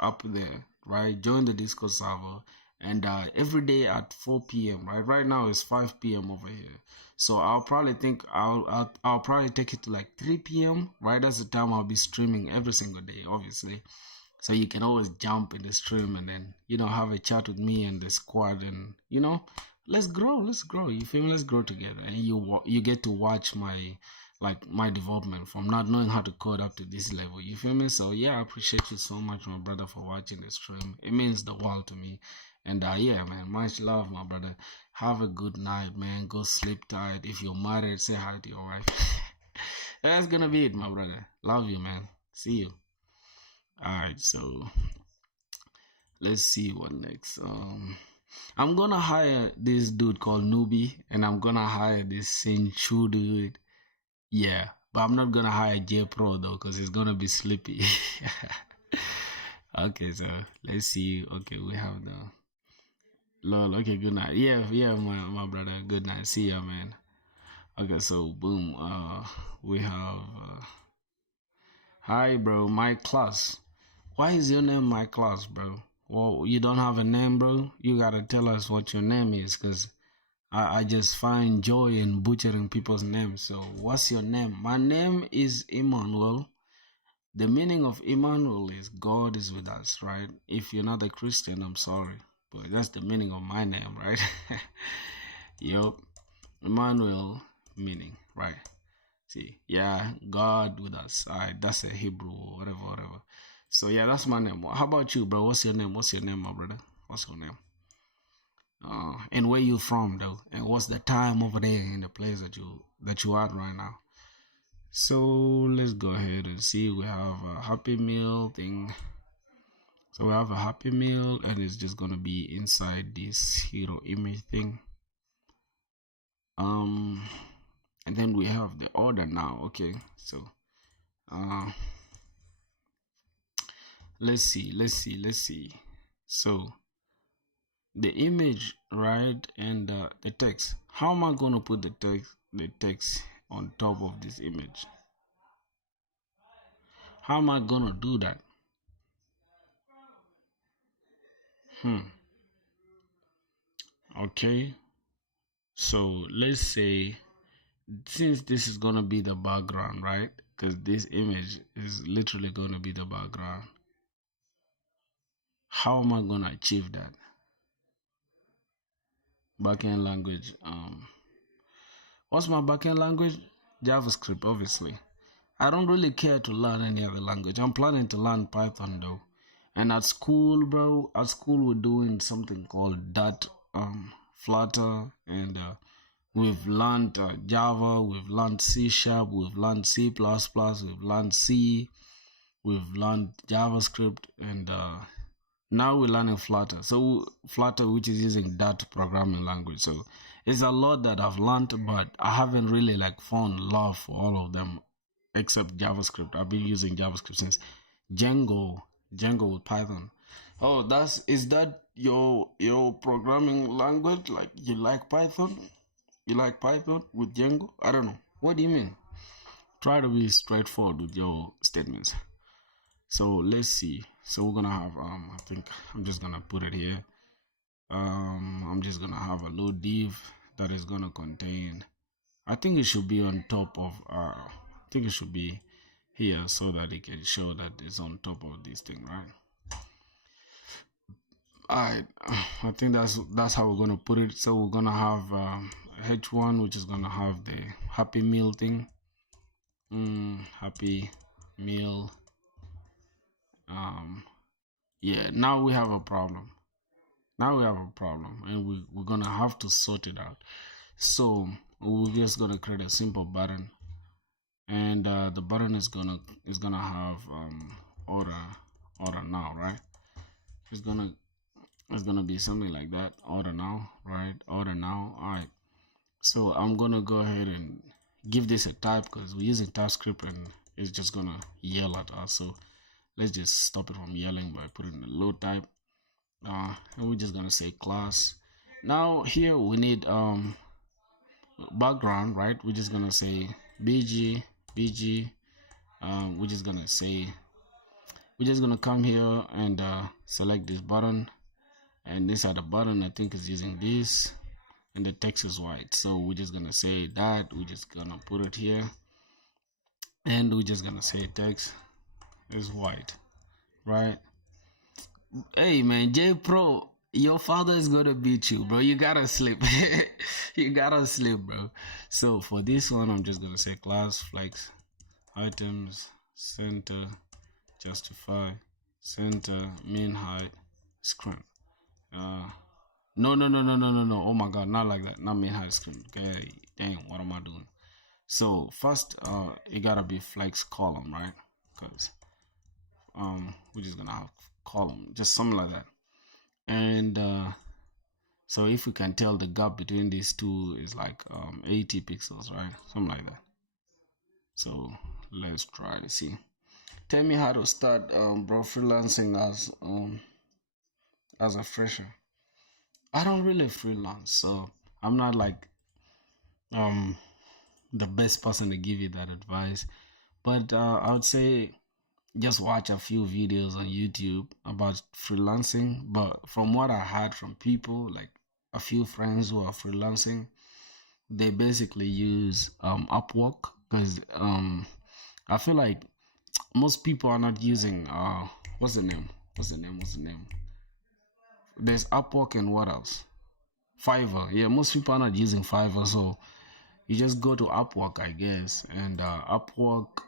up there, right? Join the Discord server. And every day at 4 p.m. Right now it's 5 p.m. over here. So I'll probably think I'll probably take it to like 3 p.m. Right, that's the time I'll be streaming every single day, obviously. So you can always jump in the stream and then have a chat with me and the squad, and let's grow. You feel me? Let's grow together, and you get to watch my development from not knowing how to code up to this level. You feel me? So yeah, I appreciate you so much, my brother, for watching the stream. It means the world to me. And yeah, man, much love, my brother. Have a good night, man. Go sleep tight. If you're married, say hi to your wife. That's gonna be it, my brother. Love you, man. See you. Alright, so let's see what next. I'm gonna hire this dude called Newbie, and I'm gonna hire this Senchu dude. Yeah, but I'm not gonna hire J Pro though, because he's gonna be sleepy. Okay, so let's see. Okay, we have the lol. Okay, good night. Yeah, my brother. Good night. See ya, man. Okay, so boom. We have hi, bro. My class. Why is your name my class, bro? Well, you don't have a name, bro. You gotta tell us what your name is, cause I just find joy in butchering people's names. So, what's your name? My name is Emmanuel. The meaning of Emmanuel is God is with us, right? If you're not a Christian, I'm sorry, but that's the meaning of my name, right? Yup. Emmanuel meaning, right? See, yeah, God with us. Alright, that's a Hebrew or whatever. So yeah, that's my name. How about you, bro? What's your name? What's your name, my brother? What's your name? And where you from, though? And what's the time over there in the place that you are right now? So let's go ahead and see. We have a Happy Meal thing. So we have a Happy Meal, and it's just gonna be inside this hero image thing. And then we have the order now. Okay, so let's see. So the image, right, and the text. How am I gonna put the text on top of this image? How am I gonna do that? Okay, so let's say, since this is gonna be the background, right? Because this image is literally gonna be the background. How am I gonna achieve that? Backend language. What's my backend language? JavaScript, obviously. I don't really care to learn any other language. I'm planning to learn Python though. And at school, bro, we're doing something called Flutter, and we've learned Java, we've learned C#, we've learned C++, we've learned C, we've learned JavaScript, and now we're learning Flutter. So Flutter, which is using Dart programming language. So it's a lot that I've learned, but I haven't really like found love for all of them except JavaScript. I've been using JavaScript since Django with Python. Oh, is that your programming language? Like you like Python? You like Python with Django? I don't know. What do you mean? Try to be straightforward with your statements. So let's see. So we're gonna have I think I'm just gonna put it here. I'm just gonna have a load div that is gonna contain, I think it should be on top of I think it should be here so that it can show that it's on top of this thing, right? I think that's how we're gonna put it. So we're gonna have h1, which is gonna have the happy meal thing. Happy meal. Yeah, now we have a problem. And we're gonna have to sort it out. So we're just gonna create a simple button, and the button is gonna have order now, right? It's gonna be something like that. Order now, right? Order now. All right. So I'm gonna go ahead and give this a type because we're using TypeScript and it's just gonna yell at us. So let's just stop it from yelling by putting a load type. And we're just gonna say class. Now here we need background, right? We're just gonna say bg. We're just gonna come here and select this button, and this other button I think is using this, and the text is white. So we're just gonna say that. We're just gonna put it here, and we're just gonna say text is white, right? Hey man, J Pro, your father is gonna beat you, bro. You gotta sleep. You gotta sleep, bro. So for this one, I'm just gonna say class flex items center justify center min height screen. No. Oh my god, not like that. Not min height screen. Okay, dang, what am I doing? So first, it gotta be flex column, right? Because we're just gonna have column, just something like that. And so if we can tell, the gap between these two is like 80 pixels, right? Something like that. So let's try to see. Tell me how to start bro freelancing as a fresher. I don't really freelance, so I'm not like the best person to give you that advice, but I would say just watch a few videos on YouTube about freelancing. But from what I heard from people, like a few friends who are freelancing, they basically use Upwork because I feel like most people are not using what's the name? There's Upwork and what else? Fiverr. Yeah, most people are not using Fiverr, so you just go to Upwork, I guess, and Upwork,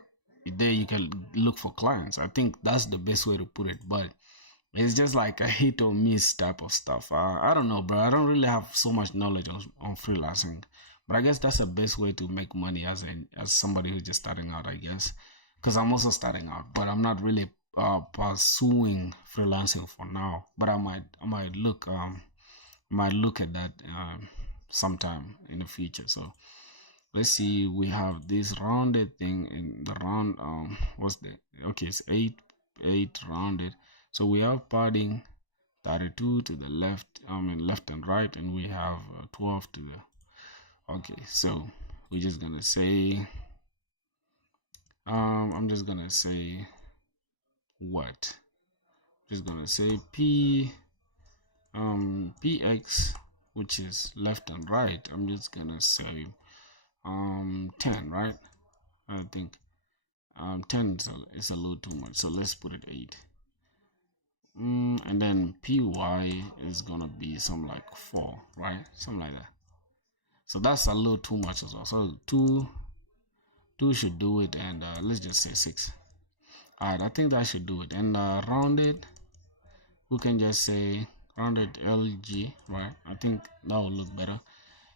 there you can look for clients. I think that's the best way to put it, but it's just like a hit or miss type of stuff. I don't know, bro. I don't really have so much knowledge on freelancing, but I guess that's the best way to make money as somebody who's just starting out, I guess, because I'm also starting out, but I'm not really pursuing freelancing for now. But I might look at that sometime in the future. So let's see, we have this rounded thing in the round. It's 8 rounded. So we have padding 32 to the left, left and right, and we have 12 to the, okay. So we're just gonna say I'm just gonna say what? Just gonna say px, which is left and right. I'm just gonna say 10, right? I think 10 is a little too much, so let's put it 8. And then py is gonna be something like 4, right? Something like that. So that's a little too much as well. So 2 should do it, and let's just say 6. Alright, I think that should do it. And rounded, we can just say rounded LG, right? I think that will look better.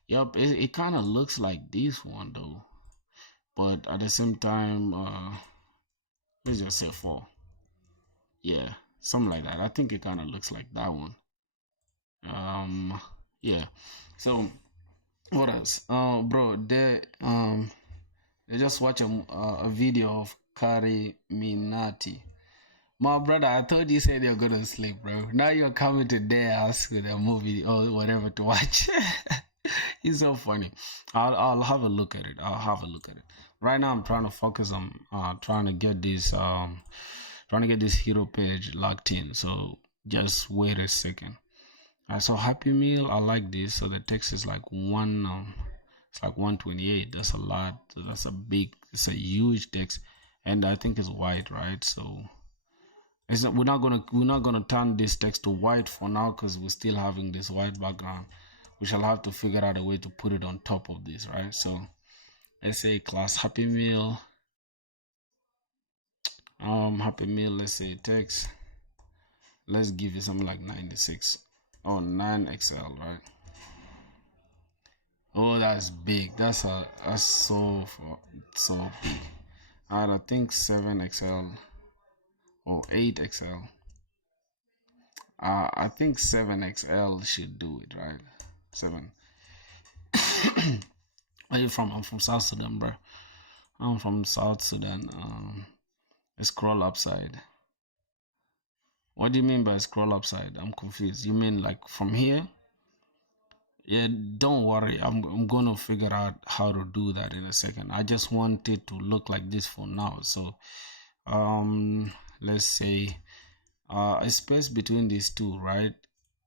Yep, it kind of looks like this one though, but at the same time, let's just say 4. Yeah, something like that. I think it kind of looks like that one. Yeah. So What else? Bro, they just watch a video of Kari Minati. My brother, I thought you said you're gonna sleep, bro. Now you're coming to dare ask with a movie or whatever to watch. It's so funny. I'll have a look at it. I'll have a look at it. Right now, I'm trying to focus on trying to get this hero page locked in. So just wait a second. I saw Happy Meal. I like this. So the text is like it's like 128. That's a lot. So that's it's a huge text, and I think it's white, right? So we're not gonna turn this text to white for now because we're still having this white background. We shall have to figure out a way to put it on top of this, right? So let's say class Happy Meal. Happy Meal. Let's say text. Let's give it something like 96 or 9XL, right? Oh, that's big. That's so big. I think 7XL or 8XL. I think 7XL should do it, right? 7. Where you from? I'm from South Sudan, bro. I'm from South Sudan. Scroll upside. What do you mean by scroll upside? I'm confused. You mean like from here? Yeah, don't worry. I'm gonna figure out how to do that in a second. I just want it to look like this for now. So, let's say, a space between these two, right?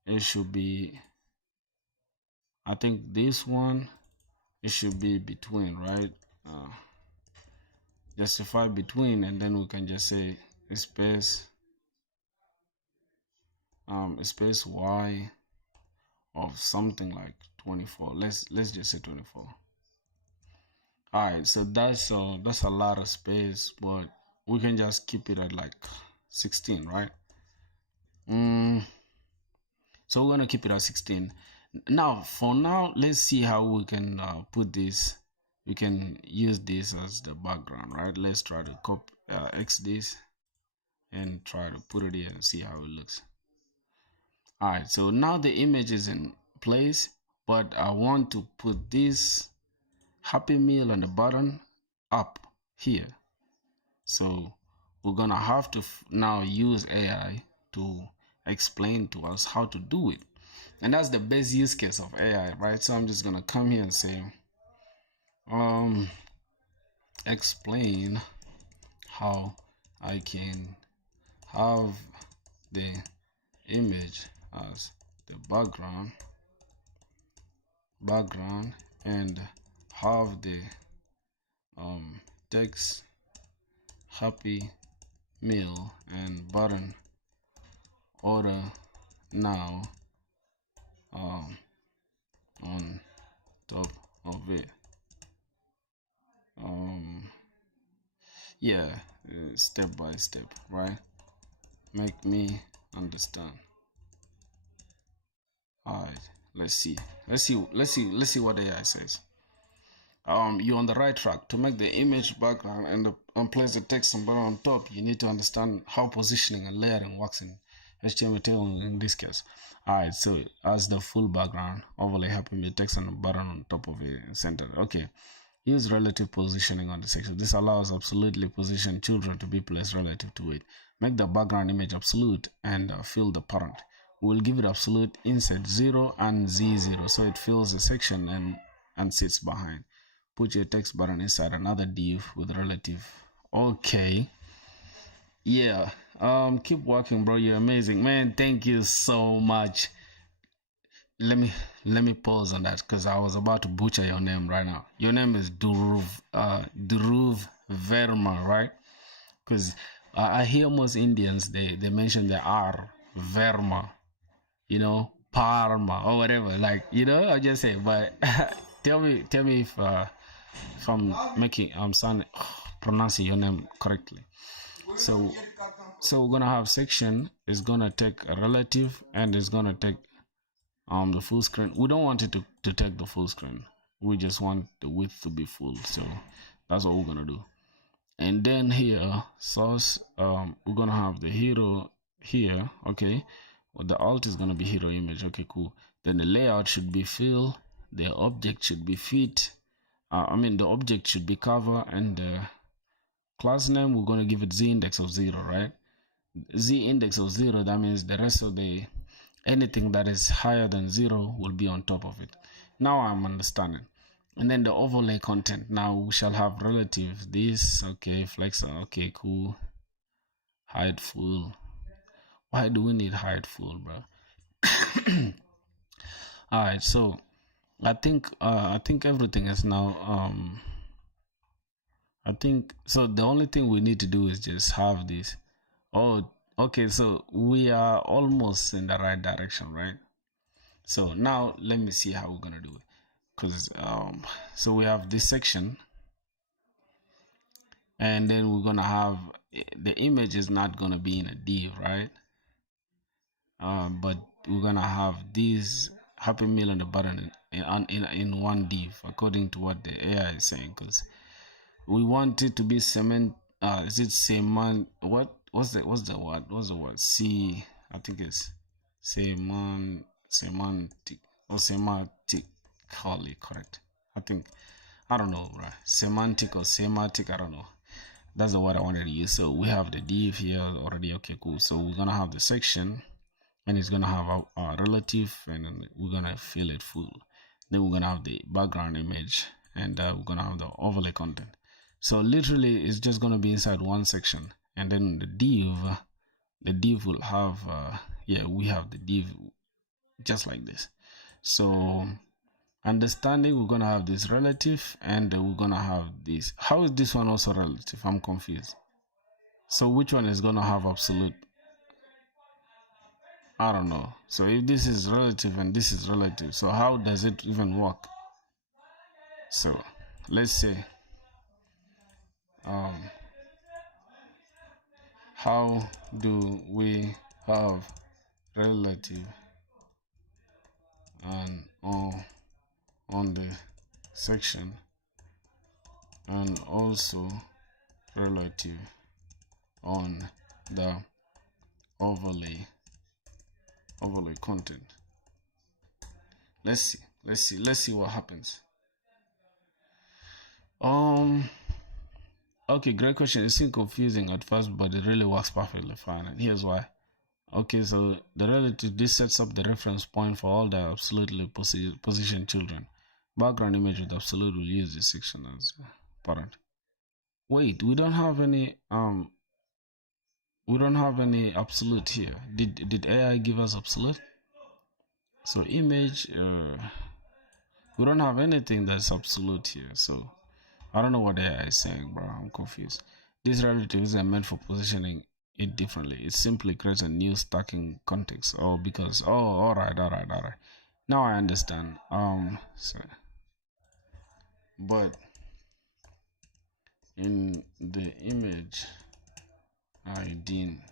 It should be. I think this one. It should be between, right? Justify between, and then we can just say space, space y of something like 24. Let's just say 24. All right, so that's a lot of space, but we can just keep it at like 16, right? So we're gonna keep it at 16. Now, for now, let's see how we can put this. We can use this as the background, right? Let's try to copy X this and try to put it here and see how it looks. All right, so now the image is in place, but I want to put this Happy Meal on the button up here. So we're gonna have to now use AI to explain to us how to do it. And that's the best use case of AI, right? So I'm just gonna come here and say, explain how I can have the image as the background and have the text Happy Meal and button order now on top of it. Yeah, step by step, right? Make me understand. All right, let's see what AI says. You're on the right track. To make the image background and place the text and button on top, you need to understand how positioning and layering works in HTML in this case. Alright, so as the full background, overlay Happy Meal text and a button on top of it center. Okay. Use relative positioning on the section. This allows absolutely positioned children to be placed relative to it. Make the background image absolute and fill the parent. We'll give it absolute insert 0 and Z0 so it fills the section and sits behind. Put your text button inside another div with relative. Okay. Yeah. Keep working, bro. You're amazing, man. Thank you so much. Let me pause on that because I was about to butcher your name right now. Your name is Duruv Verma, right? Because I hear most Indians they mention the R Verma, Parma or whatever. Like I just say. But tell me if I'm pronouncing your name correctly. So we're gonna have section is gonna take a relative and it's gonna take the full screen. We don't want it to take the full screen. We just want the width to be full. So that's what we're gonna do. And then here source, we're gonna have the hero here. Okay, well, the alt is gonna be hero image. Okay, cool. Then the layout should be fill the object should be fit. The object should be cover, and the class name, we're going to give it z index of 0, right? Z index of 0, that means the rest of the anything that is higher than 0 will be on top of it. Now I'm understanding. And then the overlay content, now we shall have relative this, okay, flex, okay, cool, hide full. Why do we need hide full, bro? All right, so I think everything is now I think so. The only thing we need to do is just have this. Oh, okay, so we are almost in the right direction, right? So now let me see how we're gonna do it, because so we have this section, and then we're gonna have the image is not gonna be in a div, right? But we're gonna have this Happy Meal and the button in one div according to what the AI is saying, because we want it to be cement. Is it semant? What's the word? What's the word? I think it's semantic or semantically correct. I don't know, right? Semantic or semantic, I don't know. That's the word I wanted to use. So we have the div here already. Okay, cool. So we're gonna have the section, and it's gonna have a relative, and then we're gonna fill it full. Then we're gonna have the background image, and we're gonna have the overlay content. So literally it's just gonna be inside one section, and then the div will have we have the div just like this. So understanding, we're gonna have this relative, and we're gonna have this. How is this one also relative? I'm confused. So which one is gonna have absolute? I don't know. So if this is relative and this is relative, so how does it even work? So let's say how do we have relative and on the section, and also relative on the overlay content? Let's see what happens. Okay, great question. It seemed confusing at first, but it really works perfectly fine, and here's why. Okay, so the relative, this sets up the reference point for all the absolutely positioned children. Background image with absolute will use this section as parent. Wait, we don't have any absolute here. Did AI give us absolute? So image, we don't have anything that's absolute here. So I don't know what AI is saying, bro. I'm confused. This relative isn't meant for positioning it differently. It simply creates a new stacking context. All right. Now I understand. But in the image, I didn't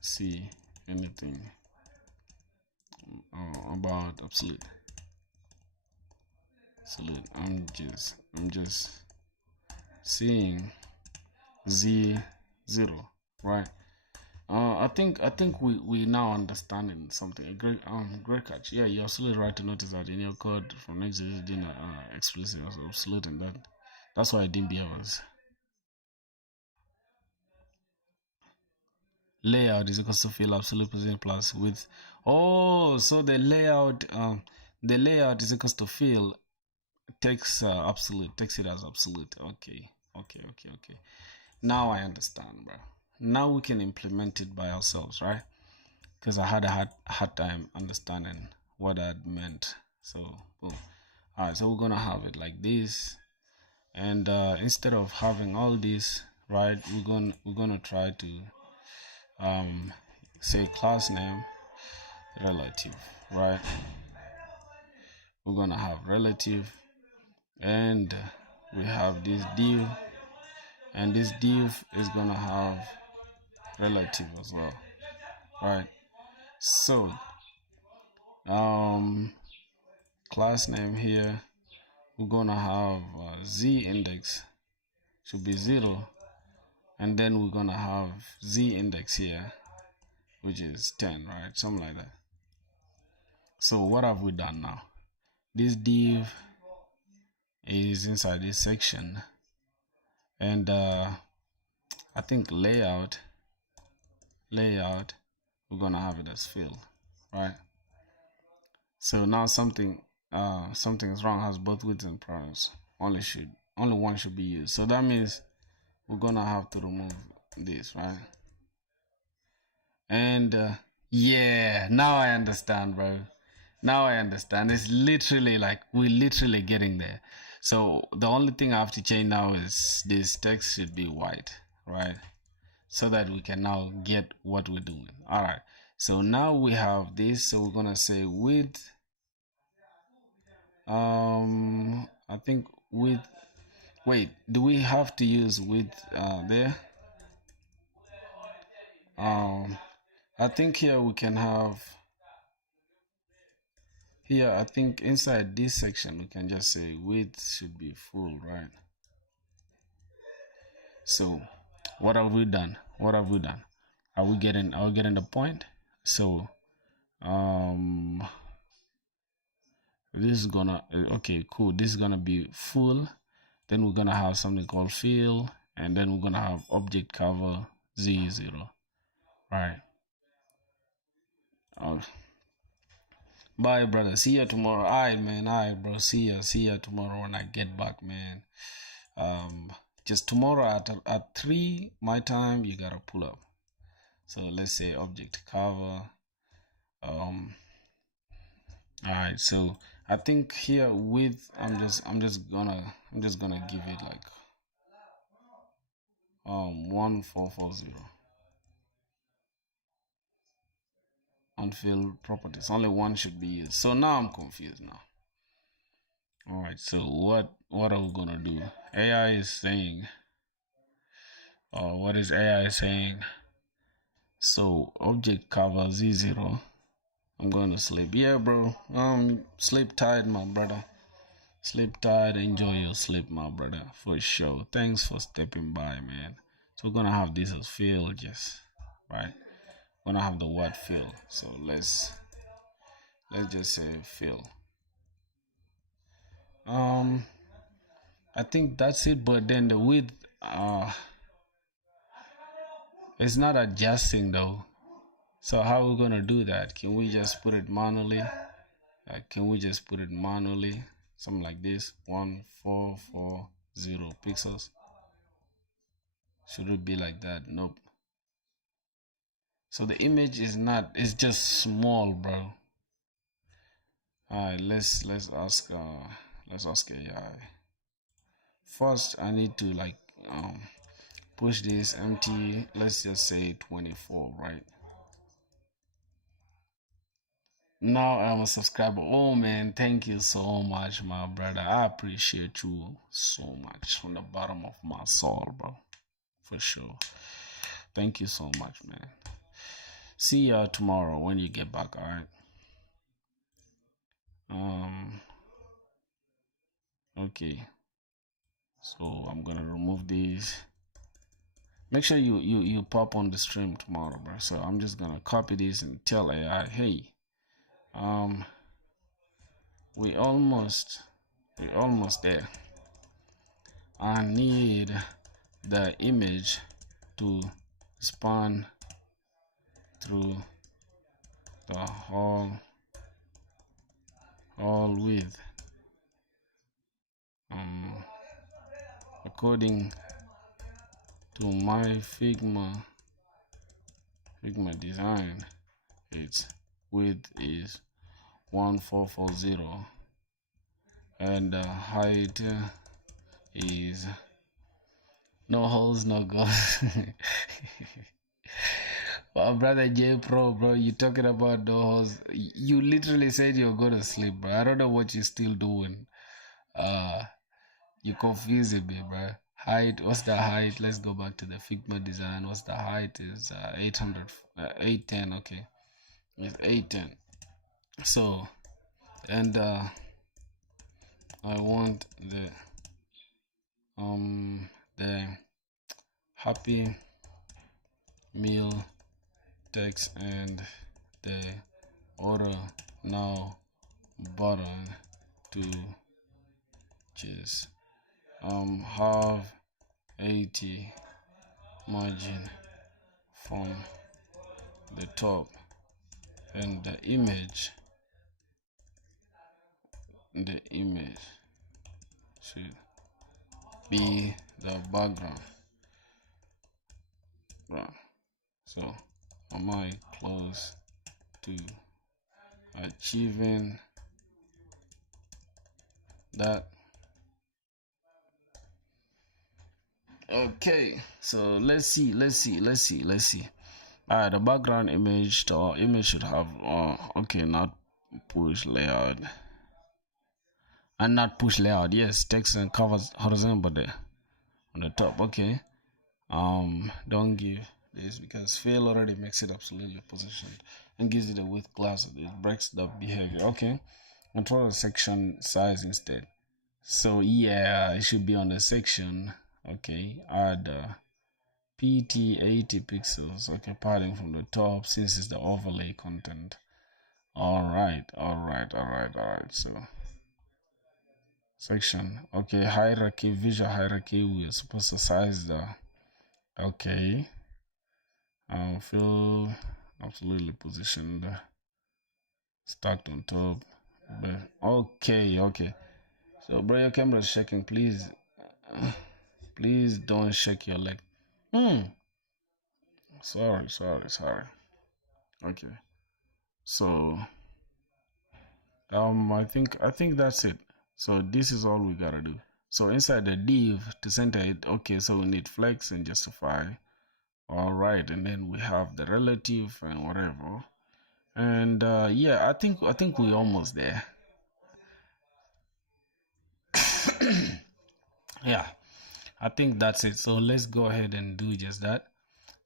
see anything about absolute. I'm just seeing Z0, right? I think we now understanding something. Great catch. Yeah, you're absolutely right to notice that in your code from next it didn't explicit as absolute, and that's why it didn't behave as layout is equals to fill absolute position plus width. Oh, so the layout is equals to fill takes takes it as absolute. Okay. Now I understand, bro. Now we can implement it by ourselves, right? Because I had a hard time understanding what that meant. So boom. All right, so we're gonna have it like this, and instead of having all this, right, we're gonna try to say class name relative, right? We're gonna have relative, and we have this div, and this div is gonna have relative as well, right? So class name here, we're gonna have z index should be 0, and then we're gonna have z index here, which is 10, right? Something like that. So what have we done now? this div is inside this section, and I think layout we're gonna have it as fill, right? So now something is wrong, has both width and params. Only one should be used. So that means we're gonna have to remove this, right? And yeah, now I understand, bro. Now I understand. It's literally like we're literally getting there. So the only thing I have to change now is this text should be white, right? So that we can now get what we're doing. All right. So now we have this. So we're gonna say width. I think width. Wait, do we have to use width there? I think here we can have. Here, I think inside this section, we can just say width should be full, right? So, what have we done? What have we done? Are we getting the point? So, this is gonna, okay, cool. This is gonna be full. Then we're gonna have something called fill, and then we're gonna have object cover Z0, right? Bye, brother. See you tomorrow. Alright, man. Alright, bro. See ya tomorrow when I get back, man. Just tomorrow at 3 my time, you gotta pull up. So let's say object cover. Alright, so I think here with I'm just gonna give it like 1440 unfilled properties. Only one should be used. So now I'm confused now. Alright, so what are we gonna do? AI is saying what is AI saying? So object cover Z0. I'm gonna sleep. Yeah, bro. Sleep tight, my brother. Sleep tight. Enjoy your sleep, my brother, for sure. Thanks for stepping by, man. So we're gonna have this as fill, just right. We're gonna have the word fill. So let's just say fill. I think that's it. But then the width, it's not adjusting though. So how are we gonna do that? Can we just put it manually? Something like this, 1440 pixels. Should it be like that? Nope. So the image is not, it's just small, bro. Alright, let's ask AI. First I need to like push this empty, let's just say 24, right? Now I'm a subscriber. Oh man, thank you so much, my brother. I appreciate you so much from the bottom of my soul, bro. For sure. Thank you so much, man. See ya tomorrow when you get back, alright? Okay. So I'm gonna remove these. Make sure you pop on the stream tomorrow, bro. So I'm just gonna copy this and tell AI, hey, we almost there. I need the image to span through the whole width. According to my Figma design, its width is 1440 and the height is no holes, no goals. Well, brother J Pro, bro, you talking about no holes? You literally said you're gonna sleep, bro. I don't know what you're still doing. You confusing me, bro. Height, what's the height? Let's go back to the Figma design. What's the height? Is 810. Okay, it's 810. So, and I want the Happy Meal text and the order now button to just have 80 margin from the top, and the image should be the background. Right. So am I close to achieving that? Okay, so let's see. All right, the background image, the image should have okay, not push layout and not push layout. Yes, text and covers horizontal, but on the top. Okay, don't give this because fill already makes it absolutely positioned and gives it a width class. It breaks the behavior. Okay, control the section size instead. So yeah, it should be on the section. Okay, add pt 80 pixels. Okay, padding from the top since it's the overlay content. All right. So section. Okay, hierarchy, visual hierarchy. We're supposed to size the. Okay, feel absolutely positioned, stacked on top. But okay. So, bro, your camera is shaking. Please don't shake your leg. Sorry. Okay. So, I think that's it. So this is all we gotta do. So inside the div to center it, okay, so we need flex and justify. All right, and then we have the relative and whatever. And yeah, I think we're almost there. Yeah, I think that's it. So let's go ahead and do just that.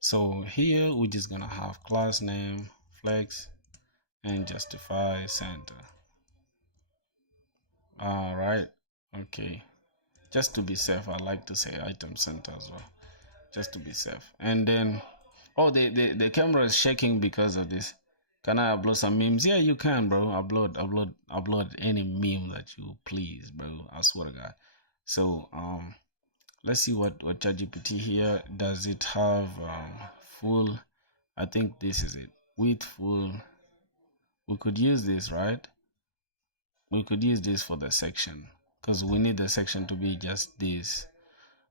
So here we're just gonna have class name, flex, and justify center. All right, okay. Just to be safe, I like to say item center as well, just to be safe. And then, oh, the camera is shaking because of this. Can I upload some memes? Yeah, you can, bro. Upload any meme that you please, bro. I swear to God. So let's see what ChatGPT here does. It have full? I think this is it. With full, we could use this, right? We could use this for the section because we need the section to be just this.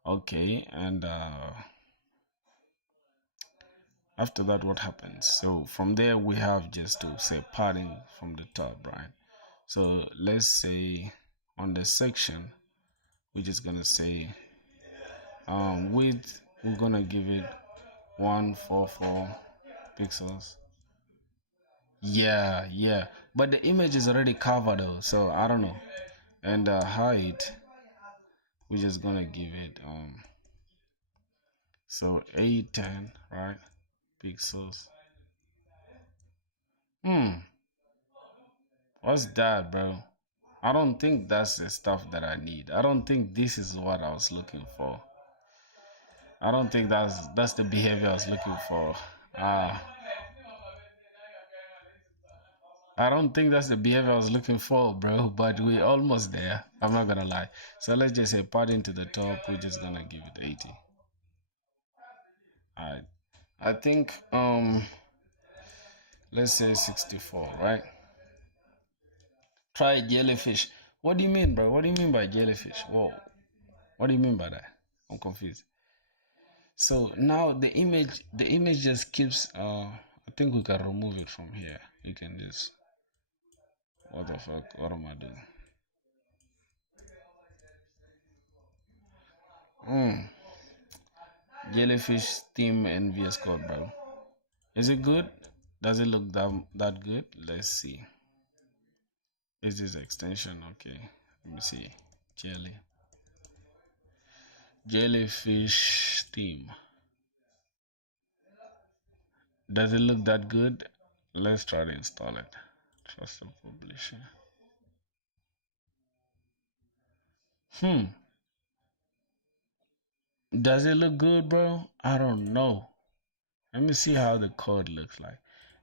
Okay, and after that, what happens? So from there, we have just to say padding from the top, right? So let's say on the section, we're just gonna say width, we're gonna give it 144 pixels. Yeah, but the image is already covered though, so I don't know. And height, we're just gonna give it so 810, right, pixels. What's that, bro? I don't think that's the stuff that I need. I don't think this is what I was looking for. I don't think that's the behavior I was looking for. Ah, I don't think that's the behavior I was looking for, bro. But we're almost there. I'm not gonna lie. So let's just say padding to the top. We're just gonna give it 80. Alright. I think let's say 64, right? Try jellyfish. What do you mean, bro? What do you mean by jellyfish? Whoa. What do you mean by that? I'm confused. So now the image just keeps I think we can remove it from here. You can just, what the fuck, what am I doing? Jellyfish theme and VS Code, bro. Is it good? Does it look that good? Let's see. Is this extension okay? Let me see. Jellyfish theme. Does it look that good? Let's try to install it. Trusted publisher. Does it look good, bro? I don't know. Let me see how the code looks like.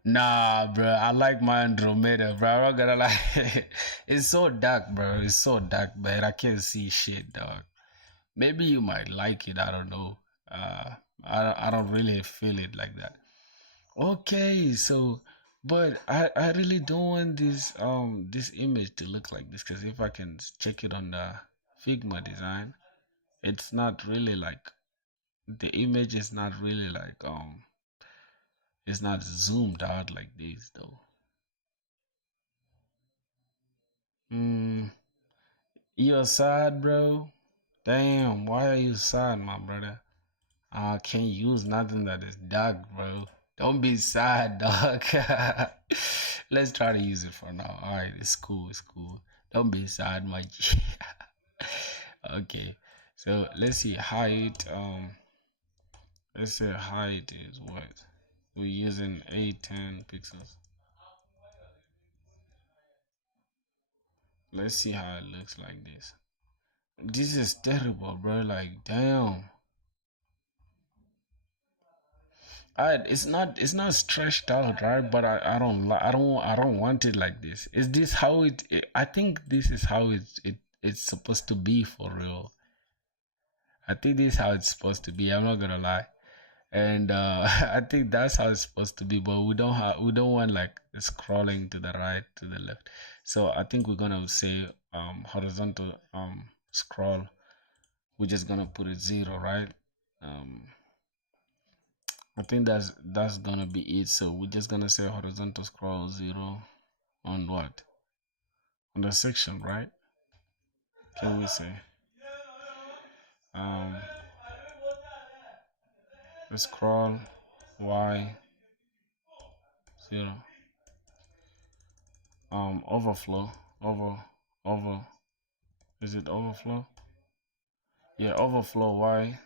Nah, bro, I like my Andromeda, bro. I'm not gonna lie. It's so dark, bro. It's so dark, man. I can't see shit, dog. Maybe you might like it. I don't know. Uh, I don't really feel it like that. Okay, so, but I really don't want this image to look like this, because if I can check it on the Figma design, it's not really like the image is not really like it's not zoomed out like this though. Hmm. You're sad, bro? Damn, why are you sad, my brother? I can't use nothing that is dark, bro. Don't be sad, dog. Let's try to use it for now. Alright, it's cool, it's cool. Don't be sad, my G. Okay. So let's see height. Let's say height is what? We're using 810 pixels. Let's see how it looks like this. This is terrible, bro. Like, damn. It's not stretched out, right? But I don't want it like this. Is this how I think this is how it's supposed to be for real. I think this is how it's supposed to be. I'm not gonna lie. And I think that's how it's supposed to be, but we don't want like scrolling to the right, to the left. So I think we're gonna say horizontal scroll. We're just gonna put it 0, right? um I think that's gonna be it. So we're just gonna say horizontal scroll 0 on what? On the section, right? Can we say um scroll y 0 overflow over is it overflow? Yeah, overflow y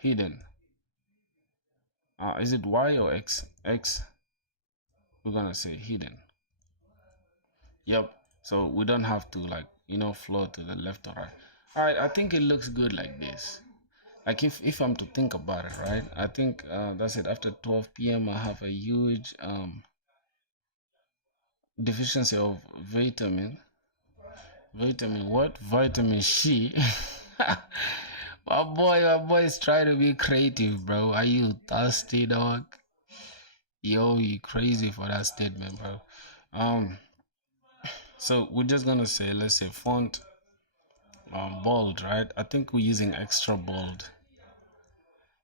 hidden. Is it y or x? We're gonna say hidden. Yep. So we don't have to like flow to the left or right. All right, I think it looks good like this. Like if I'm to think about it, right? I think that's it. After 12 p.m., I have a huge deficiency of vitamin what? Vitamin C. My boy is trying to be creative, bro. Are you thirsty, dog? Yo, you crazy for that statement, bro. Um, so we're just gonna say, let's say font bold, right? I think we're using extra bold.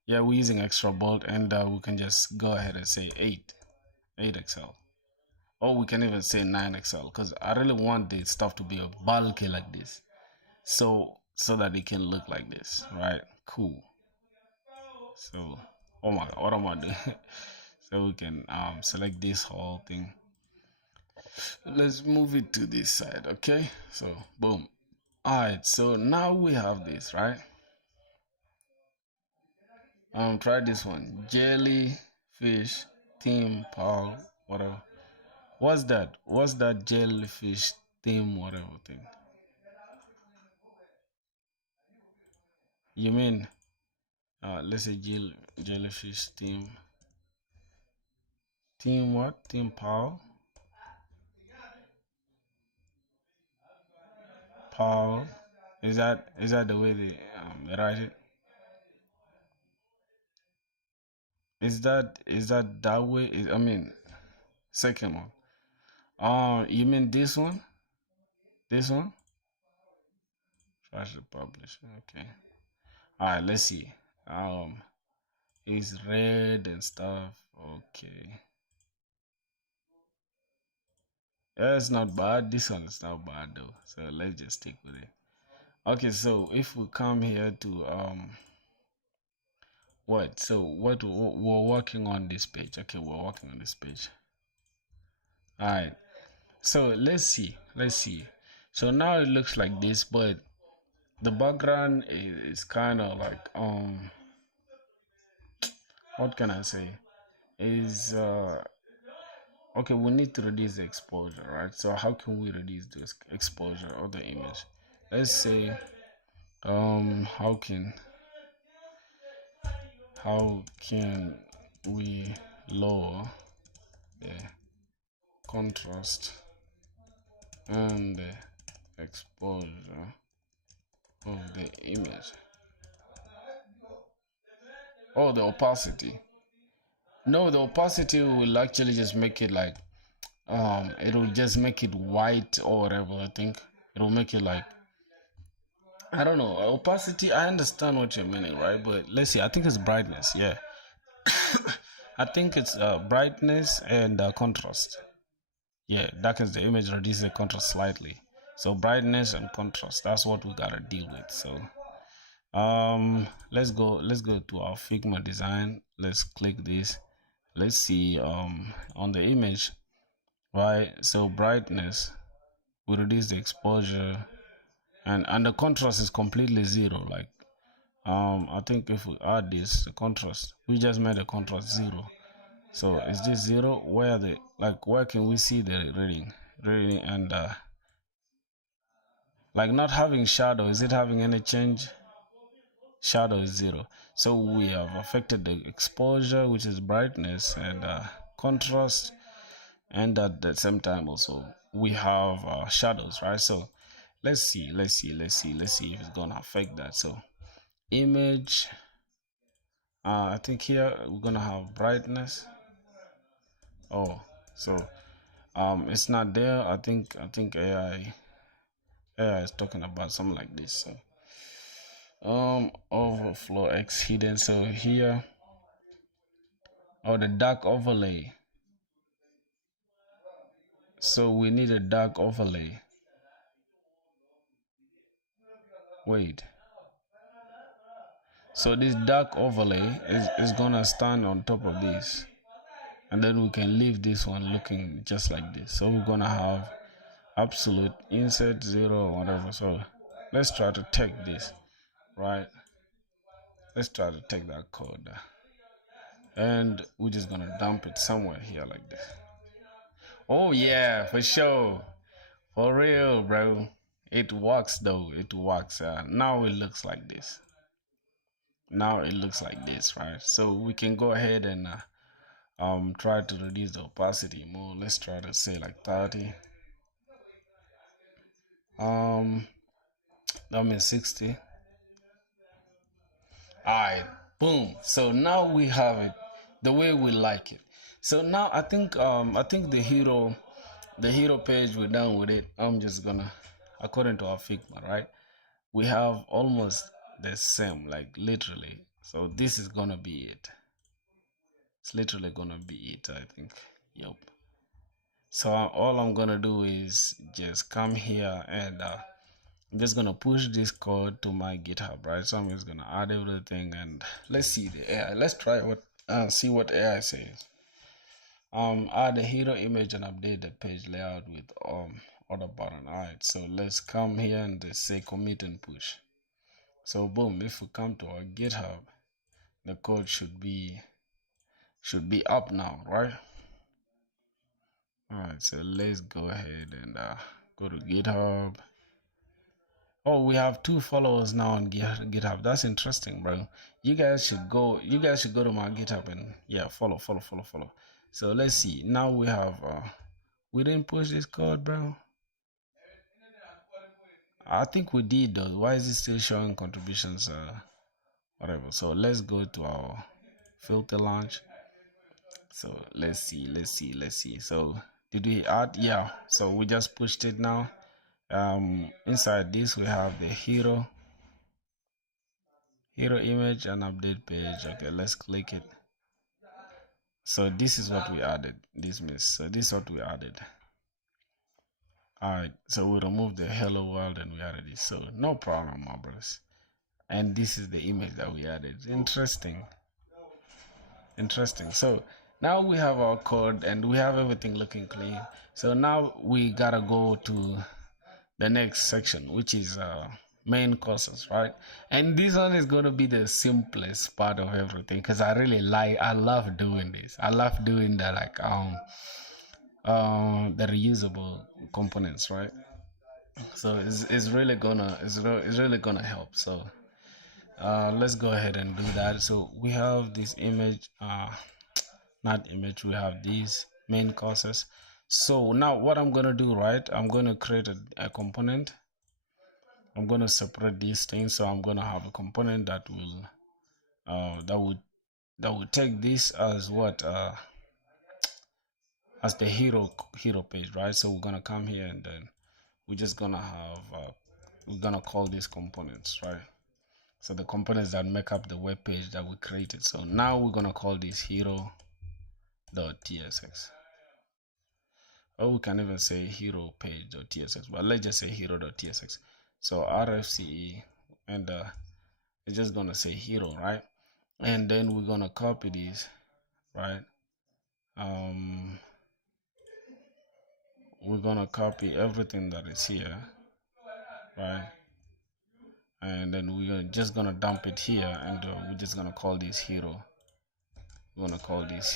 Yeah, we're using extra bold, and we can just go ahead and say 8 XL. Or we can even say 9 XL, because I really want the stuff to be a bulky like this. So that it can look like this, right? Cool. So, oh my god, what am I doing? So we can select this whole thing. Let's move it to this side, okay? So boom. Alright, so now we have this, right? Try this one. Jellyfish theme Paul whatever. What's that? What's that jellyfish theme whatever thing? You mean let's say jellyfish theme what? Theme Paul? Paul. Is that the way they write it? Is that way? I mean, second one. You mean this one? This one? Try to publish. Okay. All right. Let's see. It's red and stuff. Okay. Yeah, it's not bad. This one is not bad though. So let's just stick with it. Okay. So if we come here to what? So what we're working on this page. Okay, we're working on this page. All right. So let's see. Let's see. So now it looks like this, but the background is kind of like what can I say? Is okay, we need to reduce the exposure, right? So how can we reduce this exposure of the image? Let's say how can we lower the contrast and the exposure of the image. Oh, the opacity. No, the opacity will actually just make it like it'll just make it white or whatever. I think it'll make it like, I don't know, opacity. I understand what you're meaning, right? But let's see. I think it's brightness. Yeah, I think it's brightness and contrast. Yeah, darkens the image, reduces the contrast slightly. So brightness and contrast. That's what we gotta deal with. So let's go to our Figma design. Let's click this. Let's see on the image, right? So brightness, we reduce the exposure, and the contrast is completely zero. Like I think if we add this, the contrast, we just made the contrast zero. So is this zero? Where the, like, where can we see the reading and like not having shadow? Is it having any change? Shadow is zero. So we have affected the exposure, which is brightness, and contrast, and at the same time also we have shadows, right? So let's see if it's gonna affect that. So image, I think here we're gonna have brightness. Oh, so it's not there. I think AI is talking about something like this. So overflow X hidden. So here, oh, the dark overlay. So we need a dark overlay. Wait. So this dark overlay is gonna stand on top of this, and then we can leave this one looking just like this. So we're gonna have absolute insert zero or whatever. So let's try to take this, right? Let's try to take that code, and we're just gonna dump it somewhere here like this. Oh yeah, for sure, for real, bro. It works though. It works. Now it looks like this. Now it looks like this, right? So we can go ahead and try to reduce the opacity more. Let's try to say like 30. That means 60. Alright, boom. So now we have it the way we like it. So now I think the hero page, we're done with it. I'm just gonna, according to our Figma, right? We have almost the same, like literally. So this is gonna be it. It's literally gonna be it, I think. Yep. So all I'm gonna do is just come here and I'm just gonna push this code to my GitHub, right? So I'm just gonna add everything and let's see the AI. Let's try what see what AI says. Add a hero image and update the page layout with other button. Alright, so let's come here and just say commit and push. So boom, if we come to our GitHub, the code should be up now, right? Alright, so let's go ahead and go to GitHub. Oh, we have 2 followers now on GitHub. That's interesting, bro. You guys should go to my GitHub and yeah, follow. So let's see. Now we have we didn't push this code, bro. I think we did though. Why is it still showing contributions? Whatever. So let's go to our filter launch. So let's see. So did we add? Yeah. So we just pushed it now. Inside this we have the hero image and update page. Okay, let's click it. So this is what we added. So this is what we added. Alright, so we removed the hello world and we added it. So no problem, my brothers. And this is the image that we added. Interesting. So now we have our code and we have everything looking clean. So now we gotta go to the next section, which is main courses, right? And this one is going to be the simplest part of everything because I love doing this. I love doing the like the reusable components, right? So it's really gonna help. So let's go ahead and do that. So we have this image, not image, we have this main courses. So now what I'm gonna do, right, I'm gonna create a component. I'm gonna separate these things. So I'm gonna have a component that will that would take this as what as the hero page, right? So we're gonna come here and then we're just gonna have we're gonna call these components, right? So the components that make up the web page that we created. So now we're gonna call this hero.tsx, or we can even say hero page.tsx, but let's just say hero.tsx. So rfce, and it's just gonna say hero, right? And then we're gonna copy these, right? We're gonna copy everything that is here, right? And then we're just gonna dump it here, and we're just gonna call this hero. We're gonna call this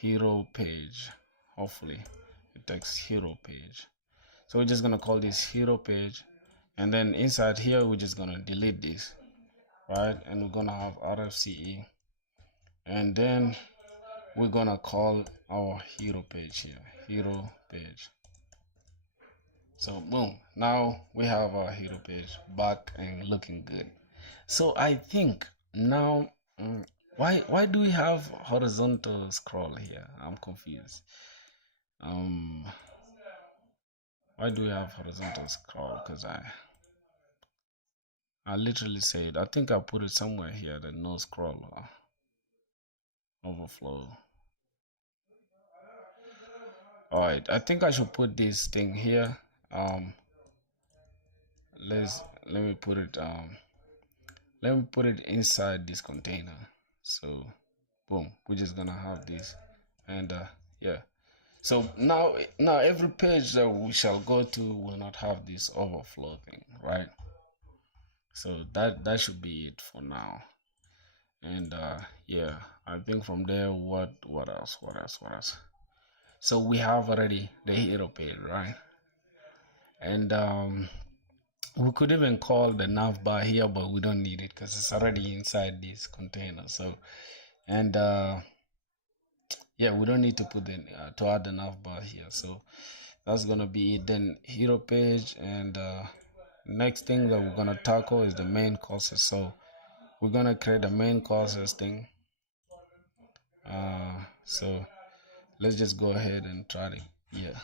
hero page. Hopefully it takes hero page. So we're just gonna call this hero page, and then inside here we're just gonna delete this, right? And we're gonna have rfce, and then we're gonna call our hero page here, hero page. So boom, now we have our hero page back and looking good. So I think now why do we have horizontal scroll here? I'm confused. Why do we have horizontal scroll? Because I literally said, I think I put it somewhere here, that no scroll overflow. All right, I think I should put this thing here. Let me put it inside this container. So boom, we're just gonna have this, and yeah. So now every page that we shall go to will not have this overflow thing, right? So that should be it for now. And yeah, I think from there, what else? So we have already the hero page, right? And we could even call the nav bar here, but we don't need it because it's already inside this container. So, and yeah, we don't need to put to add the nav bar here. So that's gonna be it. Then hero page, and next thing that we're gonna tackle is the main courses. So we're gonna create a main courses thing. So let's just go ahead and try it. Yeah.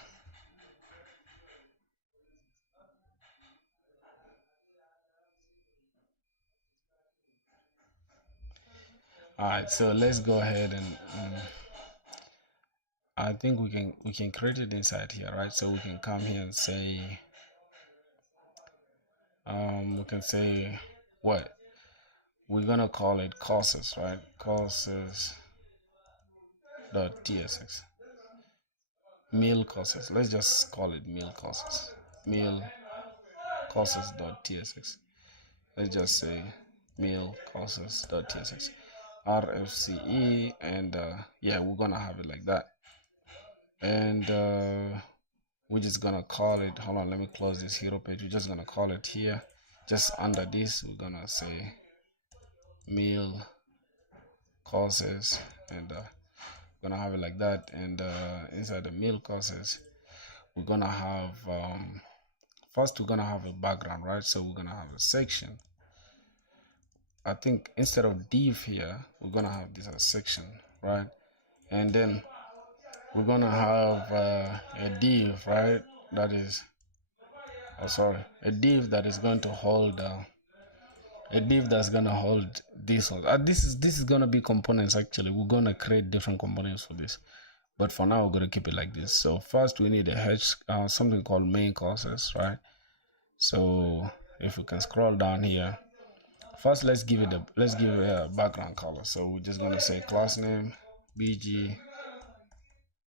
All right, so let's go ahead and I think we can create it inside here, right? So we can come here and say we can say what we're gonna call it courses, right? Courses.tsx, meal courses. Let's just call it meal courses. Meal courses.tsx. Let's just say meal courses.tsx, rfce, and yeah, we're gonna have it like that. And we're just gonna call it, hold on, let me close this hero page. We're just gonna call it here, just under this we're gonna say meal courses, and we're gonna have it like that. And inside the meal courses we're gonna have first we're gonna have a background, right? So we're gonna have a section. I think instead of div here we're gonna have this as section, right? And then we're gonna have a div, right? That is a div that is going to hold a div that's gonna hold this one. This is gonna be components. Actually, we're gonna create different components for this, but for now we're gonna keep it like this. So first we need a something called main courses, right? So if we can scroll down here, first let's give it a background color. So we're just gonna say class name bg,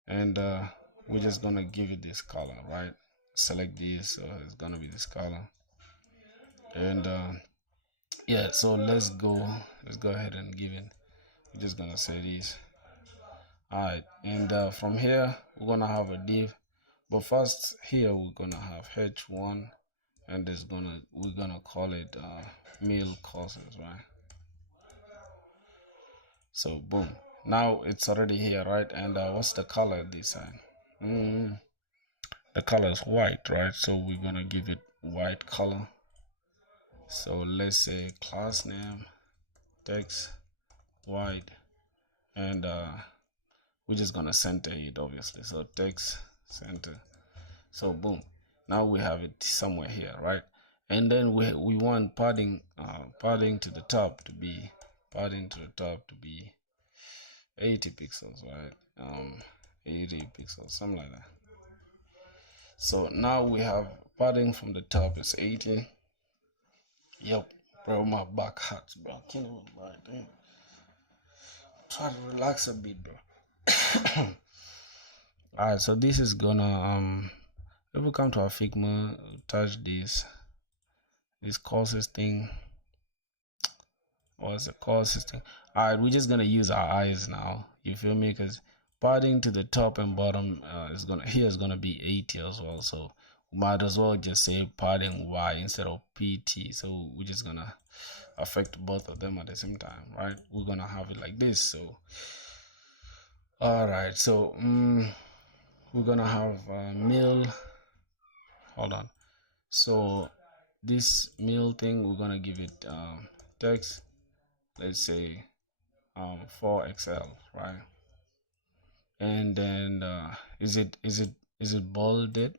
and we're just gonna give it this color, right? Select this, so it's gonna be this color. And yeah, so let's go ahead and give it, we're just gonna say this. All right, and from here we're gonna have a div, but first here we're gonna have h1, and we're gonna call it meal courses, right? So boom, now it's already here, right? And what's the color this time? The color is white, right? So we're gonna give it white color. So let's say class name text white, and we're just gonna center it, obviously. So text center. So boom, now we have it somewhere here, right? And then we want padding to the top to be 80 pixels, right? 80 pixels, something like that. So now we have padding from the top is 80. Yep, bro, my back hurts, bro. I can't even lie. Damn. Try to relax a bit, bro. Alright, so this is gonna if we come to our Figma, touch this courses thing. What's the courses thing? Alright, we're just gonna use our eyes now. You feel me? Because padding to the top and bottom is gonna be 80 as well. So we might as well just say padding Y instead of PT. So we're just gonna affect both of them at the same time, right? We're gonna have it like this. So alright, so we're gonna have mill. Hold on. So this mill thing, we're gonna give it text. Let's say 4XL, right? And then is it bolded?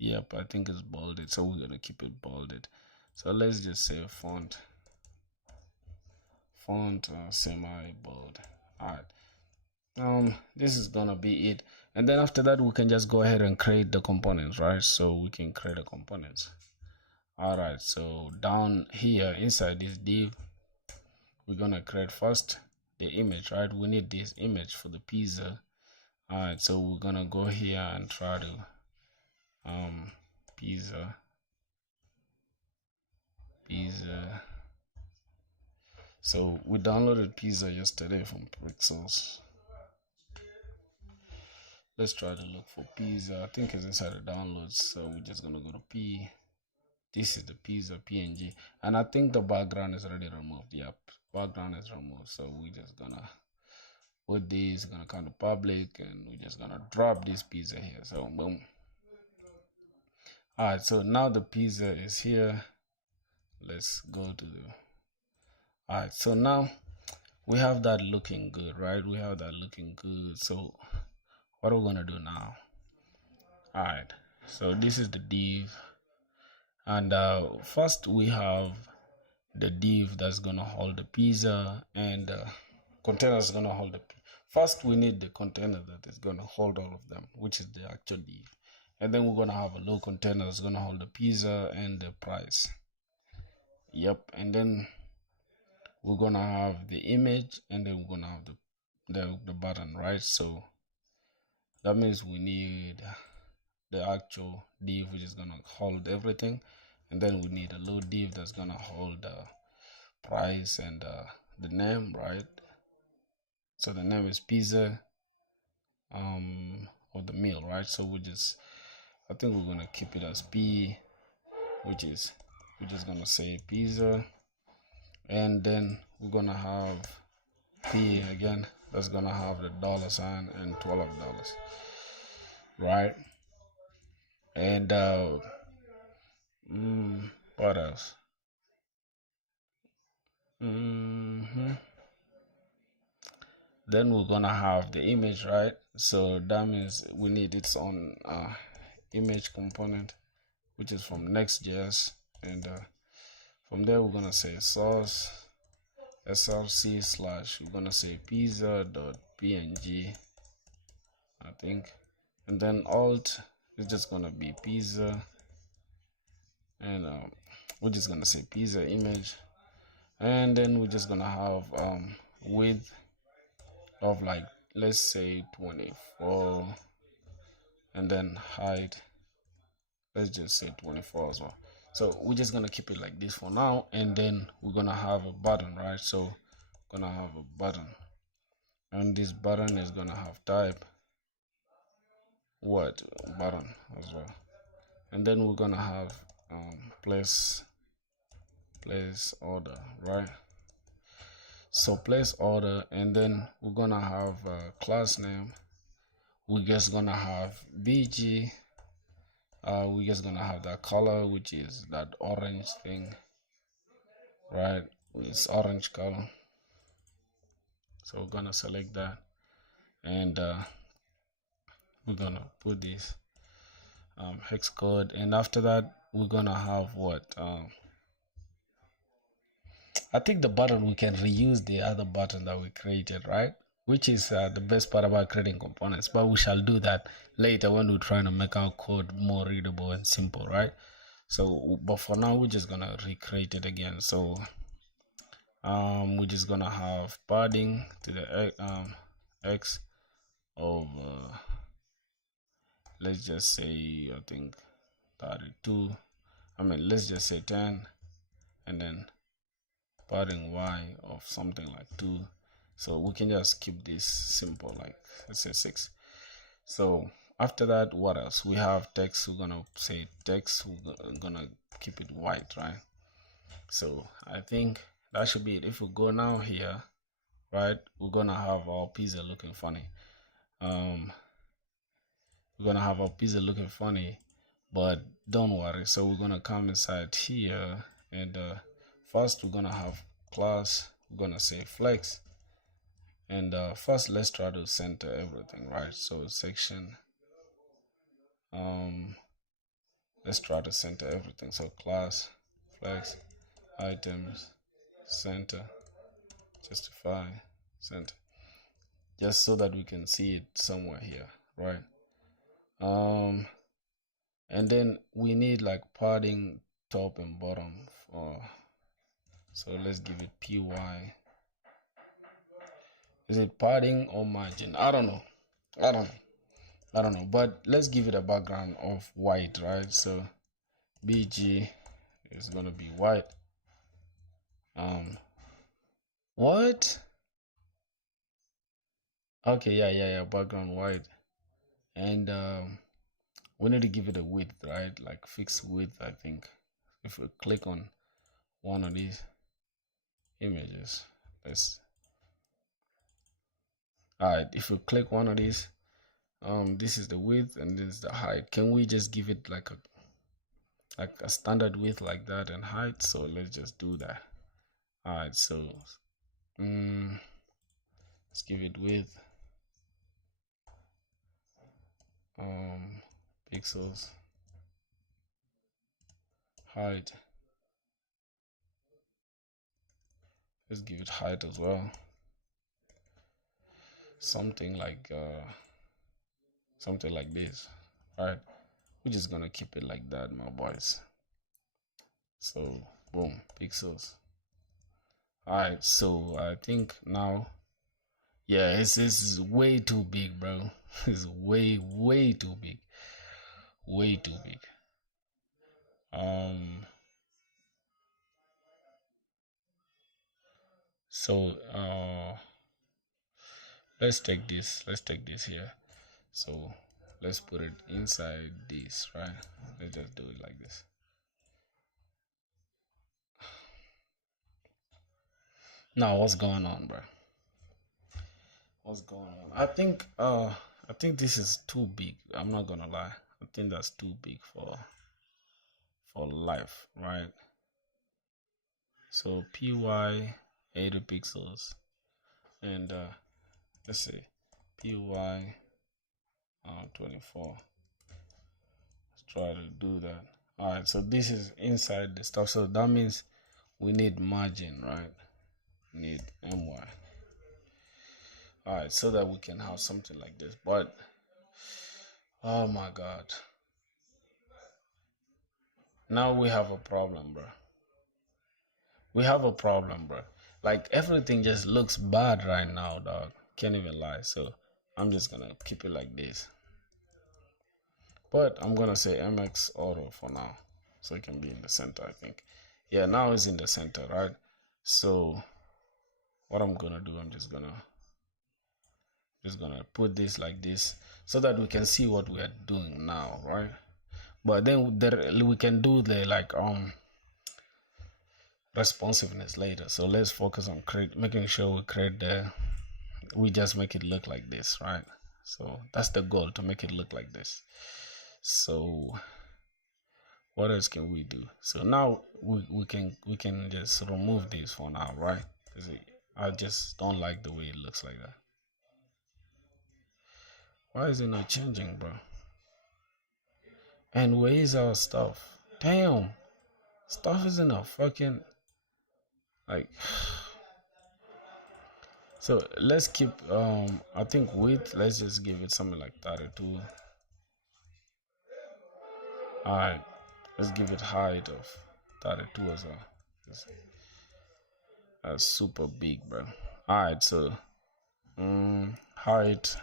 Yep, I think it's bolded, so we're gonna keep it bolded. So let's just say font semi bold. All right, this is gonna be it, and then after that we can just go ahead and create the components, right? So we can create the components. All right, so down here inside this div, we're gonna create first the image, right? We need this image for the pizza. All right, so we're gonna go here and try to pizza. So we downloaded pizza yesterday from Pixels. Let's try to look for pizza. I think it's inside the downloads, so we're just gonna go to P. This is the pizza PNG, and I think the background is already removed. Yep, background is removed, so we're just gonna put this, gonna come to public, and we're just gonna drop this pizza here. So boom. All right, so now the pizza is here. Let's go to the. All right, so now we have that looking good, right? We have that looking good. So what are we gonna do now? All right, so this is the div, and first we have the div that's gonna hold the pizza, and container is gonna hold the. First, we need the container that is gonna hold all of them, which is the actual div, and then we're gonna have a low container that's gonna hold the pizza and the price. Yep, and then we're gonna have the image, and then we're gonna have the button, right? So that means we need the actual div, which is gonna hold everything, and then we need a low div that's gonna hold the price and the name, right? So the name is pizza of the meal, right? So I think we're gonna keep it as P, which is we're just gonna say pizza, and then we're gonna have P again, that's gonna have the $sign and $12, right? And what else? Then we're gonna have the image, right? So that means we need its own image component, which is from Next.js, and from there we're gonna say source src slash, we're gonna say pizza.png, I think, and then alt is just gonna be pizza, and we're just gonna say pizza image, and then we're just gonna have width of, like, let's say 24, and then height, let's just say 24 as well. So we're just gonna keep it like this for now, and then we're gonna have a button, right? So gonna have a button, and this button is gonna have type what button as well, and then we're gonna have place order, right? So place order, and then we're gonna have a class name. We're just gonna have bg. We're just gonna have that color, which is that orange thing, right? It's orange color. So we're gonna select that, and we're gonna put this hex code, and after that we're gonna have what I think the button, we can reuse the other button that we created, right? Which is the best part about creating components, but we shall do that later when we're trying to make our code more readable and simple, right? So but for now we're just gonna recreate it again. So we're just gonna have padding to the x of let's just say, I think 32, let's just say 10, and then padding y of something like 2. So we can just keep this simple, like let's say 6. So after that, what else? We have text. We're gonna say text, we're gonna keep it white, right? So I think that should be it. If we go now here, right, we're gonna have our pizza looking funny. We're gonna have our pizza looking funny, but don't worry. So we're gonna come inside here, and first we're gonna have class. We're gonna say flex, and first let's try to center everything, right? So section, let's try to center everything. So class, flex, items, center, justify, center, just so that we can see it somewhere here, right? And then we need like padding top and bottom for, so let's give it py. Is it padding or margin? I don't know, but let's give it a background of white, right? So bg is gonna be white. What? Okay, yeah, background white. And we need to give it a width, right? Like fixed width. I think if we click on one of these images, alright, if we click one of these, this is the width and this is the height. Can we just give it like a standard width like that and height? So let's just do that. Alright, so let's give it width, pixels, height. Let's give it height as well, something like this. Right, we're just gonna keep it like that, my boys. So boom, pixels. Alright, so I think now, yeah, this is way too big, bro. It's way too big, way too big. So let's take this here. So let's put it inside this, right? Let's just do it like this. Now what's going on, bro? What's going on? I think this is too big. I'm not gonna lie. I think that's too big for life, right? So py 80 pixels, and let's see, py 24. Let's try to do that. Alright, so this is inside the stuff, so that means we need margin, right? Need my. Alright, so that we can have something like this. But oh my god, now we have a problem, bro. Like everything just looks bad right now, dog. Can't even lie. So I'm just gonna keep it like this, but I'm gonna say mx auto for now, so it can be in the center. I think, yeah, now it's in the center, right? So what I'm gonna do, I'm just gonna put this like this so that we can see what we are doing now, right? But then we can do the like responsiveness later. So let's focus on making sure we just make it look like this, right? So that's the goal, to make it look like this. So what else can we do? So now we can just remove this for now, right? I just don't like the way it looks like that. Why is it not changing, bro? And where is our stuff? Damn, stuff is in a fucking like. So let's keep I think width, let's just give it something like 32. Alright, let's give it height of 32 as well. That's super big, bro. Alright, so height,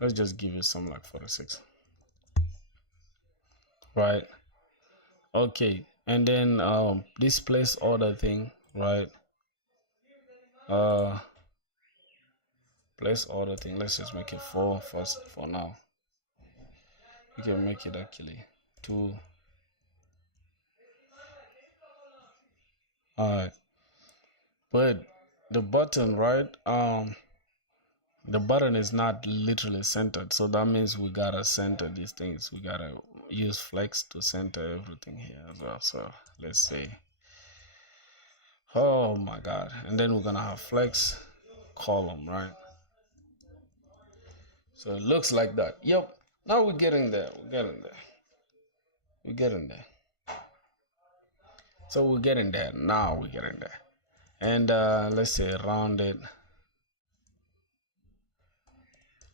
let's just give it something like 46. Right. Okay, and then this place order thing, right? Place order thing, let's just make it 4 first for now. We can make it actually 2. Alright, but the button, right? The button is not literally centered, so that means we gotta center these things. We gotta use flex to center everything here as well. So let's say, oh my god, and then we're gonna have flex column, right? So it looks like that. Yep, now we're getting there. We're getting there. So we're getting there. Now we're getting there. And let's say rounded.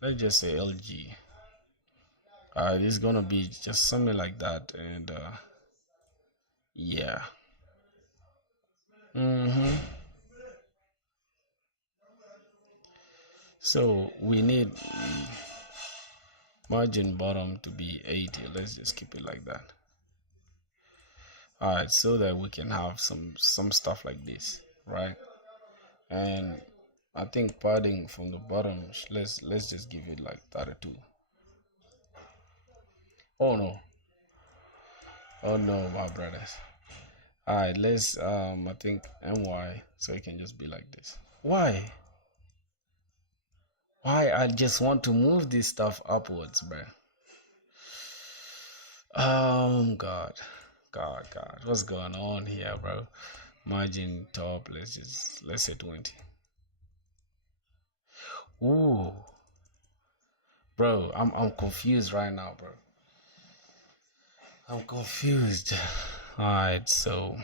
Let's just say LG. It's gonna be just something like that. And yeah. So we need margin bottom to be 80. Let's just keep it like that. Alright, so that we can have some stuff like this, right? And I think padding from the bottom, let's just give it like 32. Oh no, my brothers. Alright, let's I think MY, so it can just be like this. Why I just want to move this stuff upwards, bro? God, what's going on here, bro? Margin top, let's say 20. Ooh, bro, I'm confused right now, bro. I'm confused. Alright, so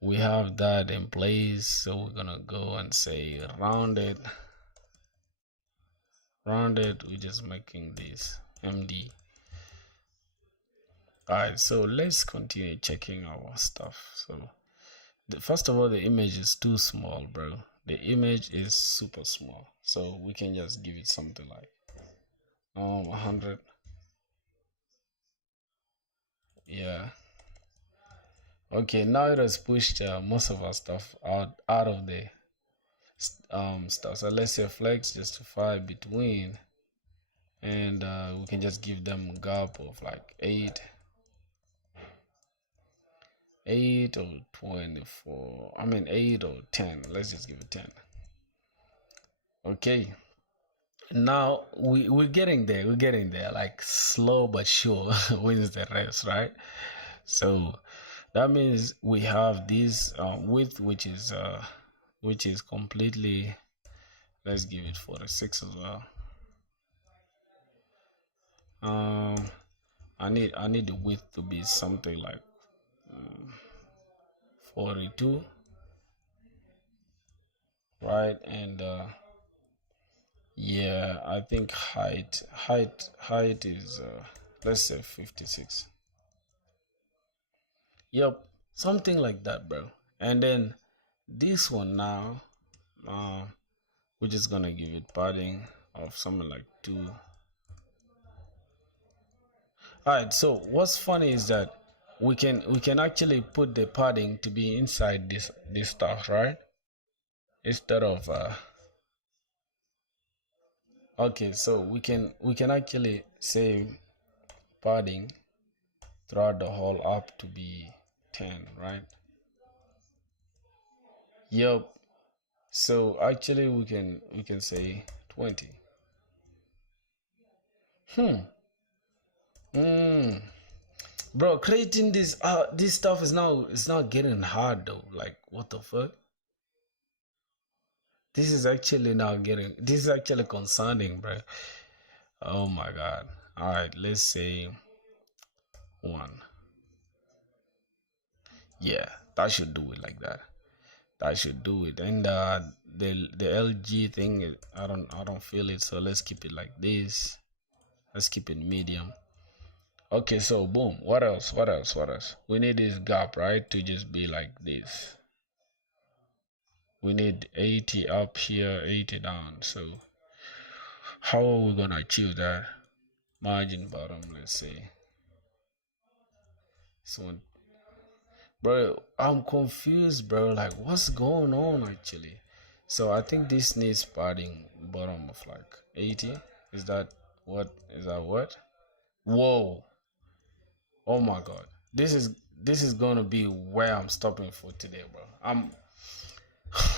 we have that in place, so we're gonna go and say rounded. We're just making this MD. Alright, so let's continue checking our stuff. So first of all, the image is too small, bro. The image is super small, so we can just give it something like 100. Yeah. Okay, now it has pushed most of our stuff out of the stuff. So let's say flex justify between, and we can just give them a gap of like 8 or 24. I mean 8 or 10. Let's just give it 10. Okay. Now we're getting there. Like slow but sure wins the race, right? So that means we have this width, which is completely, let's give it 46 as well. I need the width to be something like 42, right? And yeah, I think height is let's say 56. Yep, something like that, bro. And then this one now, we're just gonna give it padding of something like 2. Alright, so what's funny is that we can actually put the padding to be inside this stuff, right? Instead of okay, so we can actually say padding throughout the whole up to be 10, right? Yep. So actually we can say 20. Hmm. Hmm. Bro, creating this stuff is now getting hard though. Like what the fuck? This is actually concerning, bro. Oh my god. Alright, let's say one. Yeah, that should do it like that. That should do it. And the LG thing I don't feel it, so let's keep it like this. Let's keep it medium. Okay, so boom. What else? What else? What else? We need this gap, right? To just be like this. We need 80 up here, 80 down. So how are we gonna achieve that? Margin bottom, let's say. So bro, I'm confused, bro. Like what's going on actually? So I think this needs padding bottom of like 80. Is that what? Is that what? Whoa. Oh my god. This is gonna be where I'm stopping for today, bro.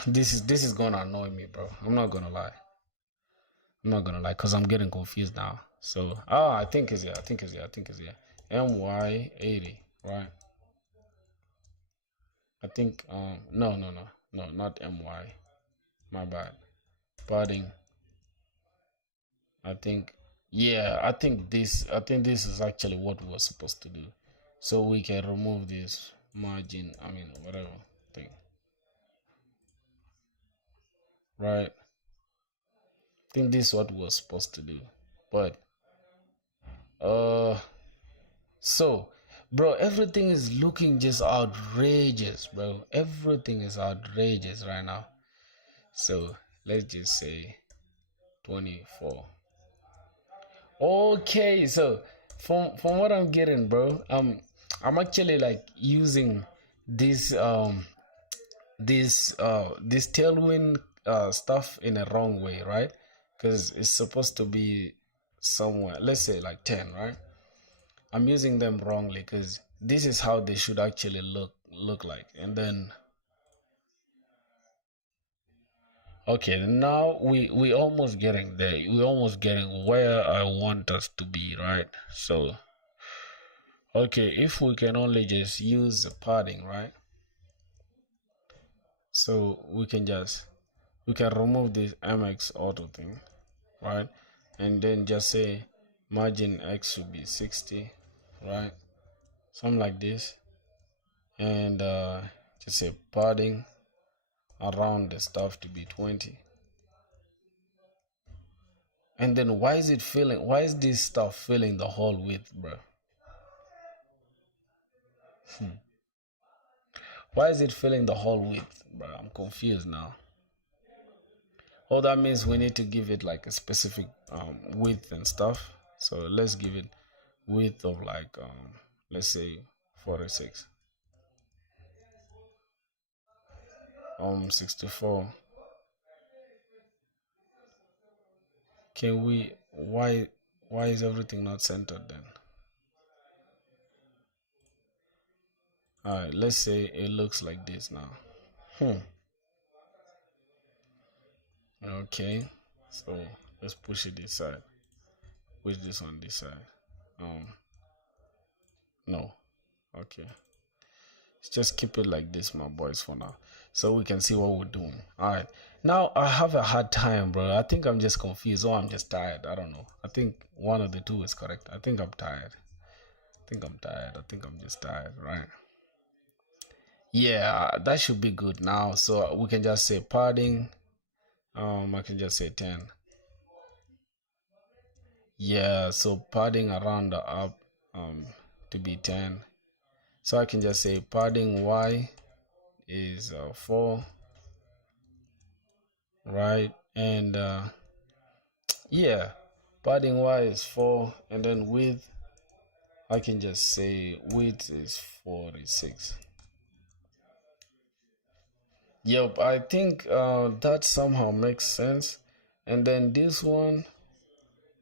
This is gonna annoy me, bro. I'm not gonna lie. I'm not gonna lie, cause I'm getting confused now. So I think it's here. I think it's here. I think it's here. MY80, right? I think no, not MY. My bad. Padding. I think yeah, I think this is actually what we were supposed to do. So we can remove this margin, I mean whatever thing. Right? I think this is what we were supposed to do. But uh so bro, everything is looking just outrageous, bro. Everything is outrageous right now. So let's just say 24. Okay, so from what I'm getting, bro, I'm actually like using this this tailwind stuff in a wrong way, right? Because it's supposed to be somewhere, let's say like 10, right? I'm using them wrongly because this is how they should actually look like. And then okay, now we almost getting there. We almost getting where I want us to be, right? So okay, if we can only just use the padding, right? So we can remove this MX auto thing, right? And then just say margin X should be 60, right? Something like this. And just say padding around the stuff to be 20. And then why is this stuff filling the whole width, bro? Why is it filling the whole width, bro? I'm confused now. Oh, that means we need to give it like a specific width and stuff. So let's give it width of like let's say 46. 64. Can we why is everything not centered then? Alright, let's say it looks like this now. Okay, so let's push it this side. Push this on this side. No. Okay. Let's just keep it like this, my boys, for now. So we can see what we're doing. Alright. Now I have a hard time, bro. I think I'm just confused or I'm just tired. I don't know. I think one of the two is correct. I think I'm tired. I think I'm just tired, right? Yeah, that should be good now. So we can just say padding. I can just say 10. Yeah, so padding around the up to be 10. So I can just say padding Y is 4, right? And yeah, padding Y is 4, and then width, I can just say width is 46. Yep, I think that somehow makes sense. And then this one,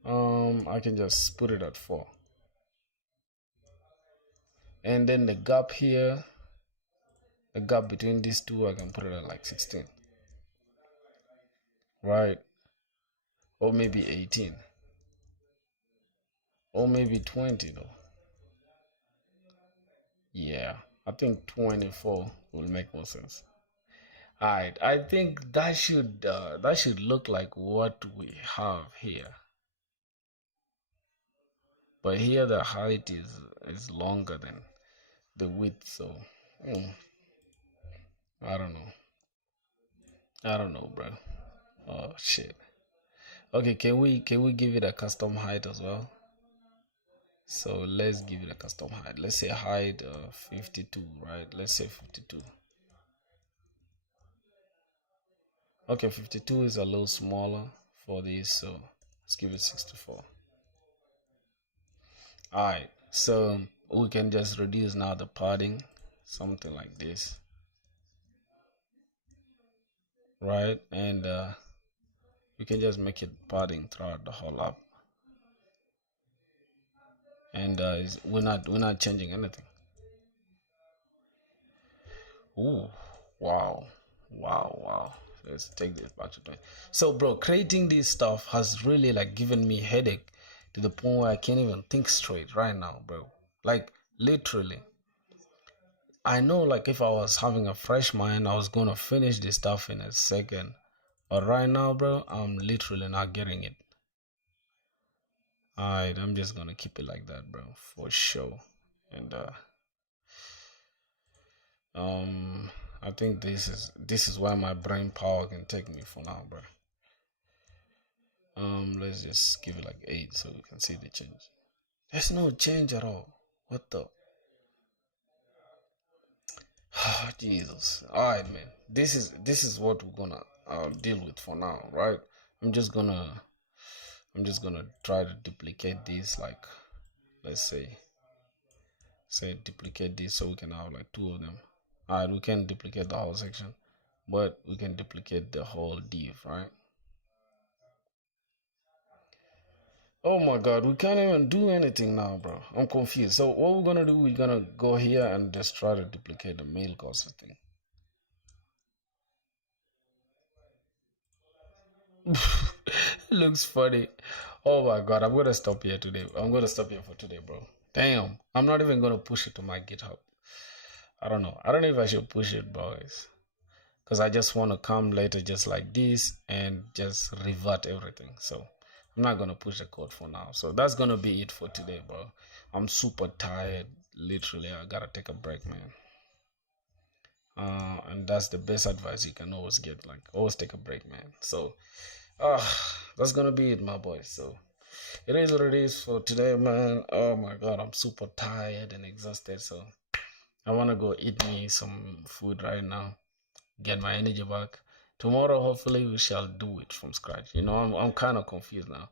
I can just put it at 4. And then the gap here, the gap between these two, I can put it at like 16, right? Or maybe 18, or maybe 20 though. Yeah, I think 24 will make more sense. All right, I think that should look like what we have here. But here the height is longer than the width, so mm, I don't know. I don't know, bro. Oh shit. Okay, can we give it a custom height as well? So let's give it a custom height. Let's say height 52, right? Let's say 52. Okay, 52 is a little smaller for this, so let's give it 64. All right, so we can just reduce now the padding, something like this, right? And we can just make it padding throughout the whole app, and we're not changing anything. Ooh, wow, wow. Let's take this back to 20. So, bro, creating this stuff has really like given me headache to the point where I can't even think straight right now, bro. Like literally. I know like if I was having a fresh mind, I was gonna finish this stuff in a second. But right now, bro, I'm literally not getting it. Alright, I'm just gonna keep it like that, bro, for sure. And I think this is where my brain power can take me for now, bro. Let's just give it like 8 so we can see the change. There's no change at all. What the? Ah, Jesus. All right, man. This is what we're gonna deal with for now, right? I'm just gonna try to duplicate this, like let's say duplicate this so we can have like two of them. All right, we can duplicate the whole section, but we can duplicate the whole div, right? Oh my god, we can't even do anything now, bro. I'm confused. So what we're gonna do, we're gonna go here and just try to duplicate the mail course thing. Looks funny. Oh my god, I'm gonna stop here today. I'm gonna stop here for today, bro. Damn, I'm not even gonna push it to my GitHub. I don't know. I don't know if I should push it, boys. Because I just want to come later just like this and just revert everything. So I'm not gonna push the code for now. So that's gonna be it for today, bro. I'm super tired. Literally, I gotta take a break, man. And that's the best advice you can always get. Like, always take a break, man. So, that's gonna be it, my boy. So, it is what it is for today, man. Oh my god, I'm super tired and exhausted. So, I wanna go eat me some food right now, get my energy back. Tomorrow, hopefully, we shall do it from scratch. I'm kind of confused now.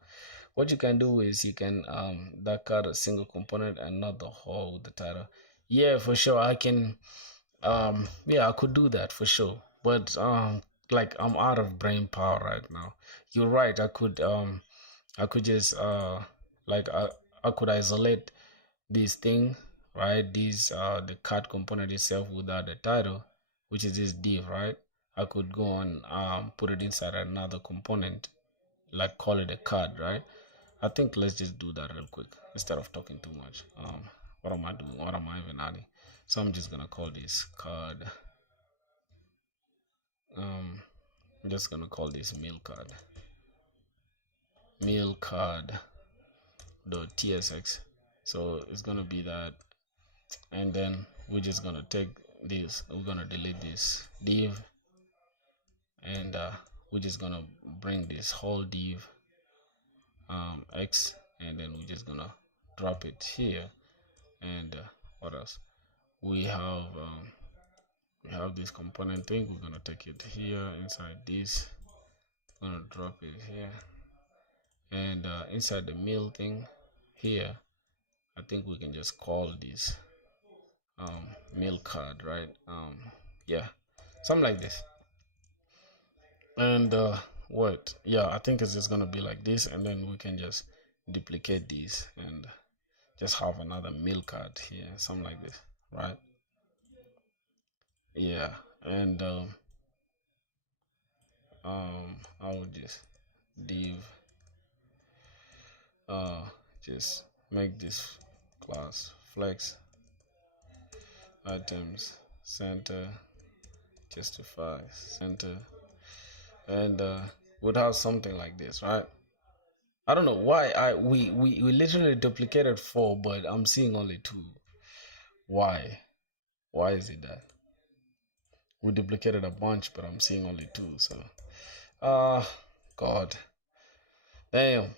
What you can do is you can duck out a single component and not the whole with the title. Yeah, for sure, I can. Yeah, I could do that for sure. But like I'm out of brain power right now. You're right. I could just like I could isolate this thing, right? This the card component itself without the title, which is this div, right? I could go and put it inside another component, like call it a card, right? I think let's just do that real quick instead of talking too much. What am I doing? What am I even adding? So I'm just gonna call this card. I'm just gonna call this meal card dot tsx. So it's gonna be that, and then we're just gonna take this. We're gonna delete this div, and we're just gonna bring this whole div x, and then we're just gonna drop it here. And what else? We have this component thing. We're gonna take it here inside this. We're gonna drop it here, and inside the mail thing here, I think we can just call this mail card, right? Yeah, something like this. And what? Yeah, I think it's just gonna be like this, and then we can just duplicate these and just have another mail card here, something like this, right? yeah, and I would just div uh just make this class flex items center justify center, and would have something like this, right? I don't know why we literally duplicated 4, but I'm seeing only 2. Why? Why is it that we duplicated a bunch, but I'm seeing only 2? So, uh, God, damn.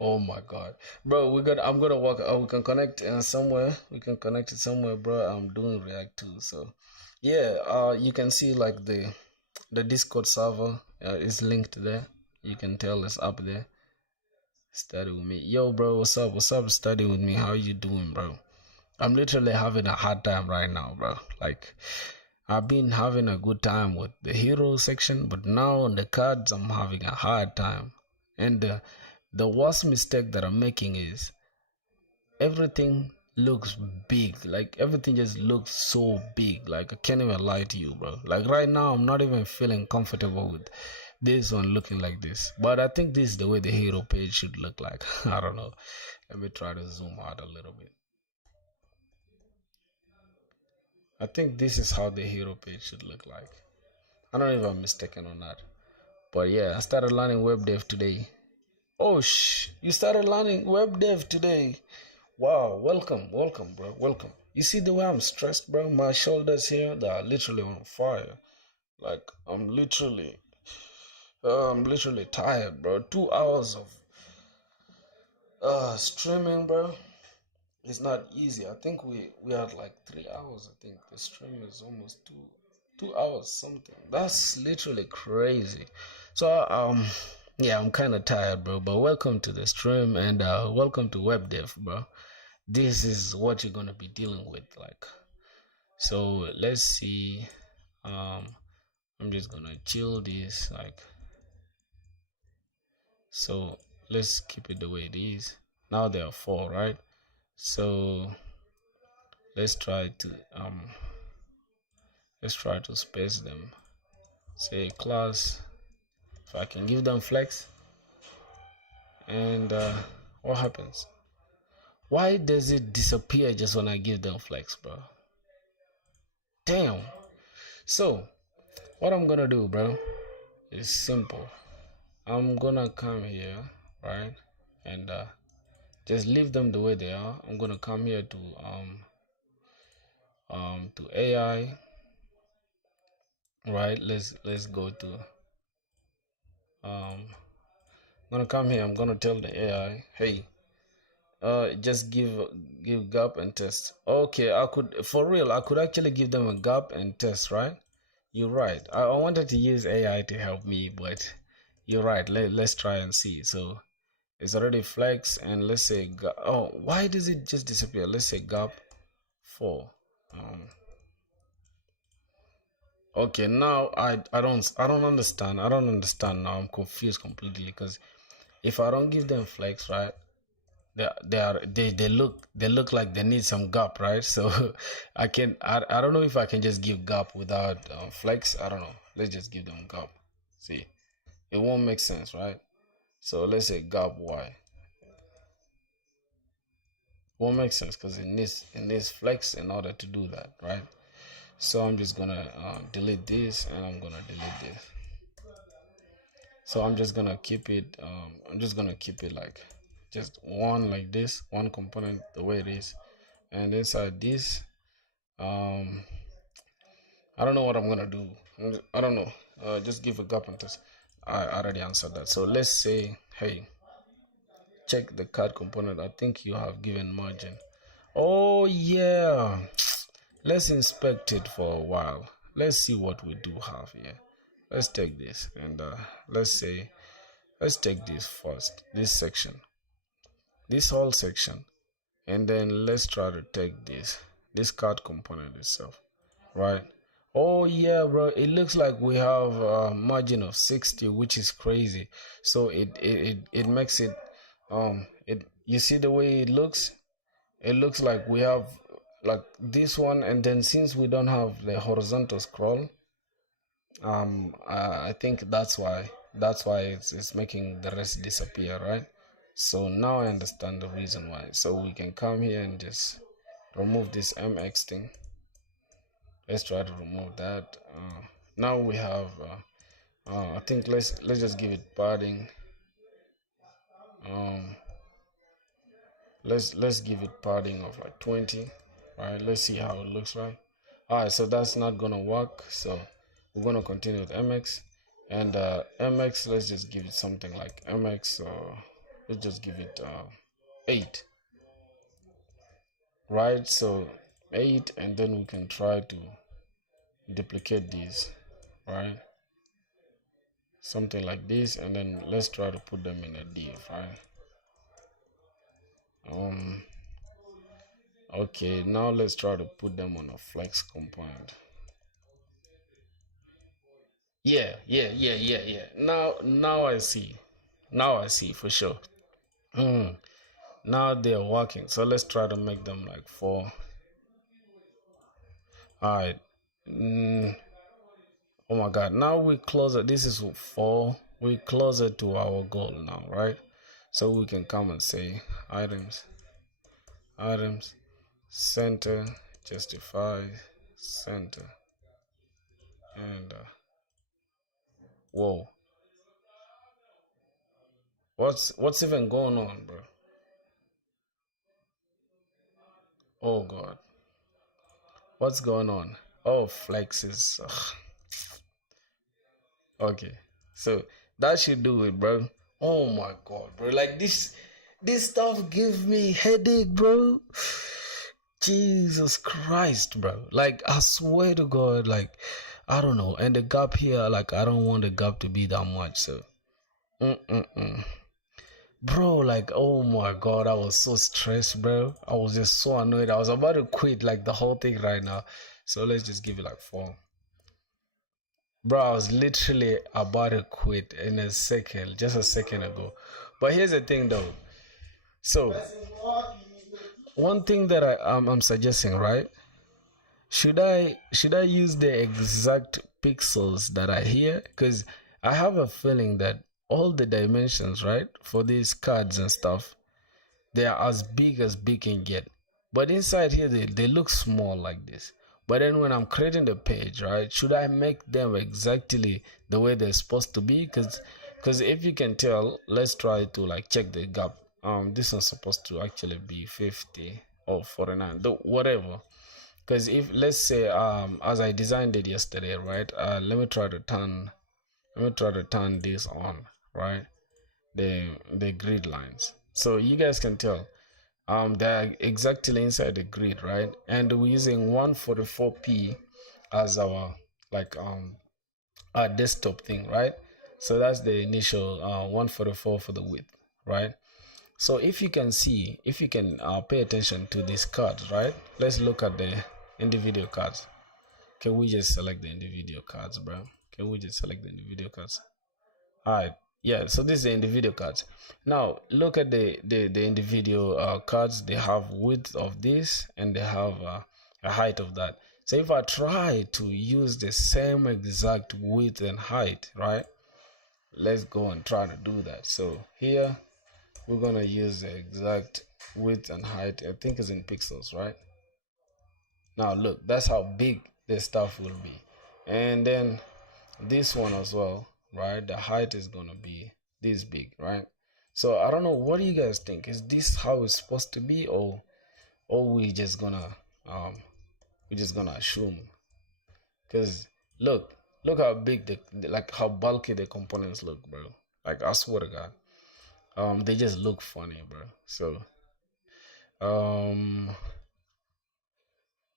Oh my God, bro, we got. I'm gonna walk. We can connect somewhere. We can connect it somewhere, bro. I'm doing React too, so yeah. You can see like the Discord server is linked there. You can tell it's up there. Study with me, yo, bro. What's up? What's up? Study with me. How you doing, bro? I'm literally having a hard time right now, bro. Like, I've been having a good time with the hero section, but now on the cards, I'm having a hard time. And the worst mistake that I'm making is everything looks big. Like, everything just looks so big. Like, I can't even lie to you, bro. Like, right now, I'm not even feeling comfortable with this one looking like this. But I think this is the way the hero page should look like. I don't know. Let me try to zoom out a little bit. I think this is how the hero page should look like. I don't know if I'm mistaken or not. But yeah, I started learning web dev today. Oh you started learning web dev today. Wow, welcome, welcome, bro, welcome. You see the way I'm stressed, bro? My shoulders here, they are literally on fire. Like I'm literally tired, bro. 2 hours of streaming, bro. It's not easy. I think we had like 3 hours. I think the stream is almost 2 hours something. That's literally crazy. So yeah, I'm kind of tired, bro. But welcome to the stream, and welcome to web dev, bro. This is what you're gonna be dealing with, like. So let's see. I'm just gonna chill this, like. So let's keep it the way it is. Now there are 4, right? So let's try to space them. Say class, if I can give them flex, and what happens? Why does it disappear just when I give them flex, bro? Damn. So what I'm gonna do, bro, is simple. I'm gonna come here, right, and just leave them the way they are. I'm gonna come here to AI, right? Let's go to I'm gonna come here. I'm gonna tell the AI, hey, just give gap and test. Okay, I could, for real, I could actually give them a gap and test, right? You're right. I wanted to use AI to help me, but you're right. Let's try and see. So it's already flex, and let's say oh, why does it just disappear? Let's say gap 4. Okay, now I don't understand. I don't understand now. I'm confused completely, because if I don't give them flex, right? They look like they need some gap, right? So I don't know if I can just give gap without flex. I don't know. Let's just give them gap. See, it won't make sense, right? So let's say gap y. Won't make sense because it needs flex in order to do that, right? So I'm just gonna delete this, and I'm gonna delete this. So I'm just gonna keep it. I'm just gonna keep it like just one, like this, one component the way it is, and inside this, um, I don't know what I'm gonna do. I don't know. Just give a gap and test. I already answered that. So let's say, hey, check the card component. I think you have given margin. Oh yeah. Let's inspect it for a while. Let's see what we do have here. Let's take this, and let's take this first. This section, this whole section, and then let's try to take this card component itself, right? Oh yeah, bro, it looks like we have a margin of 60, which is crazy. So it makes it, it, you see the way it looks like we have like this one, and then since we don't have the horizontal scroll, I think that's why it's making the rest disappear, right? So now I understand the reason why. So we can come here and just remove this mx thing. Let's try to remove that. Now we have I think let's just give it padding. um let's give it padding of like 20. All right, let's see how it looks like. All right, so that's not gonna work, so we're gonna continue with mx. And mx, let's just give it something like mx, let's just give it 8, right? So 8, and then we can try to duplicate these, right? Something like this, and then let's try to put them in a div, right? Okay, now let's try to put them on a flex component. Yeah. Now I see. Now I see for sure. Now they're working. So let's try to make them like 4. All right. Oh my God. Now we closer. This is 4. We closer to our goal now, right? So we can come and say items, center, justify, center, and whoa. What's even going on, bro? Oh God. What's going on? Oh, flexes. Ugh. Okay, so that should do it, bro. Oh my God, bro! Like this stuff gives me headache, bro. Jesus Christ, bro! Like I swear to God, like I don't know. And the gap here, like I don't want the gap to be that much. So, bro, like oh my God, I was so stressed, bro. I was just so annoyed. I was about to quit like the whole thing right now. So let's just give it like 4. Bro, I was literally about to quit in a second, just a second ago. But here's the thing though. So, one thing that I'm suggesting, right? Should I use the exact pixels that are here? Because I have a feeling that all the dimensions, right, for these cards and stuff, they are as big can get. But inside here, they look small like this. But then when I'm creating the page, right, should I make them exactly the way they're supposed to be? Because if you can tell, let's try to like check the gap. This one's supposed to actually be 50 or 49, though whatever. Because if let's say as I designed it yesterday, right? Let me try to turn this on, right? The grid lines. So you guys can tell they're exactly inside the grid, right? And we're using 144p as our like our desktop thing, right? So that's the initial 144 for the width, right? So if you can see, if you can pay attention to these cards, right? Let's look at the individual cards. Can we just select the individual cards, bro? Can we just select the individual cards? All right. Yeah, so this is the individual cards. Now look at the individual cards. They have width of this and they have a height of that. So if I try to use the same exact width and height, right? Let's go and try to do that. So here we're gonna use the exact width and height. I think it's in pixels, right? Now look, that's how big this stuff will be. And then this one as well, right? The height is gonna be this big, right? So I don't know, what do you guys think? Is this how it's supposed to be, or we just gonna assume? Because look how big like how bulky the components look, bro. Like I swear to God, they just look funny, bro. So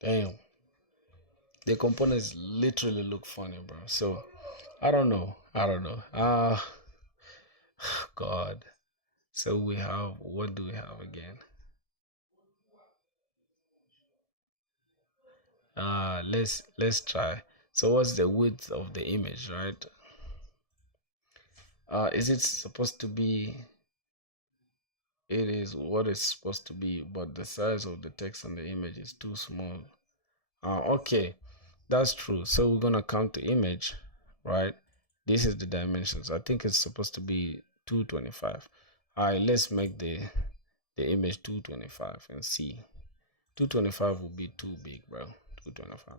damn, the components literally look funny, bro. So I don't know. God. So we have, what do we have again? Let's try. So what's the width of the image, right? Is it supposed to be it is what it's supposed to be, but the size of the text on the image is too small. Okay, that's true. So we're gonna count the image, right? This is the dimensions. I think it's supposed to be 225. All right, let's make the image 225 and see. 225 will be too big, bro. 225.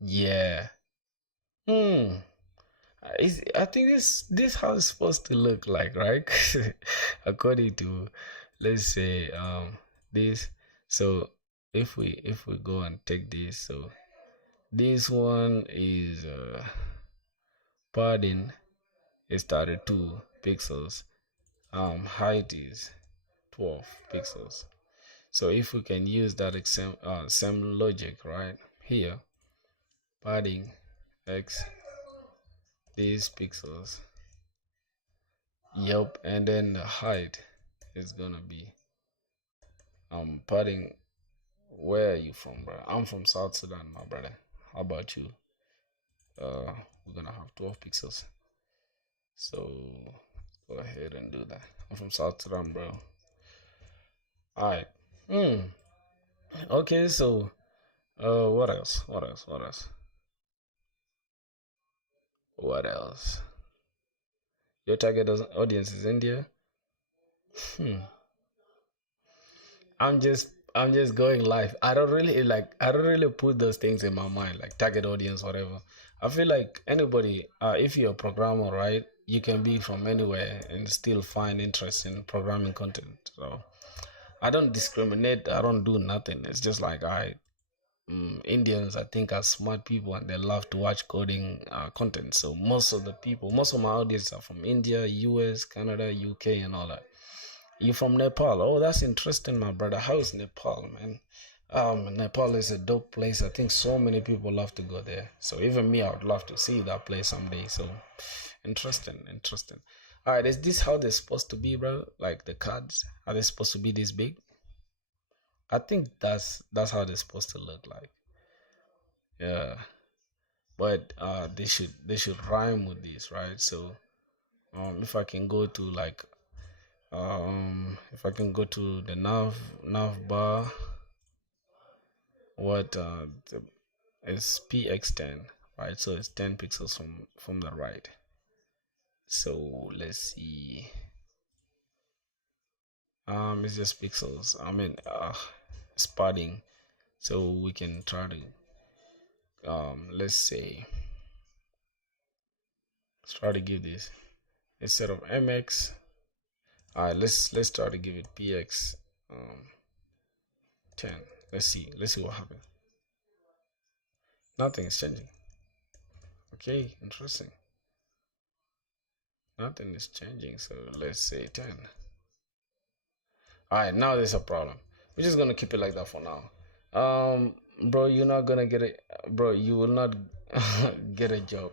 Yeah. Hmm. I think this how it's supposed to look like, right? According to, let's say, this. So if we go and take this, so this one is padding is 32 pixels. Height is 12 pixels. So if we can use that same logic right here, padding x these pixels, yep, and then the height is gonna be padding. Where are you from, bro? I'm from South Sudan, my brother. How about you? We're gonna have 12 pixels. So go ahead and do that. I'm from South Sudan, bro. Alright. Okay, so what else? What else? What else? What else? Your target audience is India. Hmm. I'm just going live. I don't really put those things in my mind like target audience, whatever. I feel like anybody, if you're a programmer, right, you can be from anywhere and still find interest in programming content. So I don't discriminate. I don't do nothing. It's just like Indians, I think, are smart people and they love to watch coding content. So most of my audience are from India, US, Canada, UK, and all that. You from Nepal? Oh, that's interesting, my brother. How is Nepal, man? Nepal is a dope place. I think so many people love to go there. So even me, I would love to see that place someday. So interesting, interesting. All right, is this how they're supposed to be, bro? Like the cards, are they supposed to be this big? I think that's how they're supposed to look like. Yeah, but they should rhyme with this, right? So if I can go to like if I can go to the nav bar, what is px10, right? So it's 10 pixels from the right. So let's see. It's just pixels. I mean, it's padding. So we can try to let's say try to give this instead of mx. All right, let's try to give it px 10. Let's see what happens. Nothing is changing. Okay, interesting. Nothing is changing, so let's say 10. All right, now there's a problem. We're just gonna keep it like that for now. Bro, you're not gonna get it. Bro, you will not get a job.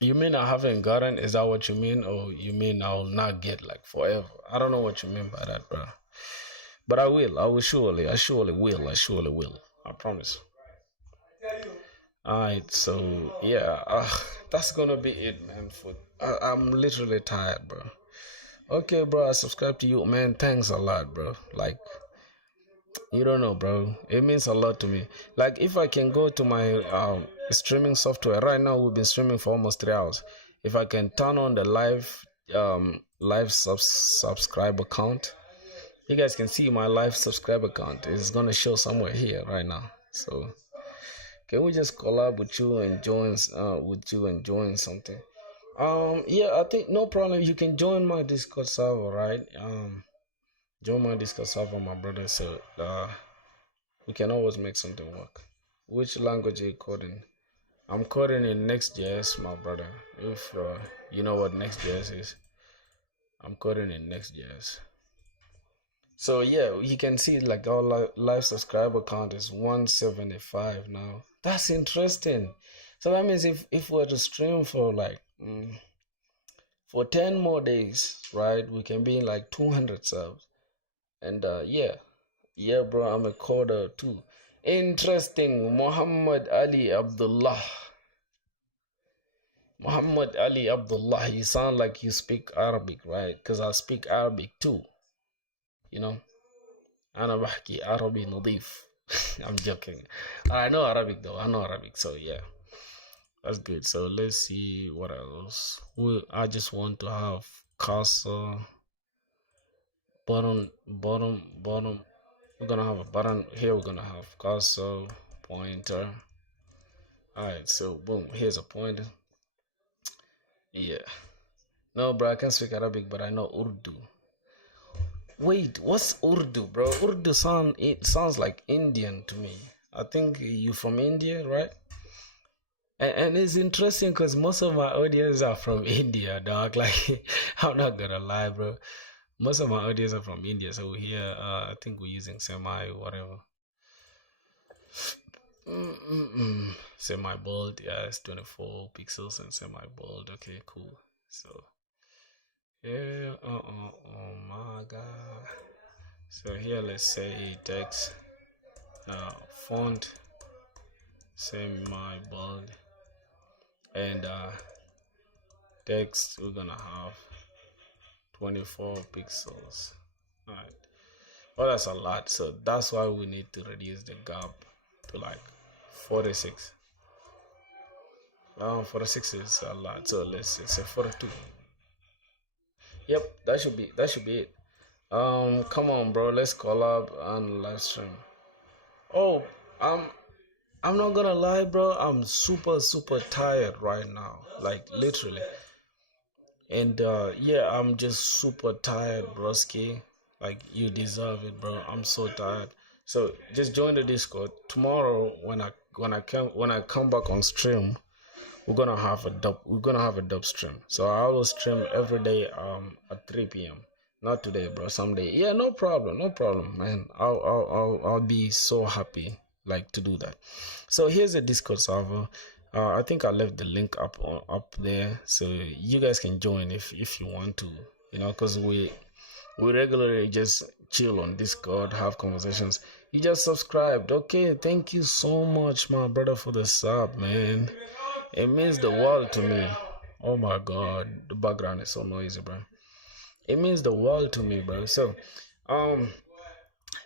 You mean I haven't gotten? Is that what you mean, or you mean I'll not get like forever? I don't know what you mean by that, bro. But I will. I will surely. I surely will. I surely will. I promise. Alright, so yeah, that's gonna be it, man. I'm literally tired, bro. Okay, bro, I subscribe to you, man. Thanks a lot, bro. Like, you don't know, bro. It means a lot to me. Like, if I can go to my streaming software right now, we've been streaming for almost 3 hours. If I can turn on the live subscriber count, you guys can see my live subscriber count. It's gonna show somewhere here right now. So can we just collab with you and join something? Yeah, I think no problem. You can join my Discord server, right? Join my Discord server, my brother. So we can always make something work. Which language are you coding? I'm coding in Next.js, my brother. If you know what Next.js is, I'm coding in Next.js. So yeah, you can see like our live subscriber count is 175 now. That's interesting. So that means if we're to stream for like for 10 more days, right, we can be in like 200 subs. And yeah, bro, I'm a coder too. Interesting. Muhammad Ali Abdullah. Muhammad Ali Abdullah, you sound like you speak Arabic, right? Because I speak Arabic too, you know. أنا بحكي عربي نظيف. I'm joking. I know Arabic though. I know Arabic, so yeah, that's good. So let's see what else. I just want to have cursor, bottom. We're gonna have a button here. We're gonna have cursor, pointer. All right. So boom. Here's a pointer. Yeah. No, bro. I can't speak Arabic, but I know Urdu. Wait, what's Urdu, bro? It sounds like Indian to me. I think you from India, right? And it's interesting because most of my audience are from India, dog. Like, I'm not gonna lie, bro. Most of my audience are from India, so here, I think we're using semi whatever. Semi bold, yeah, it's 24 pixels and semi bold. Okay, cool. So yeah, oh my god. So here, let's say text, font, semi bold, and text we're gonna have 24 pixels. All right. Oh, that's a lot. So that's why we need to reduce the gap to like 46. 46 is a lot. So let's say 42. Yep, that should be it. Come on, bro. Let's collab and live stream. Oh, I'm I'm not gonna lie, bro. I'm super tired right now. Like literally. And yeah, I'm just super tired, broski. Like you deserve it, bro. I'm so tired. So just join the Discord tomorrow when I come back on stream. We're gonna have a dub stream. So I will stream every day at 3 p.m. Not today, bro. Someday. Yeah, no problem, man. I'll be so happy like to do that. So here's a Discord server. I think I left the link up there, so you guys can join if you want to. Because we regularly just chill on Discord, have conversations. You just subscribed. Okay, thank you so much, my brother, for the sub, man. It means the world to me. Oh my god, the background is so noisy, bro. It means the world to me, bro. Um,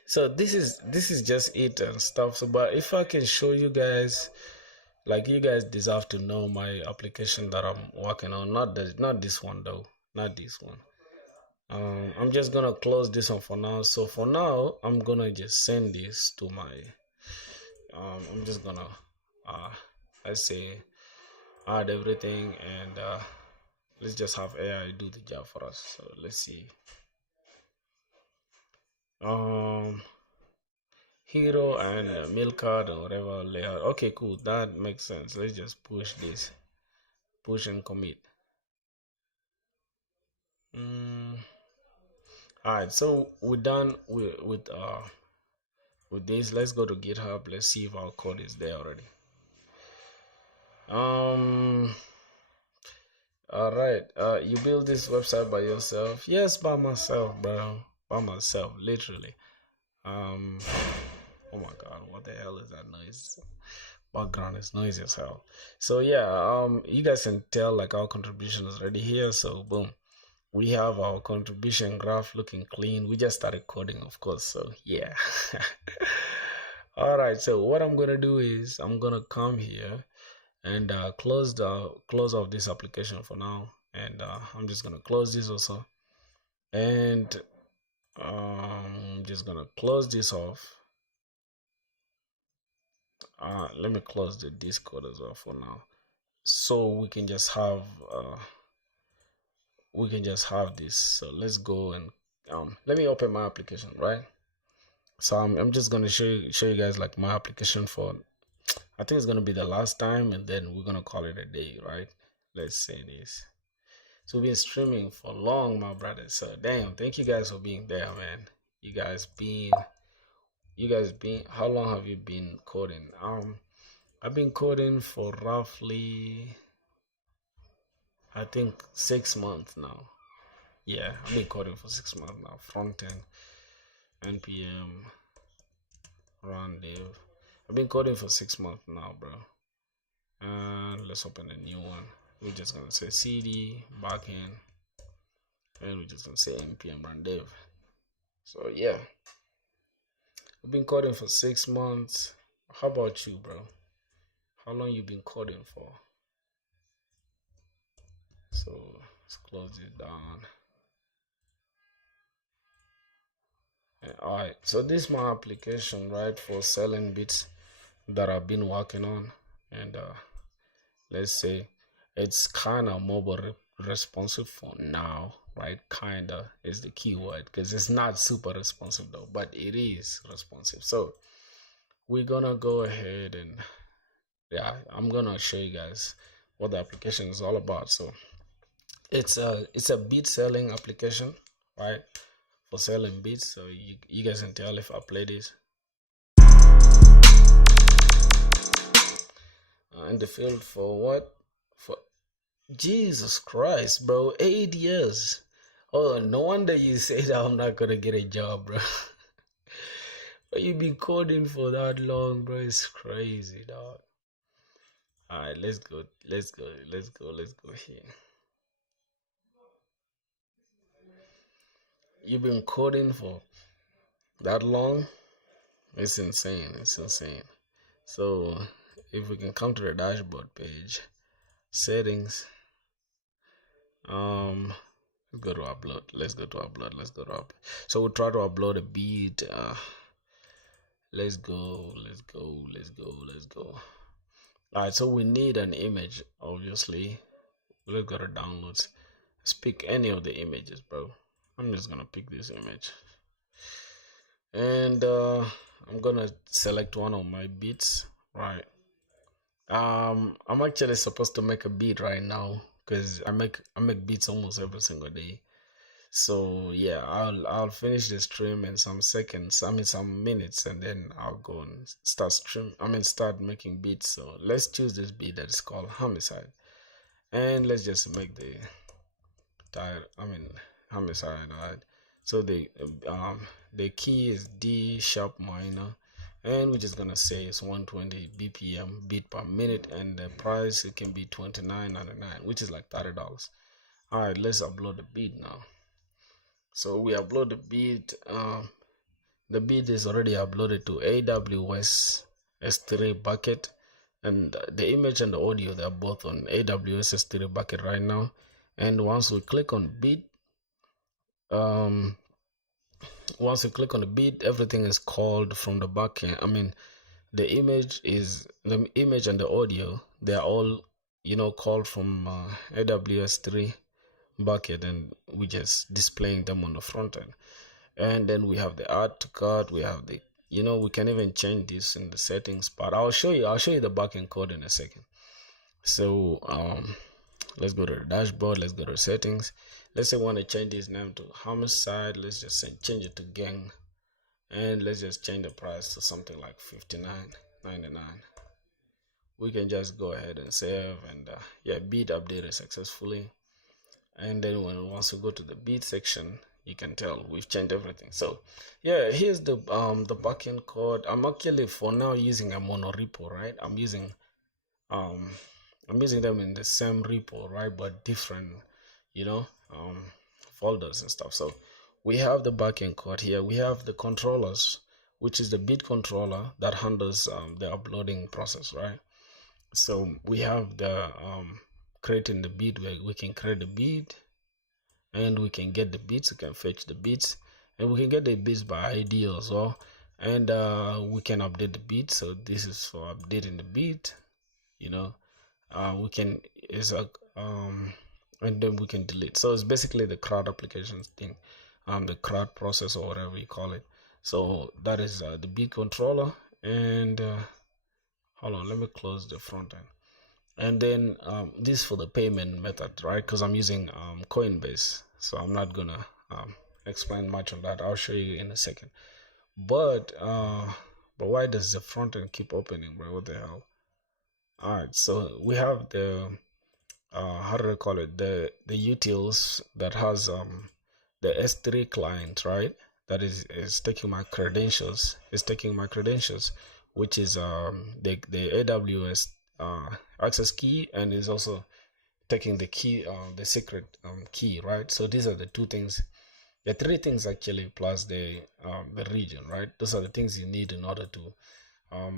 so this is just it and stuff. So, but if I can show you guys, like you guys deserve to know my application that I'm working on. Not this one though. Not this one. I'm just gonna close this one for now. So for now, I'm gonna just send this to my. I'm just gonna, I say, add everything and let's just have AI do the job for us. So let's see. Hero and milk card or whatever layout. Okay, cool. That makes sense. Let's just push this. Push and commit. Alright, so we're done with this. Let's go to GitHub. Let's see if our code is there already. Alright, you build this website by yourself? Yes, by myself, bro. By myself, literally. Oh my god, what the hell is that noise? Background is noisy as hell. So yeah, you guys can tell like our contribution is already here. So boom, we have our contribution graph looking clean. We just started coding, of course. So yeah. All right. So what I'm gonna do is I'm gonna come here and close off this application for now, and I'm just gonna close this also, and I'm just gonna close this off. Let me close the Discord as well for now, so we can just have this. So let's go and let me open my application, right? So I'm just gonna show you guys like my application for, I think it's gonna be the last time, and then we're gonna call it a day, right? Let's say this. So we've been streaming for long, my brother. So damn, thank you guys for being there, man. You guys been how long have you been coding? I've been coding for roughly, I think 6 months now. Yeah, I've been coding for 6 months now. Front end, npm, run dev. I've been coding for 6 months now, bro. And let's open a new one. we're just gonna say cd backend, and we're just gonna say npm run dev. So yeah, we've been coding for 6 months. How about you, bro? How long you been coding for? So let's close it down. All right, so this is my application, right, for selling bits that I've been working on. And let's say it's kind of mobile responsive for now, right? Kinda is the key word, because it's not super responsive though, but it is responsive. So we're gonna go ahead and yeah, I'm gonna show you guys what the application is all about. So it's a beat selling application, right, for selling beats. So you guys can tell if I play this. In the field for what? For Jesus Christ, bro, 8 years. Oh, no wonder you say that I'm not gonna get a job, bro. But you been coding for that long, bro. It's crazy, dog. Alright, let's go here. You've been coding for that long? It's insane. So if we can come to the dashboard page, settings, let's go to upload. So we'll try to upload a beat. Let's go. All right, so we need an image, obviously. Let's go to downloads. Let's pick any of the images, bro. I'm just gonna pick this image, and I'm gonna select one of my beats, right? I'm actually supposed to make a beat right now, because I make beats almost every single day. So yeah, I'll finish the stream in some seconds, some minutes, and then I'll go and start making beats. So let's choose this beat that is called Homicide, and let's just make the Homicide. Right? So the key is D sharp minor, and we're just gonna say it's 120 BPM beat per minute, and the price, it can be $29.99, which is like $30. All right, let's upload the beat now. So we upload the beat. The beat is already uploaded to AWS S3 bucket, and the image and the audio, they're both on AWS S3 bucket right now. And once we click on beat, everything is called from the backend. The image and the audio, they're all called from AWS 3 bucket, and we just displaying them on the front end. And then we have the add to cart. We have the we can even change this in the settings part. I'll show you the backend code in a second. So let's go to the dashboard. Let's go to settings. Let's say we want to change this name to Homicide. Let's just change it to Gang, and let's just change the price to something like $59.99. We can just go ahead and save, and yeah, beat updated successfully. And then once we go to the beat section, you can tell we've changed everything. So yeah, here's the backend code. I'm actually for now using a monorepo, right? I'm using them in the same repo, right, but different folders and stuff. So we have the backend code here. We have the controllers, which is the beat controller that handles the uploading process, right? So we have the creating the beat, where we can create the beat, and we can get the beats. We can fetch the beats, and we can get the beats by ID as well. And we can update the beat. So this is for updating the beat. We can and then we can delete. So it's basically the CRUD applications thing, the CRUD process, or whatever you call it. So that is the beat controller. And hold on, let me close the front end. And then this for the payment method, right? Because I'm using Coinbase, so I'm not gonna explain much on that. I'll show you in a second. But why does the front end keep opening, bro? What the hell? All right, so we have the how do I call it, the utils that has the S3 client, right? That is taking my credentials. Which is the AWS access key, and is also taking the key, the secret key, right? So these are the two things, the three things actually, plus the region, right? Those are the things you need in order to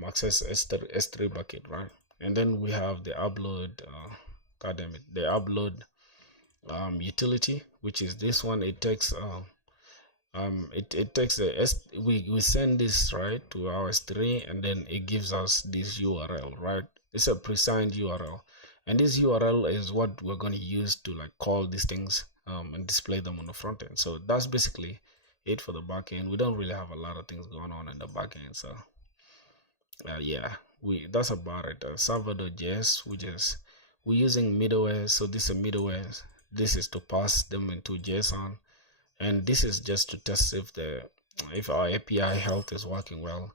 access S3 bucket, right? And then we have the upload, god damn it, the upload utility, which is this one. It takes it takes we send this right to our S3, and then it gives us this URL, right? It's a pre-signed URL, and this URL is what we're going to use to like call these things and display them on the front end. So that's basically it for the backend. We don't really have a lot of things going on in the backend, so yeah, that's about it. Server.js, we're using middleware. So this is middleware. This is to pass them into JSON, and this is just to test if our API health is working well.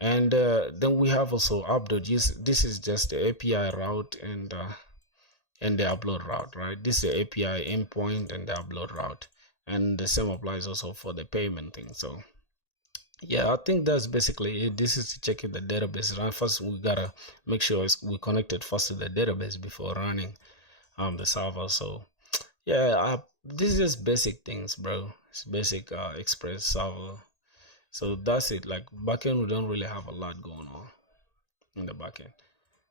And then we have also app.js. This is just the API route and the upload route, right? This is the API endpoint and the upload route, and the same applies also for the payment thing. So yeah, I think that's basically it. This is checking the database. Right? First, we gotta make sure we connected first to the database before running the server. So yeah, this is just basic things, bro. It's basic Express server. So that's it. Like backend, we don't really have a lot going on in the backend.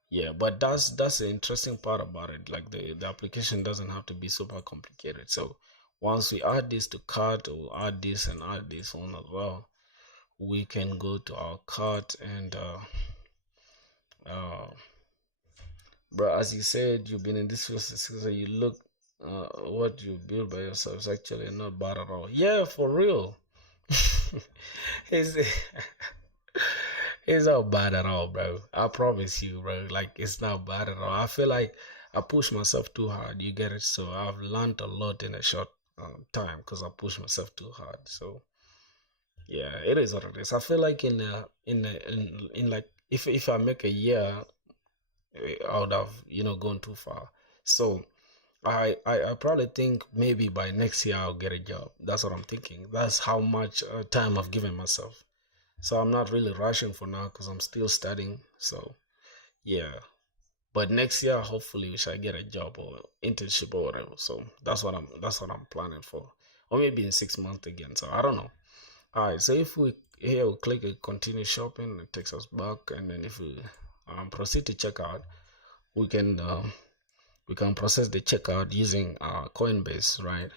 Yeah, but that's the interesting part about it. Like the application doesn't have to be super complicated. So once we add this to cart, or add this and add this one as well, we can go to our cart and bro, as you said, you've been in this for 6 years. You look what you build by yourself is actually not bad at all. Yeah, for real. it's it's not bad at all, bro. I promise you, bro. Like it's not bad at all. I feel like I push myself too hard. You get it? So I've learned a lot in a short time because I push myself too hard. So yeah, it is what it is. I feel like in like if I make a year, I would have gone too far. So I probably think maybe by next year I'll get a job. That's what I'm thinking. That's how much time I've given myself. So I'm not really rushing for now because I'm still studying. So yeah, but next year hopefully we shall get a job or internship or whatever. So that's what I'm planning for, or maybe in 6 months again. So I don't know. All right. So if we click continue shopping, it takes us back, and then if we proceed to checkout, we can process the checkout using Coinbase, right?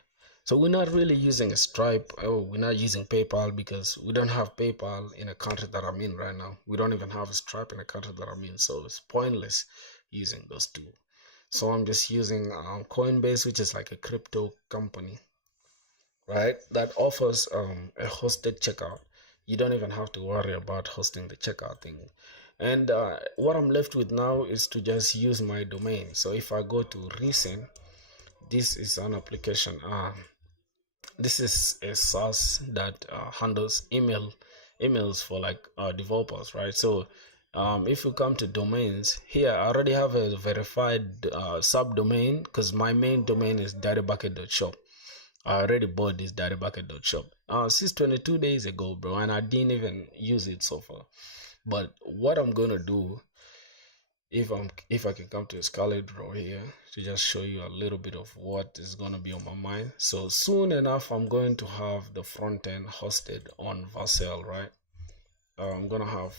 So we're not really using a Stripe, or we're not using PayPal because we don't have PayPal in a country that I'm in right now. We don't even have a Stripe in a country that I'm in, so it's pointless using those two. So I'm just using Coinbase, which is like a crypto company, right? That offers a hosted checkout. You don't even have to worry about hosting the checkout thing. And what I'm left with now is to just use my domain. So if I go to Recent, this is an application. This is a SaaS that handles emails for like developers, right? So if you come to domains here, I already have a verified subdomain because my main domain is databucket.shop. I already bought this databucket.shop since 22 days ago, bro, and I didn't even use it so far. But what I'm gonna do, if I can come to a Scarlet Draw here to just show you a little bit of what is gonna be on my mind. So soon enough, I'm going to have the front end hosted on Vercel, right? I'm gonna have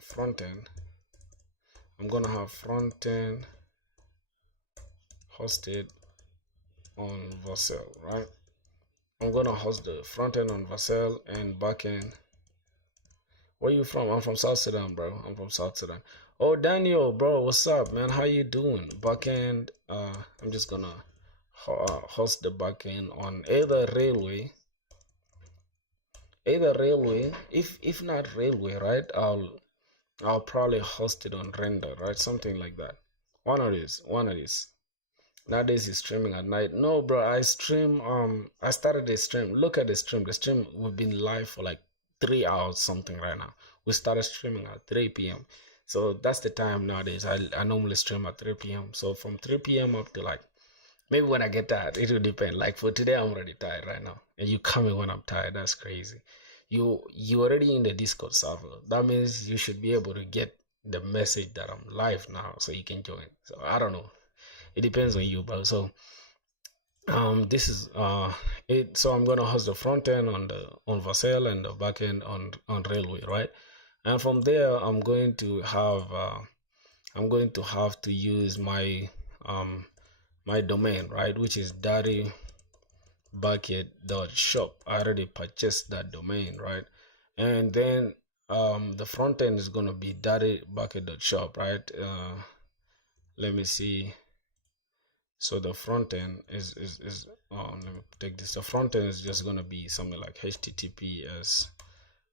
front end. I'm gonna have front end hosted on Vercel, right? I'm gonna host the front end on Vercel and back end. Where you from? I'm from South Sudan, bro. I'm from South Sudan. Oh, Daniel, bro, what's up, man? How you doing? Backend. I'm just gonna host the backend on either Railway. If not Railway, right? I'll probably host it on Render, right? Something like that. One of these. Nowadays he's streaming at night. No, bro, I stream. I started the stream. Look at the stream. The stream, we've been live for like 3 hours something right now. We started streaming at 3 p.m. So that's the time nowadays. I normally stream at 3 p.m. So from 3 p.m. up to like maybe when I get tired, it will depend. Like for today, I'm already tired right now, and you coming when I'm tired. That's crazy. You already in the Discord server. That means you should be able to get the message that I'm live now, so you can join. So I don't know. it depends on you, bro. So this is it. So I'm gonna host the front end on Vercel and the back end on Railway, right? And from there, I'm going to have to use um my domain, right, which is daddybucket.shop. I already purchased that domain, right? And then the front end is gonna be daddybucket.shop, right? Let me see. So the front end is let me take this. The front end is just gonna be something like HTTPS,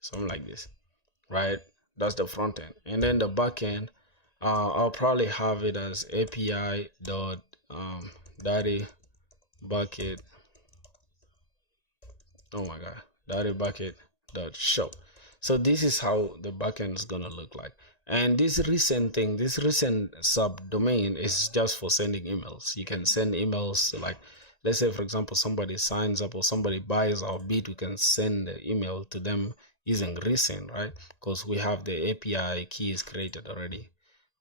something like this, right? That's the front end, and then the back end, I'll probably have it as API dot daddy bucket. Oh my god, daddy bucket dot shop. So this is how the backend is gonna look like. And this recent subdomain is just for sending emails. You can send emails, like, let's say for example somebody signs up or somebody buys our bit, we can send the email to them using recent, right? Because we have the API keys created already,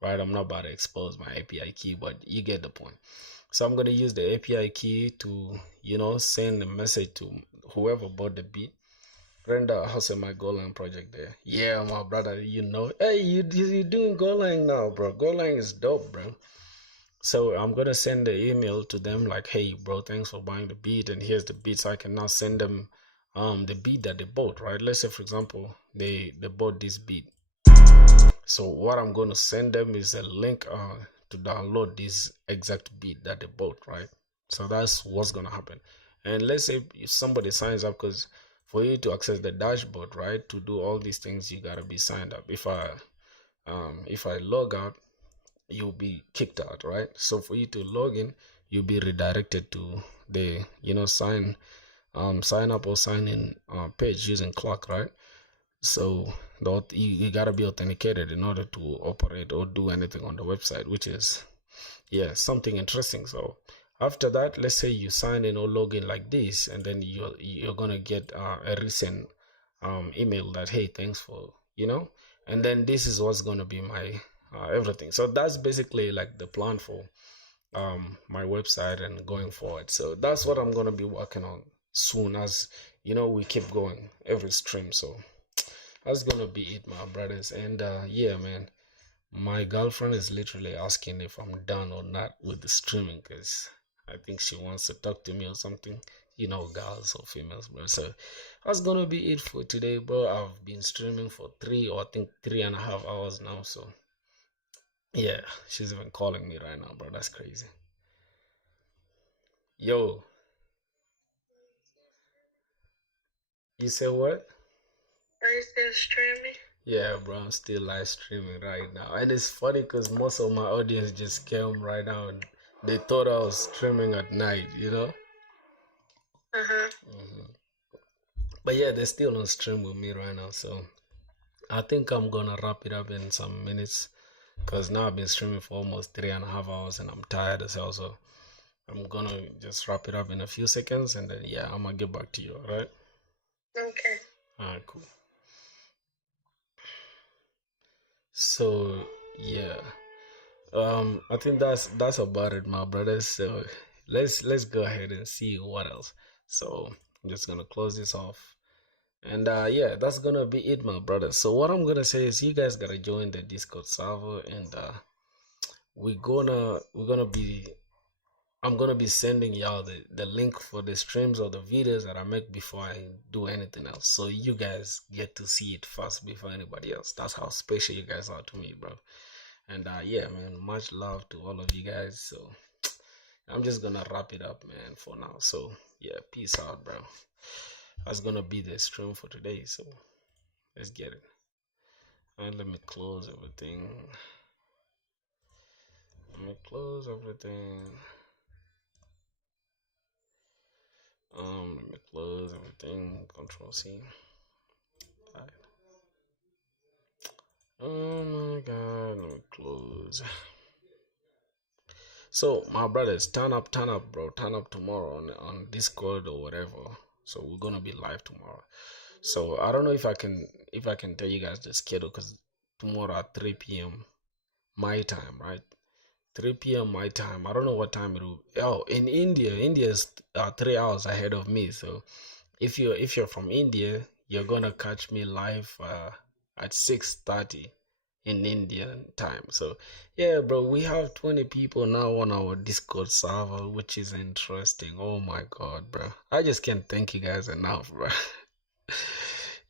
right? I'm not about to expose my API key, but you get the point. So I'm going to use the API key to, send a message to whoever bought the beat. Brenda has my Golang project there. Yeah, my brother, hey, you doing Golang now, bro? Golang is dope, bro. So I'm gonna send the email to them like, hey, bro, thanks for buying the beat, and here's the beat. So I can now send them the beat that they bought, right? Let's say for example they bought this beat. So what I'm gonna send them is a link to download this exact beat that they bought, right? So that's what's gonna happen. And let's say if somebody signs up, because for you to access the dashboard, right, to do all these things, you gotta be signed up. If I log out, you'll be kicked out, right? So for you to log in, you'll be redirected to the sign up or sign in page using Clock, right? So you gotta be authenticated in order to operate or do anything on the website, which is something interesting. So after that, let's say you sign in or log in like this, and then you're gonna get a recent email that, hey, thanks for, and then this is what's gonna be my everything. So that's basically like the plan for my website and going forward. So that's what I'm gonna be working on soon, as we keep going every stream. So that's gonna be it, my brothers. And yeah, man, my girlfriend is literally asking if I'm done or not with the streaming, because I think she wants to talk to me or something. Girls or females, bro. So that's gonna be it for today, bro. I've been streaming for 3.5 hours now. So yeah, she's even calling me right now, bro. That's crazy. Yo, you say what? Are you still streaming? Yeah, bro, I'm still live streaming right now. And it's funny because most of my audience just came right now and they thought I was streaming at night, Uh-huh. But yeah, they're still on stream with me right now. So I think I'm gonna wrap it up in some minutes, because now I've been streaming for almost 3.5 hours and I'm tired as hell. So I'm gonna just wrap it up in a few seconds, and then yeah, I'm gonna get back to you, alright? Okay. Alright, cool. So yeah, I think that's about it, my brothers. So let's go ahead and see what else. So I'm just gonna close this off, and yeah, that's gonna be it, my brothers. So what I'm gonna say is, you guys gotta join the Discord server, and we're gonna be I'm gonna be sending y'all the link for the streams or the videos that I make before I do anything else, so you guys get to see it first before anybody else. That's how special you guys are to me, bro. And yeah, man, much love to all of you guys. So I'm just gonna wrap it up, man, for now. So yeah, peace out, bro. That's gonna be the stream for today. So let's get it. And let me close everything. Let me close everything. Control C. Right. Oh my god, let me close. So my brothers, turn up, bro. Turn up tomorrow on Discord or whatever. So we're gonna be live tomorrow. So I don't know if I can tell you guys the schedule, because tomorrow at 3 p.m. my time, right? 3 p.m. my time. I don't know what time it will. Oh, in India, India is 3 hours ahead of me. So if you're from India, you're gonna catch me live at 6:30 in Indian time. So yeah, bro, we have 20 people now on our Discord server, which is interesting. Oh my God, bro. I just can't thank you guys enough, bro.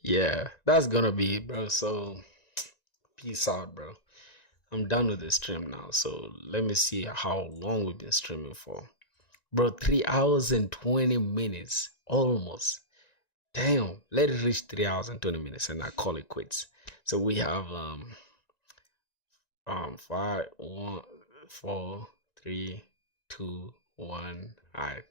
Yeah, that's gonna be it, bro. So peace out, bro. I'm done with the stream now. So let me see how long we've been streaming for. Bro, 3 hours and 20 minutes. Almost. Damn. Let it reach 3 hours and 20 minutes and I call it quits. So we have 5, 1, 4, 3, 2, 1. Alright.